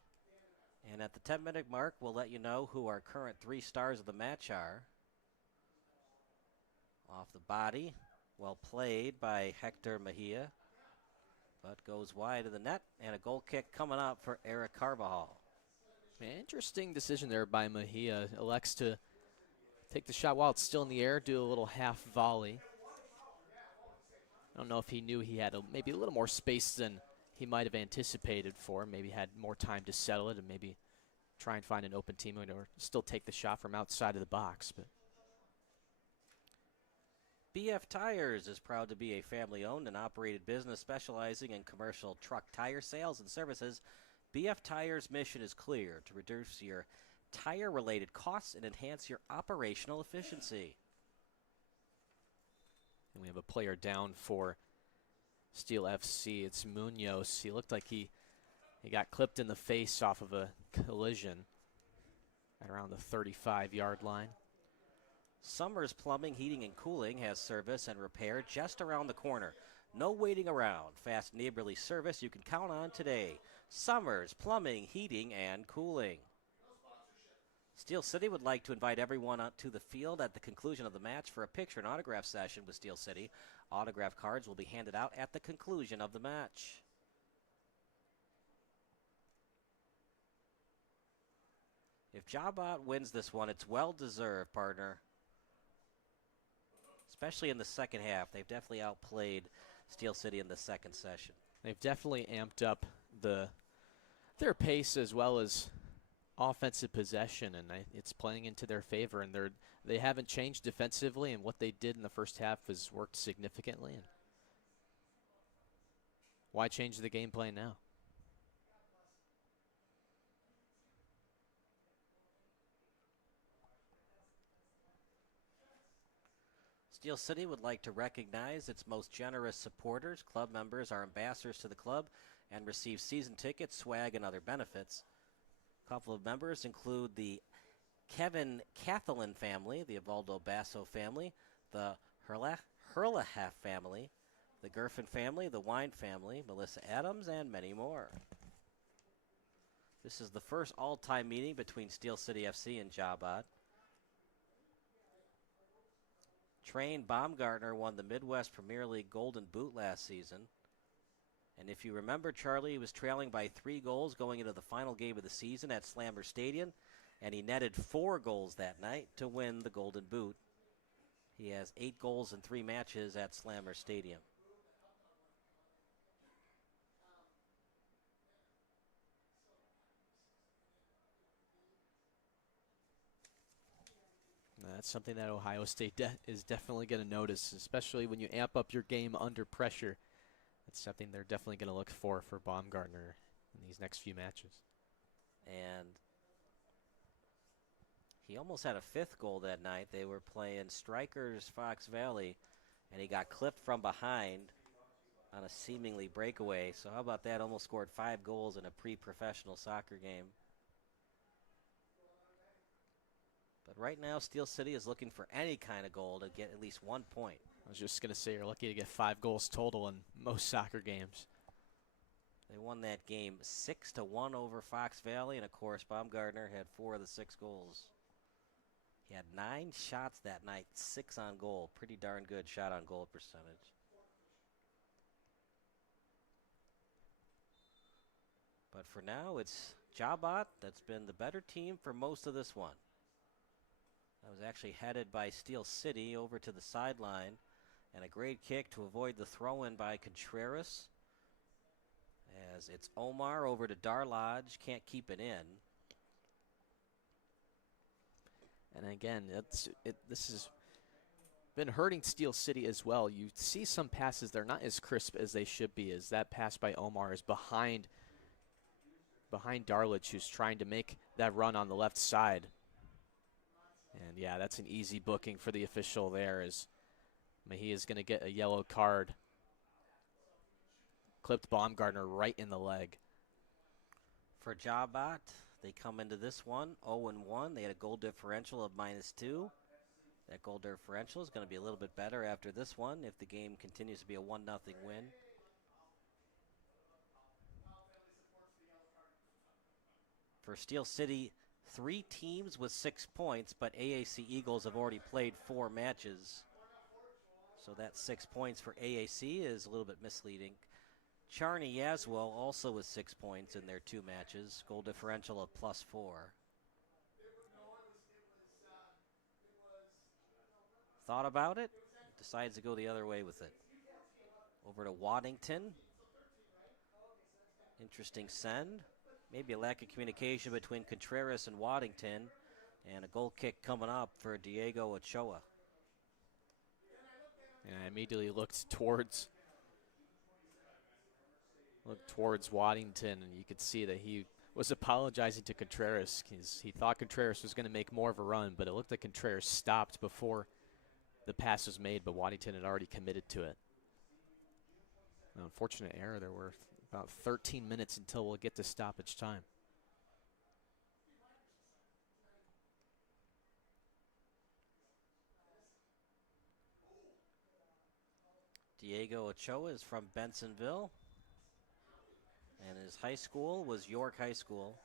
And at the 10-minute mark, we'll let you know who our current 3 stars of the match are. Off the body, well played by Hector Mejia, but goes wide of the net, and a goal kick coming up for Eric Carvajal. Interesting decision there by Mejia. Elects to take the shot while it's still in the air, do a little half volley. I don't know if he knew he had maybe a little more space than he might have anticipated for. Maybe had more time to settle it and maybe try and find an open teammate or still take the shot from outside of the box. But BF Tires is proud to be a family-owned and operated business specializing in commercial truck tire sales and services. BF Tires' mission is clear: to reduce your tire-related costs and enhance your operational efficiency. And we have a player down for Steel FC. It's Munoz. He looked like he got clipped in the face off of a collision at around the 35-yard line. Summers Plumbing, Heating, and Cooling has service and repair just around the corner. No waiting around. Fast neighborly service you can count on today. Summers Plumbing, Heating, and Cooling. Steel City would like to invite everyone out to the field at the conclusion of the match for a picture and autograph session with Steel City. Autograph cards will be handed out at the conclusion of the match. If JaHbat wins this one, it's well-deserved, partner. Especially in the second half. They've definitely outplayed Steel City in the second session. They've definitely amped up their pace as well as offensive possession, and it's playing into their favor. And they haven't changed defensively, and what they did in the first half has worked significantly. And why change the game plan now? Steel City would like to recognize its most generous supporters. Club members are ambassadors to the club and receive season tickets, swag, and other benefits. A couple of members include the Kevin Cathelin family, the Evaldo Basso family, the Herlahaf family, the Gerfen family, the Wine family, Melissa Adams, and many more. This is the first all-time meeting between Steel City FC and JaHbat. Train Baumgartner won the Midwest Premier League Golden Boot last season. And if you remember, Charlie was trailing by 3 goals going into the final game of the season at Slammer Stadium, and he netted 4 goals that night to win the Golden Boot. He has 8 goals in 3 matches at Slammer Stadium. That's something that Ohio State is definitely going to notice, especially when you amp up your game under pressure. That's something they're definitely going to look for Baumgartner in these next few matches. And he almost had a 5th goal that night. They were playing Strikers Fox Valley, and he got clipped from behind on a seemingly breakaway. So how about that? Almost scored 5 goals in a pre-professional soccer game. But right now, Steel City is looking for any kind of goal to get at least 1 point. I was just going to say, you're lucky to get 5 goals total in most soccer games. They won that game 6-1 over Fox Valley, and of course, Baumgartner had 4 of the 6 goals. He had 9 shots that night, 6 on goal. Pretty darn good shot on goal percentage. But for now, it's JaHbat that's been the better team for most of this one. That was actually headed by Steel City over to the sideline. And a great kick to avoid the throw-in by Contreras. As it's Omar over to Darlodge, can't keep it in. And again, this has been hurting Steel City as well. You see some passes, they're not as crisp as they should be, as that pass by Omar is behind Darlich, who's trying to make that run on the left side. And yeah, that's an easy booking for the official there, as Mejia is going to get a yellow card. Clipped Baumgartner right in the leg. For JaHbat, they come into this one 0-1. They had a goal differential of -2. That goal differential is going to be a little bit better after this one if the game continues to be a 1-0 win. For Steel City, 3 teams with 6 points, but AAC Eagles have already played 4 matches. So that 6 points for AAC is a little bit misleading. Charney Yaswell also with 6 points in their 2 matches, goal differential of +4. Thought about it, decides to go the other way with it. Over to Waddington. Interesting send. Maybe a lack of communication between Contreras and Waddington, and a goal kick coming up for Diego Ochoa. And I immediately looked towards Waddington, and you could see that he was apologizing to Contreras because he thought Contreras was going to make more of a run, but it looked like Contreras stopped before the pass was made, but Waddington had already committed to it. An unfortunate error. There were about 13 minutes until we'll get to stoppage time. Diego Ochoa is from Bensonville, and his high school was York High School.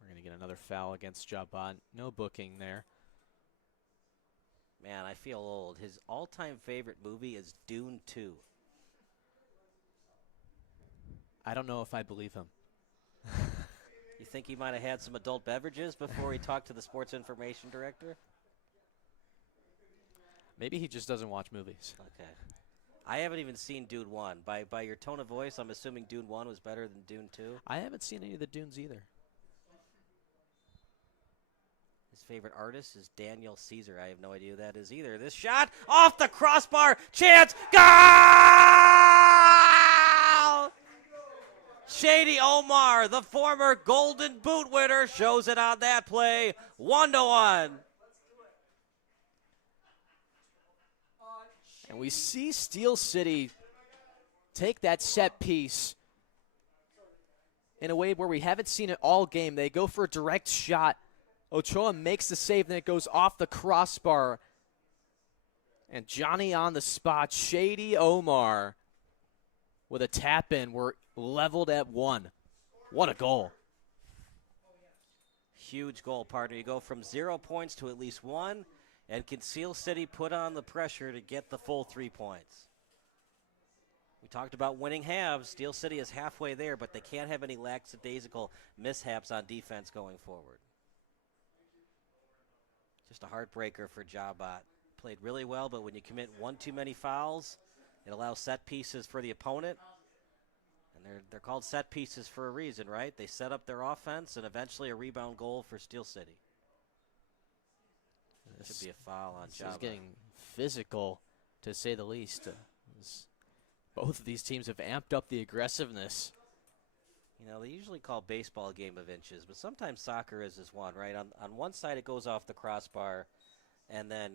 We're going to get another foul against JaHbat. No booking there. Man, I feel old. His all-time favorite movie is Dune 2. I don't know if I believe him. You think he might have had some adult beverages before he talked to the sports information director? Maybe he just doesn't watch movies. Okay. I haven't even seen Dune 1. By your tone of voice, I'm assuming Dune 1 was better than Dune 2. I haven't seen any of the Dunes either. His favorite artist is Daniel Caesar. I have no idea who that is either. This shot off the crossbar. Chance. Goal! Shady Omar, the former Golden Boot winner, shows it on that play. 1-1. And we see Steel City take that set piece in a way where we haven't seen it all game. They go for a direct shot. Ochoa makes the save, then it goes off the crossbar. And Johnny on the spot, Shady Omar, with a tap in. We're leveled at 1. What a goal. Huge goal, partner. You go from 0 points to at least 1, and can Steel City put on the pressure to get the full 3 points? We talked about winning halves. Steel City is halfway there, but they can't have any lackadaisical mishaps on defense going forward. Just a heartbreaker for JaHbat. Played really well, but when you commit 1 too many fouls, it allows set pieces for the opponent. And they're called set pieces for a reason, right? They set up their offense and eventually a rebound goal for Steel City. This should be a foul on JaHbat. This is getting physical, to say the least. Both of these teams have amped up the aggressiveness. You know, they usually call baseball a game of inches, but sometimes soccer is this one, right? On one side, it goes off the crossbar, and then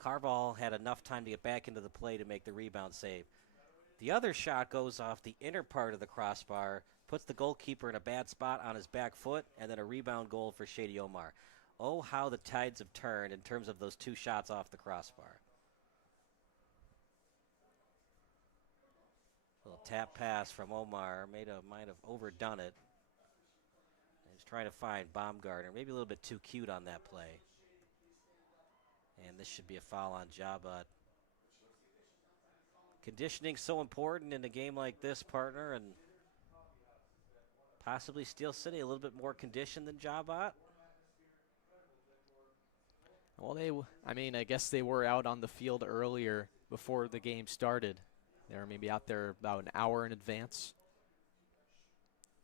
Carval had enough time to get back into the play to make the rebound save. The other shot goes off the inner part of the crossbar, puts the goalkeeper in a bad spot on his back foot, and then a rebound goal for Shady Omar. Oh, how the tides have turned in terms of those 2 shots off the crossbar. Little tap pass from Omar. Might have overdone it. He's trying to find Baumgartner. Maybe a little bit too cute on that play. And this should be a foul on JaHbat. Conditioning so important in a game like this, partner, and possibly Steel City a little bit more conditioned than JaHbat. Well, I mean, I guess they were out on the field earlier before the game started. They were maybe out there about an hour in advance,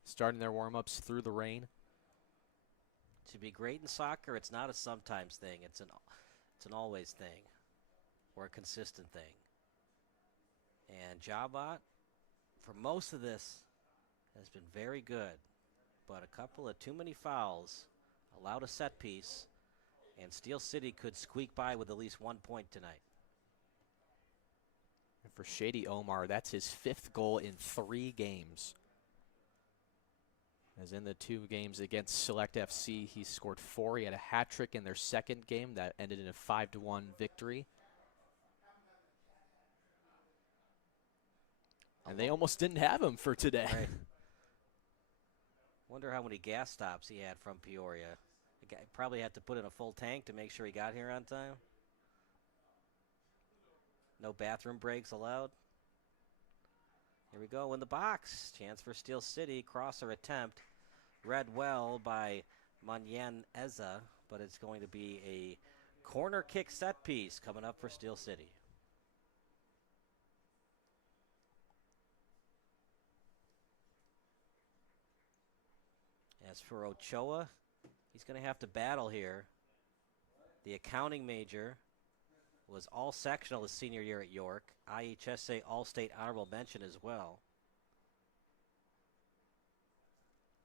starting their warm-ups through the rain. To be great in soccer, it's not a sometimes thing. It's an always thing, or a consistent thing. And JaHbat, for most of this, has been very good. But a couple of too many fouls allowed a set piece, and Steel City could squeak by with at least 1 point tonight. And for Shady Omar, that's his 5th goal in 3 games. As in the 2 games against Select FC, he scored 4. He had a hat trick in their 2nd game that ended in a 5-1 victory. And they almost didn't have him for today. Right. Wonder how many gas stops he had from Peoria. The guy probably had to put in a full tank to make sure he got here on time. No bathroom breaks allowed. Here we go in the box. Chance for Steel City. Crosser attempt. Read well by Manyan Eza, but it's going to be a corner kick set piece coming up for Steel City. As for Ochoa, he's going to have to battle here. The accounting major was all sectional his senior year at York. IHSA All-State Honorable Mention as well.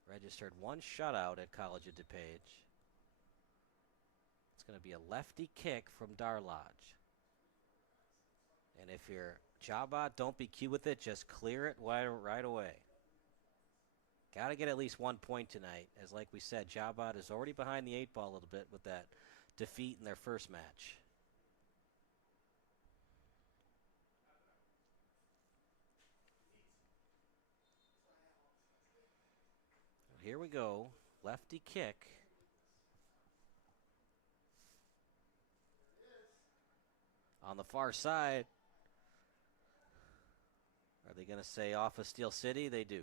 Registered 1 shutout at College of DuPage. It's going to be a lefty kick from Darlodge. And if you're JaHbat, don't be cute with it. Just clear it right away. Got to get at least 1 point tonight. As like we said, JaHbat is already behind the 8 ball a little bit with that defeat in their first match. Here we go. Lefty kick. On the far side. Are they going to say off of Steel City? They do.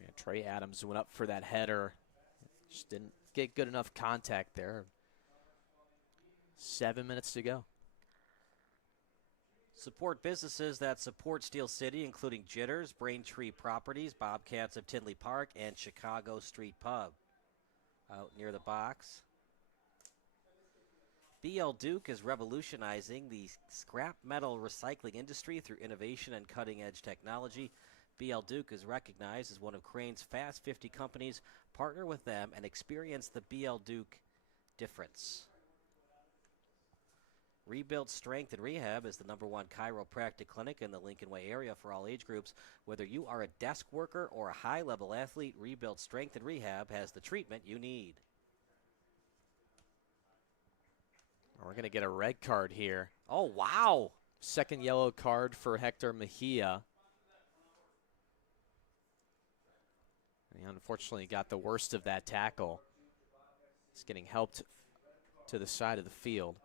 Yeah, Trey Adams went up for that header. Just didn't get good enough contact there. 7 minutes to go. Support businesses that support Steel City, including Jitters, Braintree Properties, Bobcats of Tinley Park, and Chicago Street Pub. Out near the box. BL Duke is revolutionizing the scrap metal recycling industry through innovation and cutting-edge technology. BL Duke is recognized as one of Crane's Fast 50 companies. Partner with them and experience the BL Duke difference. Rebuild Strength and Rehab is the #1 chiropractic clinic in the Lincoln Way area for all age groups. Whether you are a desk worker or a high-level athlete, Rebuild Strength and Rehab has the treatment you need. We're going to get a red card here. Oh, wow. 2nd yellow card for Hector Mejia. He unfortunately got the worst of that tackle. He's getting helped to the side of the field.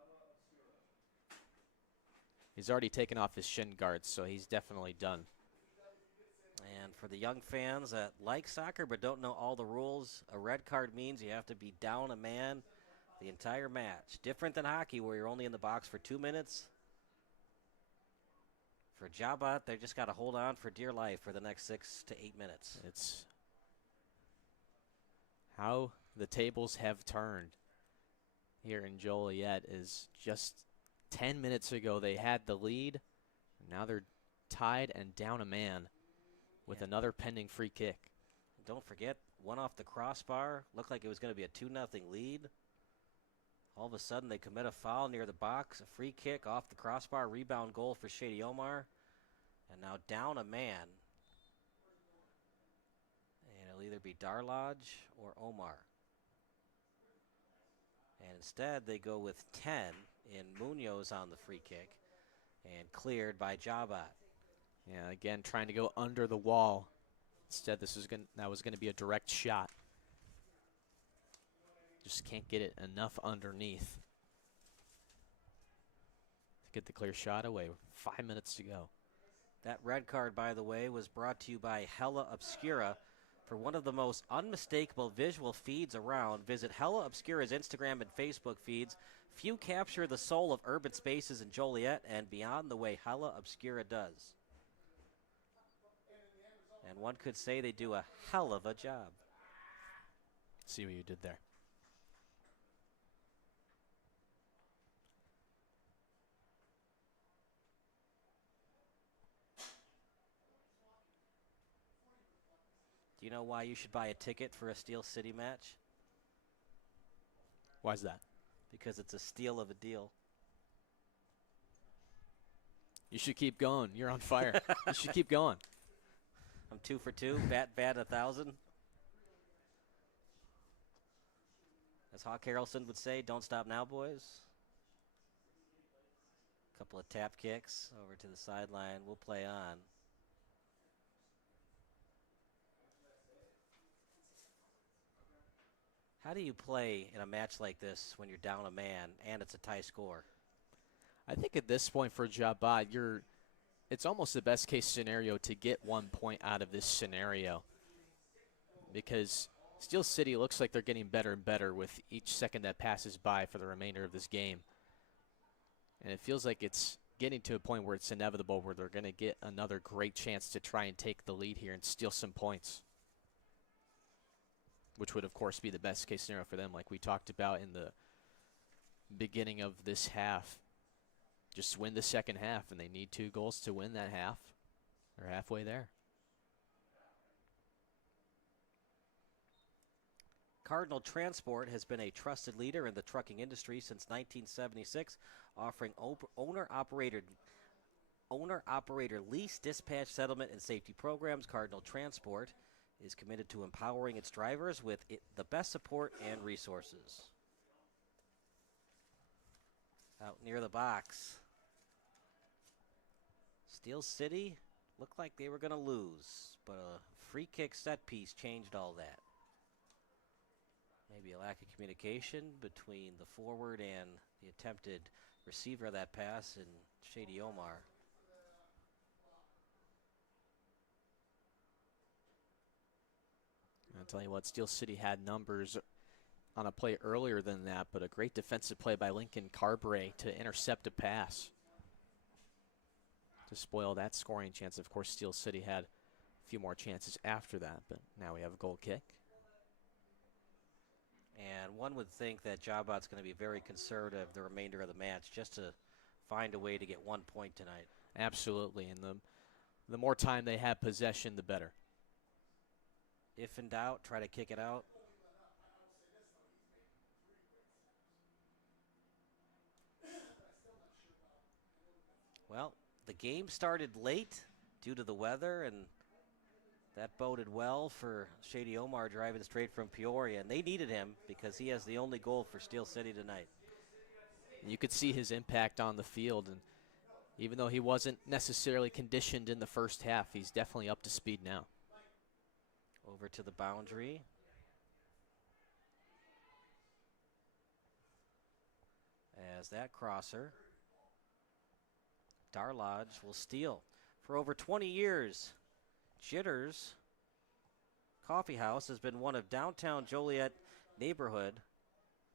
He's already taken off his shin guards, so he's definitely done. And for the young fans that like soccer but don't know all the rules, a red card means you have to be down a man the entire match. Different than hockey where you're only in the box for 2 minutes. For JaHbat, they just got to hold on for dear life for the next 6 to 8 minutes. It's how the tables have turned here in Joliet. Is just 10 minutes ago they had the lead. Now they're tied and down a man with another pending free kick. Don't forget, one off the crossbar. Looked like it was going to be a 2-0 lead. All of a sudden they commit a foul near the box. A free kick off the crossbar. Rebound goal for Shady Omar. And now down a man. And it'll either be Darlodge or Omar. And instead they go with 10 in Munoz on the free kick and cleared by JaHbat. Yeah, again trying to go under the wall. Instead that was going to be a direct shot. Just can't get it enough underneath to get the clear shot away. 5 minutes to go. That red card, by the way, was brought to you by Hella Obscura. For one of the most unmistakable visual feeds around, visit Hella Obscura's Instagram and Facebook feeds. Few capture the soul of urban spaces in Joliet and beyond the way Hella Obscura does. And one could say they do a hell of a job. See what you did there. Do you know why you should buy a ticket for a Steel City match? Why is that? Because it's a steal of a deal. You should keep going. You're on fire. You should keep going. I'm 2 for 2. Bat 1,000. As Hawk Harrelson would say, don't stop now, boys. A couple of tap kicks over to the sideline. We'll play on. How do you play in a match like this when you're down a man and it's a tie score? I think at this point for JaHbat, it's almost the best case scenario to get 1 point out of this scenario, because Steel City looks like they're getting better and better with each second that passes by for the remainder of this game. And it feels like it's getting to a point where it's inevitable where they're going to get another great chance to try and take the lead here and steal some points, which would, of course, be the best case scenario for them, like we talked about in the beginning of this half. Just win the second half, and they need 2 goals to win that half. They're halfway there. Cardinal Transport has been a trusted leader in the trucking industry since 1976, offering owner-operator lease, dispatch, settlement, and safety programs. Cardinal Transport is committed to empowering its drivers with the best support and resources. Out near the box. Steel City looked like they were going to lose, but a free kick set piece changed all that. Maybe a lack of communication between the forward and the attempted receiver of that pass in Shady Omar. I'll tell you what, Steel City had numbers on a play earlier than that, but a great defensive play by Lincoln Carberry to intercept a pass to spoil that scoring chance. Of course, Steel City had a few more chances after that, but now we have a goal kick. And one would think that JaHbat's going to be very conservative the remainder of the match just to find a way to get 1 point tonight. Absolutely, and the more time they have possession, the better. If in doubt, try to kick it out. Well, the game started late due to the weather, and that boded well for Shady Omar driving straight from Peoria, and they needed him because he has the only goal for Steel City tonight. You could see his impact on the field, and even though he wasn't necessarily conditioned in the first half, he's definitely up to speed now. Over to the boundary. As that crosser, Darlodge will steal. For over 20 years, Jitters Coffee House has been one of downtown Joliet neighborhood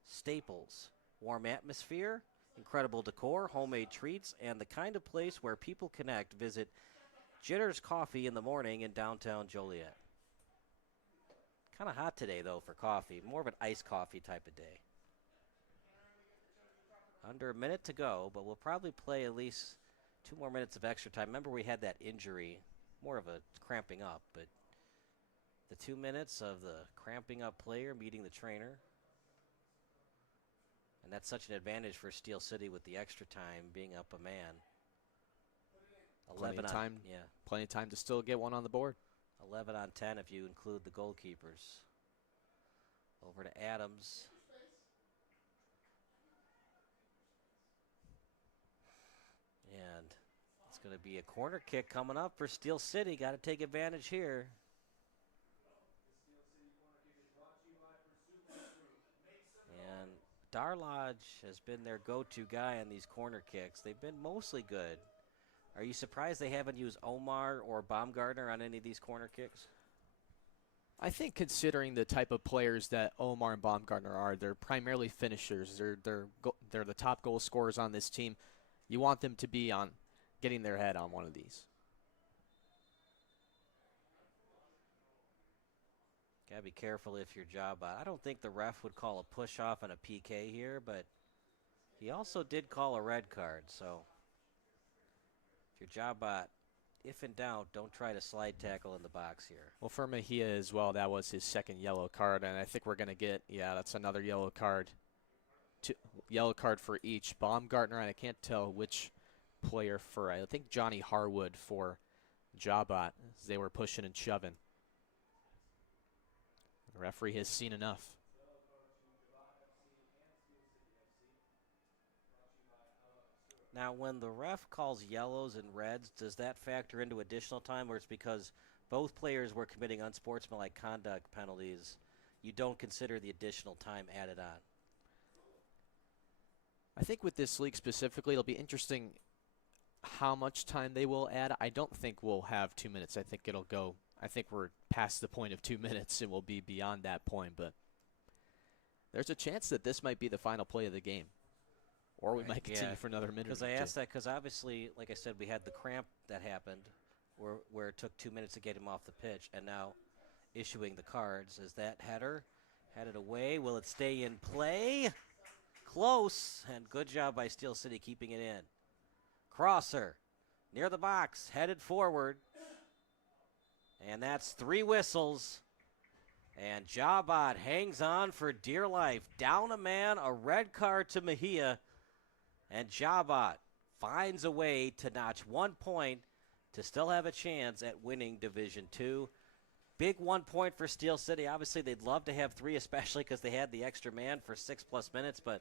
staples. Warm atmosphere, incredible decor, homemade treats, and the kind of place where people connect. Visit Jitters Coffee in the morning in downtown Joliet. Kind of hot today, though, for coffee. More of an iced coffee type of day. Under a minute to go, but we'll probably play at least 2 more minutes of extra time. Remember, we had that injury, more of a cramping up, but the 2 minutes of the cramping up player meeting the trainer. And that's such an advantage for Steel City with the extra time being up a man. Plenty of time, plenty of time to still get one on the board. 11 on 10 if you include the goalkeepers. Over to Adams. And it's going to be a corner kick coming up for Steel City. Got to take advantage here. And Darlodge has been their go-to guy on these corner kicks. They've been mostly good. Are you surprised they haven't used Omar or Baumgartner on any of these corner kicks? I think considering the type of players that Omar and Baumgartner are, they're primarily finishers. They're the top goal scorers on this team. You want them to be on getting their head on one of these. Gotta be careful if you're JaHbat. I don't think the ref would call a push off and a PK here, but he also did call a red card. So if you're JaHbat, if in doubt, don't try to slide tackle in the box here. Well, for Mejia as well, that was his second yellow card, and I think we're going to get, that's another yellow card. Yellow card for each. Baumgartner, and I can't tell which player for, I think Johnny Harwood for JaHbat, as they were pushing and shoving. The referee has seen enough. Now, when the ref calls yellows and reds, does that factor into additional time, or it's because both players were committing unsportsmanlike conduct penalties, you don't consider the additional time added on? I think with this league specifically, it'll be interesting how much time they will add. I don't think we'll have 2 minutes. I think we're past the point of 2 minutes and we'll be beyond that point, but there's a chance that this might be the final play of the game. Or we might continue for another minute. Because I asked that because obviously, like I said, we had the cramp that happened where it took 2 minutes to get him off the pitch, and now issuing the cards. Is that header headed away? Will it stay in play? Close, and good job by Steel City keeping it in. Crosser near the box, headed forward. And that's 3 whistles. And JaHbat hangs on for dear life. Down a man, a red card to Mejia. And JaHbat finds a way to notch 1 point to still have a chance at winning Division II. Big 1 point for Steel City. Obviously, they'd love to have 3, especially because they had the extra man for 6+ minutes. But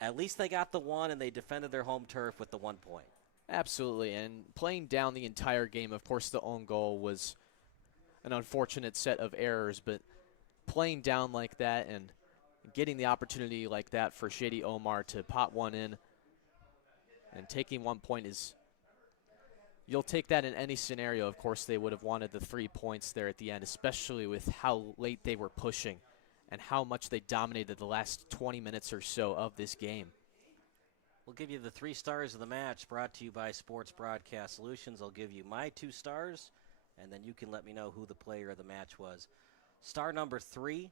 at least they got the 1, and they defended their home turf with the 1 point. Absolutely, and playing down the entire game, of course, the own goal was an unfortunate set of errors, but playing down like that and getting the opportunity like that for Shady Omar to pot one in and taking 1 point is, you'll take that in any scenario. Of course, they would have wanted the 3 points there at the end, especially with how late they were pushing and how much they dominated the last 20 minutes or so of this game. We'll give you the 3 stars of the match, brought to you by Sports Broadcast Solutions. I'll give you my 2 stars, and then you can let me know who the player of the match was. Star number 3,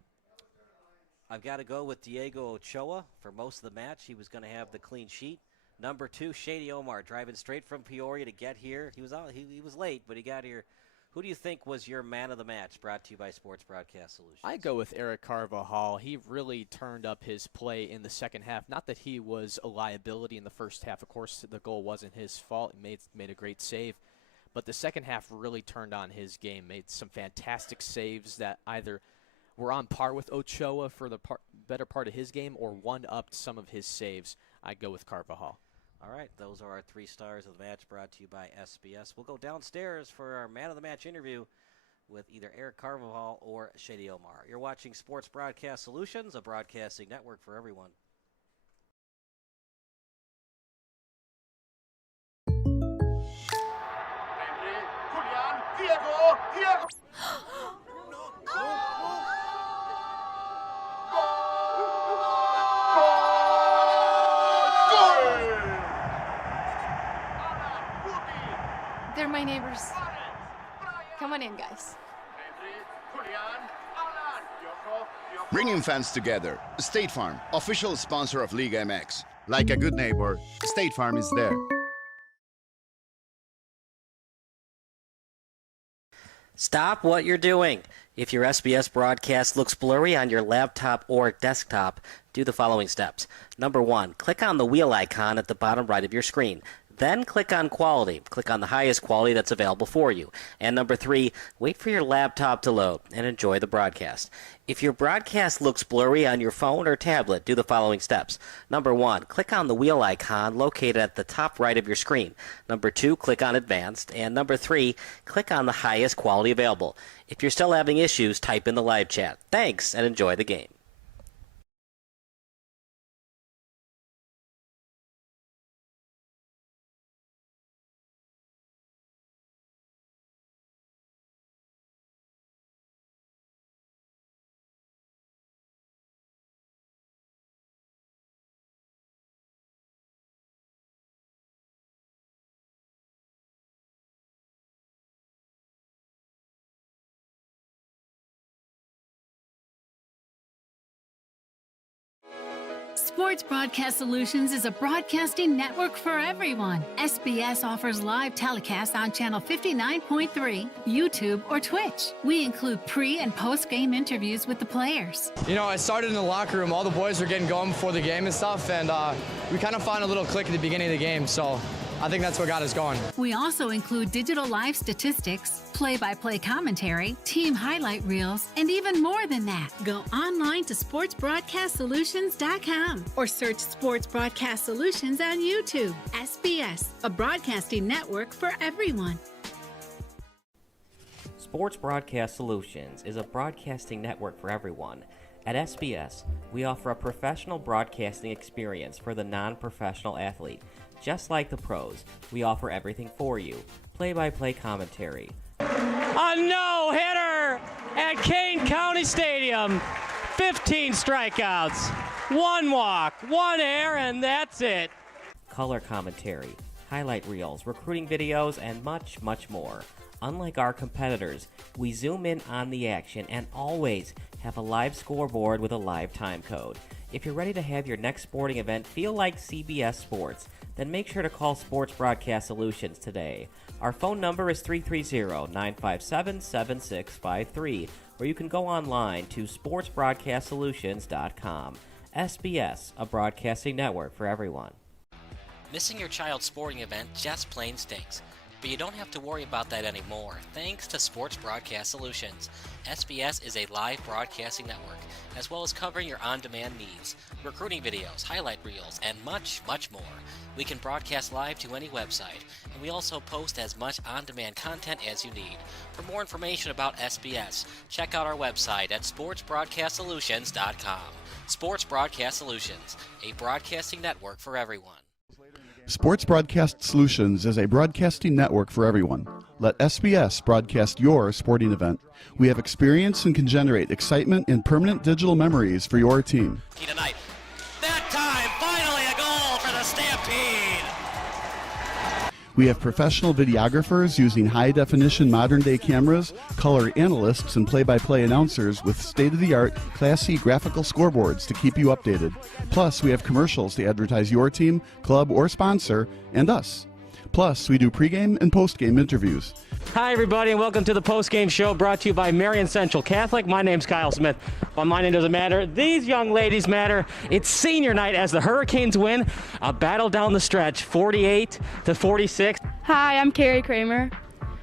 I've got to go with Diego Ochoa for most of the match. He was going to have the clean sheet. Number 2, Shady Omar, driving straight from Peoria to get here. He was late, but he got here. Who do you think was your man of the match, brought to you by Sports Broadcast Solutions? I go with Eric Carvajal. He really turned up his play in the second half. Not that he was a liability in the first half. Of course, the goal wasn't his fault. He made a great save. But the second half really turned on his game, made some fantastic saves that either were on par with Ochoa for the better part of his game or one-upped some of his saves. I'd go with Carvajal. All right, those are our 3 stars of the match, brought to you by SBS. We'll go downstairs for our man of the match interview with either Eric Carvajal or Shady Omar. You're watching Sports Broadcast Solutions, a broadcasting network for everyone. Diego! They're my neighbors. Come on in, guys. Bringing fans together. State Farm, official sponsor of Liga MX. Like a good neighbor, State Farm is there. Stop what you're doing. If your SBS broadcast looks blurry on your laptop or desktop, do the following steps. Number 1, click on the wheel icon at the bottom right of your screen. Then click on quality. Click on the highest quality that's available for you. And number 3, wait for your laptop to load and enjoy the broadcast. If your broadcast looks blurry on your phone or tablet, do the following steps. Number 1, click on the wheel icon located at the top right of your screen. Number 2, click on advanced. And number 3, click on the highest quality available. If you're still having issues, type in the live chat. Thanks, and enjoy the game. Sports Broadcast Solutions is a broadcasting network for everyone. SBS offers live telecasts on Channel 59.3, YouTube, or Twitch. We include pre- and post-game interviews with the players. You know, I started in the locker room. All the boys were getting going before the game and stuff, and we kind of found a little click at the beginning of the game, so I think that's what got us going. We also include digital live statistics, play-by-play commentary, team highlight reels, and even more than that. Go online to sportsbroadcastsolutions.com or search Sports Broadcast Solutions on YouTube. SBS, a broadcasting network for everyone. Sports Broadcast Solutions is a broadcasting network for everyone. At SBS, we offer a professional broadcasting experience for the non-professional athlete. Just like the pros, we offer everything for you. Play-by-play commentary. A no-hitter at Kane County Stadium. 15 strikeouts, 1 walk, 1 error, and that's it. Color commentary, highlight reels, recruiting videos, and much, much more. Unlike our competitors, we zoom in on the action and always have a live scoreboard with a live time code. If you're ready to have your next sporting event feel like CBS Sports, then make sure to call Sports Broadcast Solutions today. Our phone number is 330-957-7653, or you can go online to sportsbroadcastsolutions.com. SBS, a broadcasting network for everyone. Missing your child's sporting event just plain stinks. But you don't have to worry about that anymore, thanks to Sports Broadcast Solutions. SBS is a live broadcasting network, as well as covering your on-demand needs, recruiting videos, highlight reels, and much, much more. We can broadcast live to any website, and we also post as much on-demand content as you need. For more information about SBS, check out our website at sportsbroadcastsolutions.com. Sports Broadcast Solutions, a broadcasting network for everyone. Sports Broadcast Solutions is a broadcasting network for everyone. Let SBS broadcast your sporting event. We have experience and can generate excitement and permanent digital memories for your team. Tonight. That time, finally a goal for the Stampede! We have professional videographers using high-definition modern-day cameras, color analysts, and play-by-play announcers with state-of-the-art, classy graphical scoreboards to keep you updated. Plus, we have commercials to advertise your team, club, or sponsor, and us. Plus, we do pregame and postgame interviews. Hi, everybody, and welcome to the post-game show brought to you by Marion Central Catholic. My name's Kyle Smith. Well, my name doesn't matter. These young ladies matter. It's senior night as the Hurricanes win a battle down the stretch, 48-46. Hi, I'm Carrie Kramer.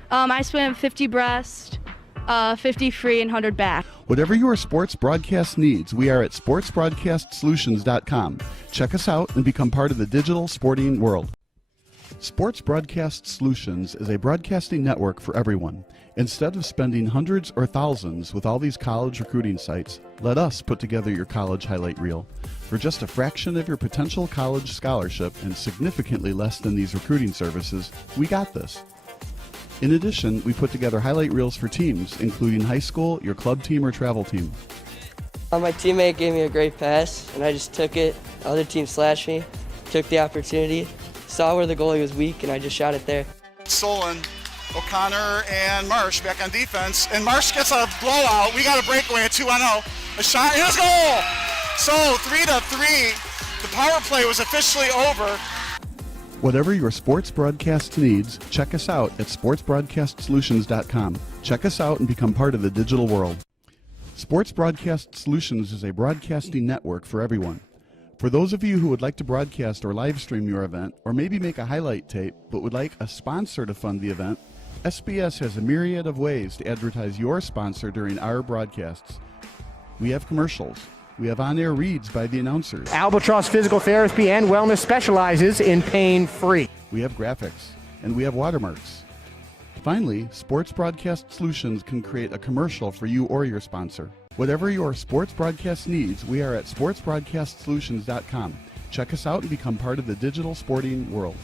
I swim 50 breast, 50 free, and 100 back. Whatever your sports broadcast needs, we are at sportsbroadcastsolutions.com. Check us out and become part of the digital sporting world. Sports Broadcast Solutions is a broadcasting network for everyone. Instead of spending hundreds or thousands with all these college recruiting sites, let us put together your college highlight reel. For just a fraction of your potential college scholarship and significantly less than these recruiting services, we got this. In addition, we put together highlight reels for teams, including high school, your club team, or travel team. My teammate gave me a great pass, and I just took it. The other team slashed me, took the opportunity, saw where the goalie was weak, and I just shot it there. Solon, O'Connor, and Marsh back on defense. And Marsh gets a blowout. We got a breakaway at 2-0. A shot, and a goal! So 3-3. The power play was officially over. Whatever your sports broadcast needs, check us out at sportsbroadcastsolutions.com. Check us out and become part of the digital world. Sports Broadcast Solutions is a broadcasting network for everyone. For those of you who would like to broadcast or live stream your event, or maybe make a highlight tape, but would like a sponsor to fund the event, SBS has a myriad of ways to advertise your sponsor during our broadcasts. We have commercials. We have on-air reads by the announcers. Albatross Physical Therapy and Wellness specializes in pain-free. We have graphics, and we have watermarks. Finally, Sports Broadcast Solutions can create a commercial for you or your sponsor. Whatever your sports broadcast needs, we are at sportsbroadcastsolutions.com. Check us out and become part of the digital sporting world.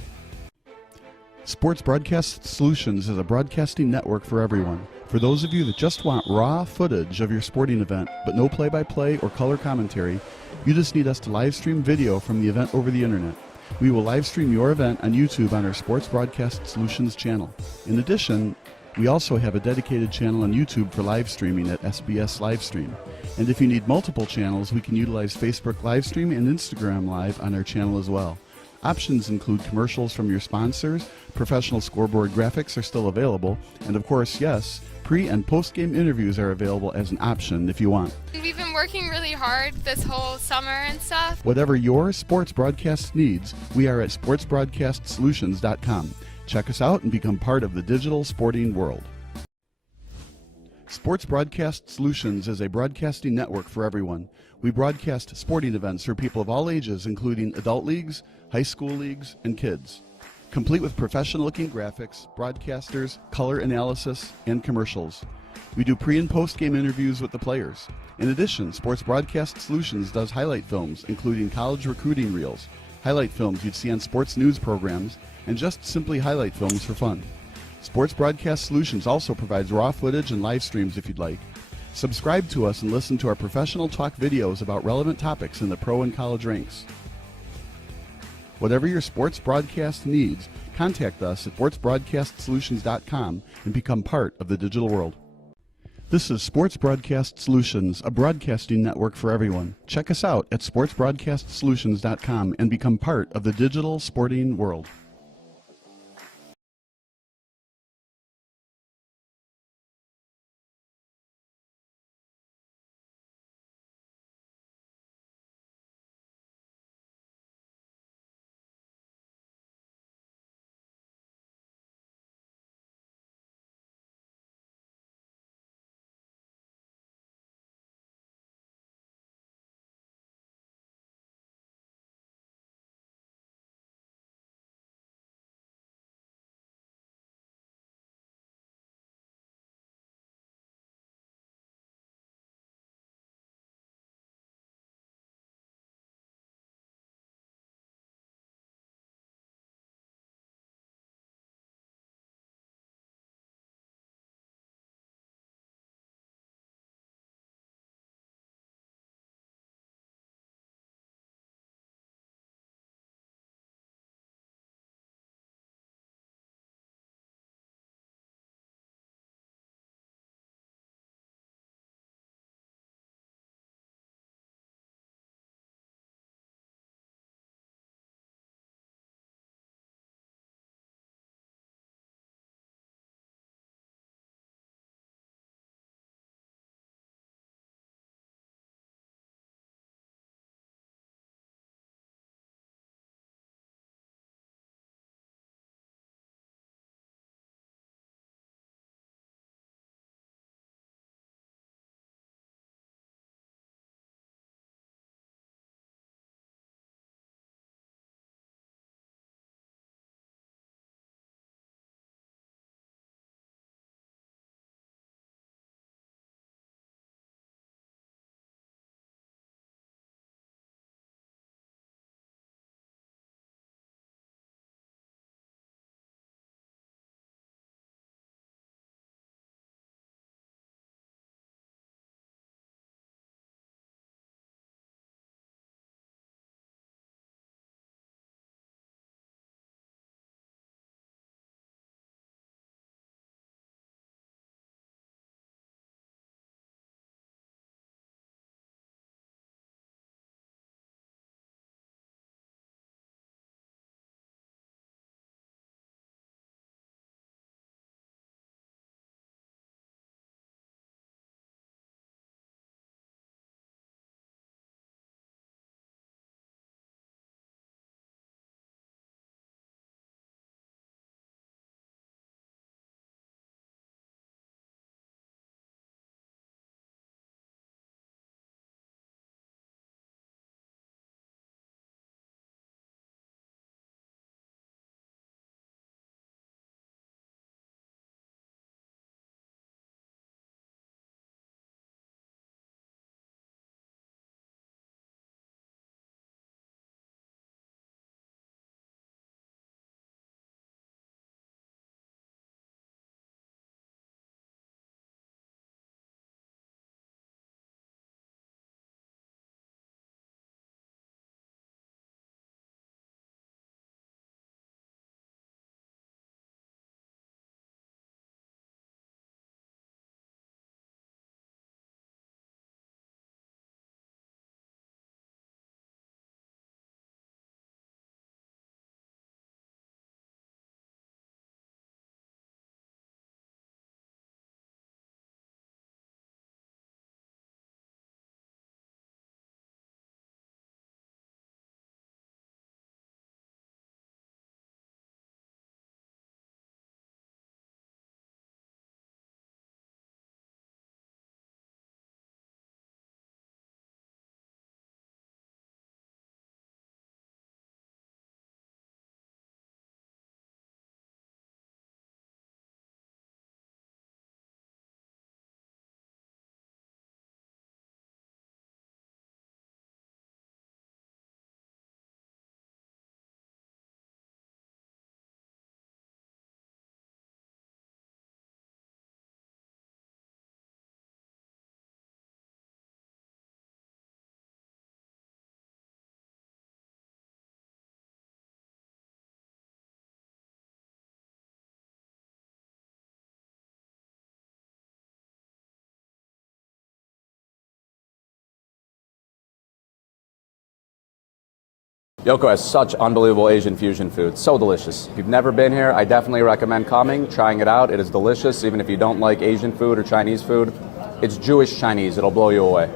Sports Broadcast Solutions is a broadcasting network for everyone. For those of you that just want raw footage of your sporting event, but no play-by-play or color commentary, you just need us to live stream video from the event over the internet. We will live stream your event on YouTube on our Sports Broadcast Solutions channel. In addition, We also have a dedicated channel on YouTube for live streaming at SBS Livestream. And if you need multiple channels, we can utilize Facebook Livestream and Instagram Live on our channel as well. Options include commercials from your sponsors, professional scoreboard graphics are still available, and of course, yes, pre- and post-game interviews are available as an option if you want. We've been working really hard this whole summer and stuff. Whatever your sports broadcast needs, we are at sportsbroadcastsolutions.com. Check us out and become part of the digital sporting world. Sports Broadcast Solutions is a broadcasting network for everyone. We broadcast sporting events for people of all ages, including adult leagues, high school leagues, and kids. Complete with professional-looking graphics, broadcasters, color analysis, and commercials. We do pre- and post-game interviews with the players. In addition, Sports Broadcast Solutions does highlight films, including college recruiting reels, highlight films you'd see on sports news programs, and just simply highlight films for fun. Sports Broadcast Solutions also provides raw footage and live streams if you'd like. Subscribe to us and listen to our professional talk videos about relevant topics in the pro and college ranks. Whatever your sports broadcast needs, contact us at sportsbroadcastsolutions.com and become part of the digital world. This is Sports Broadcast Solutions, a broadcasting network for everyone. Check us out at sportsbroadcastsolutions.com and become part of the digital sporting world. Yoko has such unbelievable Asian fusion food. So delicious. If you've never been here, I definitely recommend coming, trying it out. It is delicious, even if you don't like Asian food or Chinese food. It's Jewish Chinese. It'll blow you away.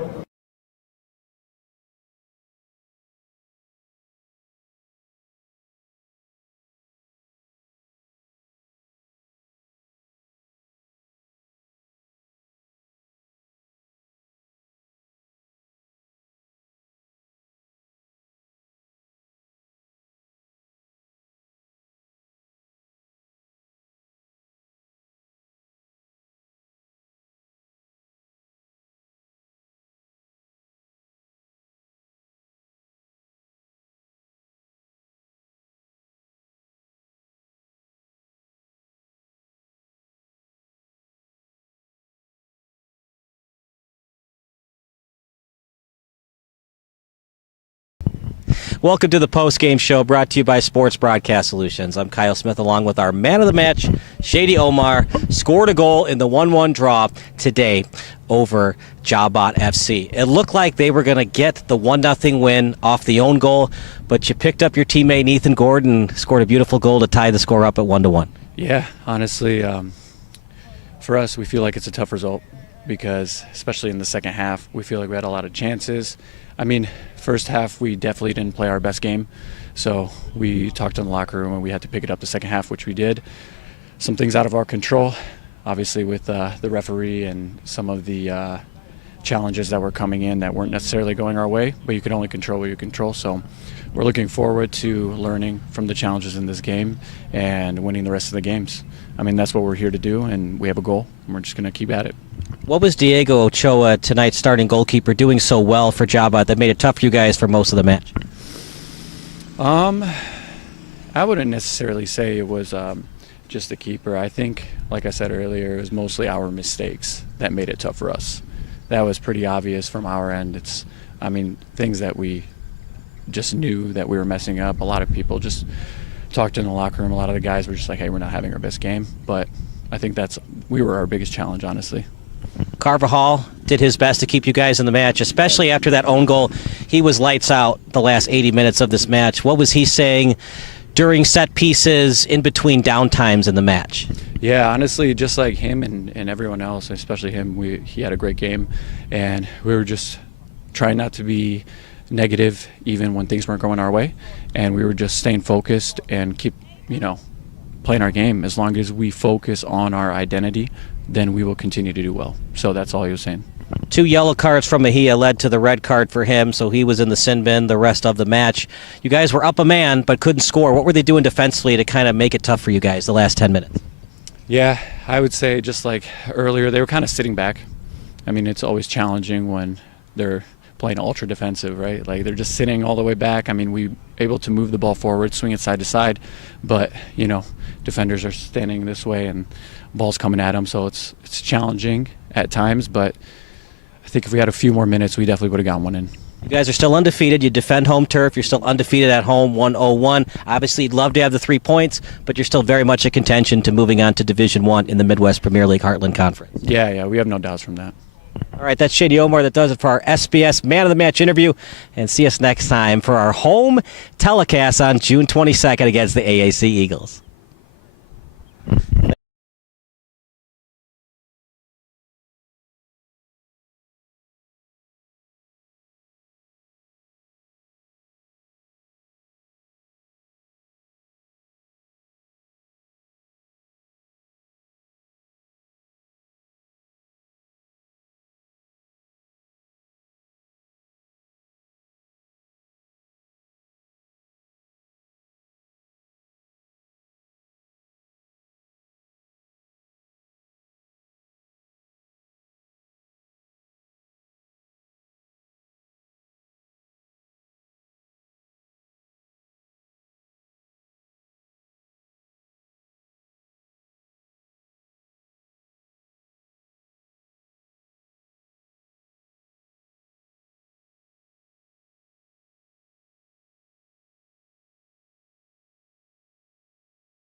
Welcome to the post-game show brought to you by Sports Broadcast Solutions. I'm Kyle Smith along with our man of the match, Shady Omar, scored a goal in the 1-1 draw today over JaHbat FC. It looked like they were going to get the 1-0 win off the own goal, but you picked up your teammate Ethan Gordon, scored a beautiful goal to tie the score up at 1-1. Yeah, honestly, for us, we feel like it's a tough result because, especially in the second half, we feel like we had a lot of chances. I mean, first half, we definitely didn't play our best game. So we talked in the locker room and we had to pick it up the second half, which we did. Some things out of our control, obviously with the referee and some of the challenges that were coming in that weren't necessarily going our way, but you can only control what you control. So we're looking forward to learning from the challenges in this game and winning the rest of the games. I mean, that's what we're here to do, and we have a goal, and we're just going to keep at it. What was Diego Ochoa, tonight's starting goalkeeper, doing so well for JaHbat that made it tough for you guys for most of the match? I wouldn't necessarily say it was just the keeper. I think, like I said earlier, it was mostly our mistakes that made it tough for us. That was pretty obvious from our end. It's, I mean, things that we just knew that we were messing up. A lot of people just talked in the locker room. A lot of the guys were just like, hey, we're not having our best game. But I think we were our biggest challenge, honestly. Carvajal did his best to keep you guys in the match, especially after that own goal. He was lights out the last 80 minutes of this match. What was he saying during set pieces, in between downtimes in the match? Yeah, honestly, just like him and everyone else, especially him, he had a great game. And we were just trying not to be negative even when things weren't going our way. And we were just staying focused and keep, playing our game. As long as we focus on our identity, then we will continue to do well. So that's all he was saying. 2 yellow cards from Mejia led to the red card for him, so he was in the sin bin the rest of the match. You guys were up a man but couldn't score. What were they doing defensively to kind of make it tough for you guys the last 10 minutes? Yeah, I would say just like earlier, they were kind of sitting back. I mean, it's always challenging when they're playing ultra defensive, right? Like they're just sitting all the way back. I mean, we able to move the ball forward, swing it side to side, but defenders are standing this way and ball's coming at them, so it's challenging at times. But I think if we had a few more minutes, we definitely would have gotten one in. You guys are still undefeated. You defend home turf. You're still undefeated at home, 1-0-1. Obviously, you'd love to have the 3 points, but you're still very much a contention to moving on to Division I in the Midwest Premier League Heartland Conference. Yeah, we have no doubts from that. All right, that's Shady Omar. That does it for our SBS Man of the Match interview. And see us next time for our home telecast on June 22nd against the AAC Eagles.